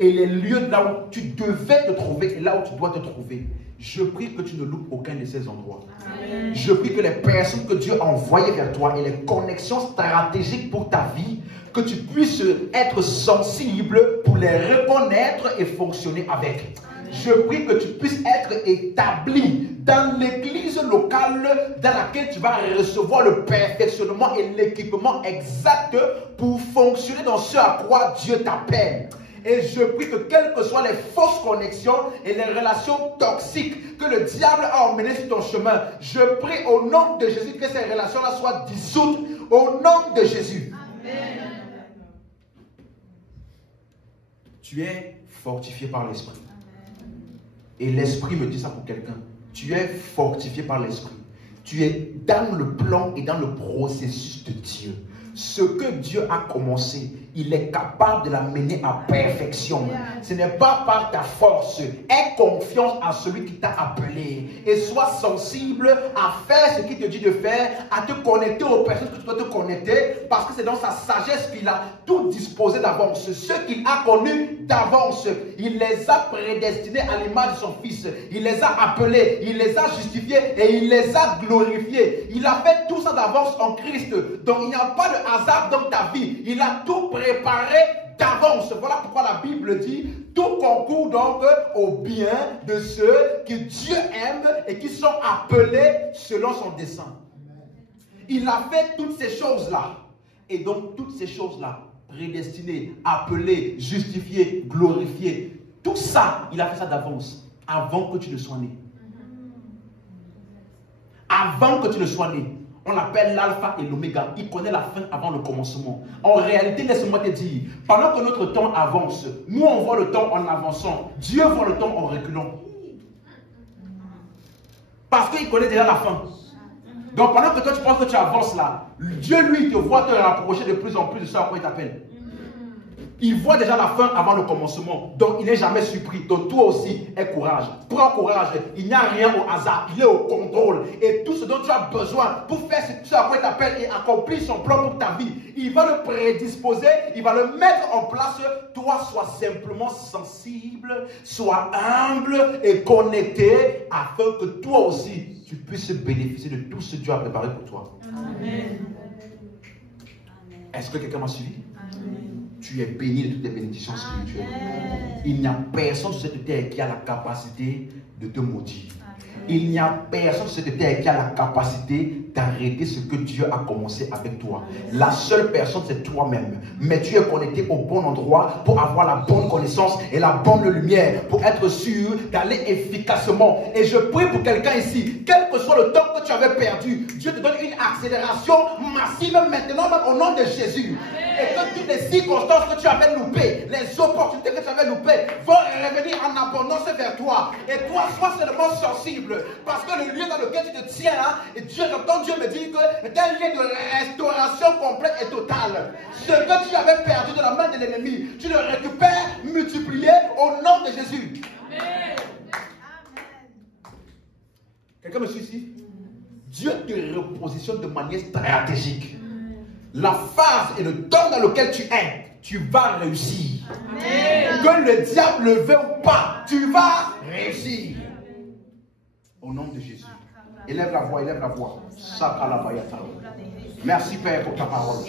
et les lieux là où tu devais te trouver et là où tu dois te trouver. Je prie que tu ne loupes aucun de ces endroits. Amen. Je prie que les personnes que Dieu a envoyées vers toi et les connexions stratégiques pour ta vie, que tu puisses être sensible pour les reconnaître et fonctionner avec. Amen. Je prie que tu puisses être établi dans l'église locale dans laquelle tu vas recevoir le perfectionnement et l'équipement exact pour fonctionner dans ce à quoi Dieu t'appelle. Et je prie que quelles que soient les fausses connexions et les relations toxiques que le diable a emmenées sur ton chemin, je prie au nom de Jésus que ces relations-là soient dissoutes au nom de Jésus. Amen. Tu es fortifié par l'Esprit. Et l'Esprit me dit ça pour quelqu'un. Tu es fortifié par l'Esprit. Tu es dans le plan et dans le processus de Dieu. Ce que Dieu a commencé, il est capable de l'amener à perfection. Ce n'est pas par ta force. Aie confiance en celui qui t'a appelé. Et sois sensible à faire ce qu'il te dit de faire, à te connecter aux personnes que tu dois te connecter, parce que c'est dans sa sagesse qu'il a tout disposé d'avance. Ceux qu'il a connus d'avance, il les a prédestinés à l'image de son Fils. Il les a appelés, il les a justifiés et il les a glorifiés. Il a fait tout ça d'avance en Christ. Donc il n'y a pas de hasard dans ta vie. Il a tout préparé d'avance. Voilà pourquoi la Bible dit tout concourt donc au bien de ceux que Dieu aime et qui sont appelés selon son dessein. Il a fait toutes ces choses-là. Et donc toutes ces choses-là, prédestinées, appelées, justifiées, glorifiées, tout ça, il a fait ça d'avance, avant que tu ne sois né. Avant que tu ne sois né. On l'appelle l'alpha et l'oméga. Il connaît la fin avant le commencement. En réalité, laisse-moi te dire, pendant que notre temps avance, nous on voit le temps en avançant. Dieu voit le temps en reculant. Parce qu'il connaît déjà la fin. Donc pendant que toi tu penses que tu avances là, Dieu lui te voit te rapprocher de plus en plus de ce à quoi il t'appelle. Il voit déjà la fin avant le commencement. Donc il n'est jamais surpris. Donc toi aussi, aie courage. Prends courage. Il n'y a rien au hasard. Il est au contrôle. Et tout ce dont tu as besoin pour faire ce à quoi il t'appelle et accomplir son plan pour ta vie, il va le prédisposer. Il va le mettre en place. Toi, sois simplement sensible. Sois humble et connecté afin que toi aussi, tu puisses bénéficier de tout ce que Dieu a préparé pour toi. Amen. Est-ce que quelqu'un m'a suivi? Amen. Tu es béni de toutes les bénédictions spirituelles. Amen. Il n'y a personne sur cette terre qui a la capacité de te maudire. Amen. Il n'y a personne sur cette terre qui a la capacité d'arrêter ce que Dieu a commencé avec toi. Amen. La seule personne, c'est toi-même. Mais tu es connecté au bon endroit pour avoir la bonne connaissance et la bonne lumière, pour être sûr d'aller efficacement. Et je prie pour quelqu'un ici, quel que soit le temps que tu avais perdu, Dieu te donne une accélération massive maintenant, même au nom de Jésus. Amen. Et que toutes les circonstances que tu avais loupées, les opportunités que tu avais loupées, vont revenir en abondance vers toi. Et toi, sois seulement sensible. Parce que le lieu dans lequel tu te tiens, et Dieu, j'entends Dieu me dire que c'est un lieu de restauration complète et totale. Ce que tu avais perdu de la main de l'ennemi, tu le récupères multiplié au nom de Jésus. Amen. Quelqu'un me suit ici? Dieu te repositionne de manière stratégique. La phase et le temps dans lequel tu es, tu vas réussir. Amen. Que le diable le veuille ou pas, tu vas réussir. Au nom de Jésus. Élève la voix, élève la voix. Merci Père pour ta parole.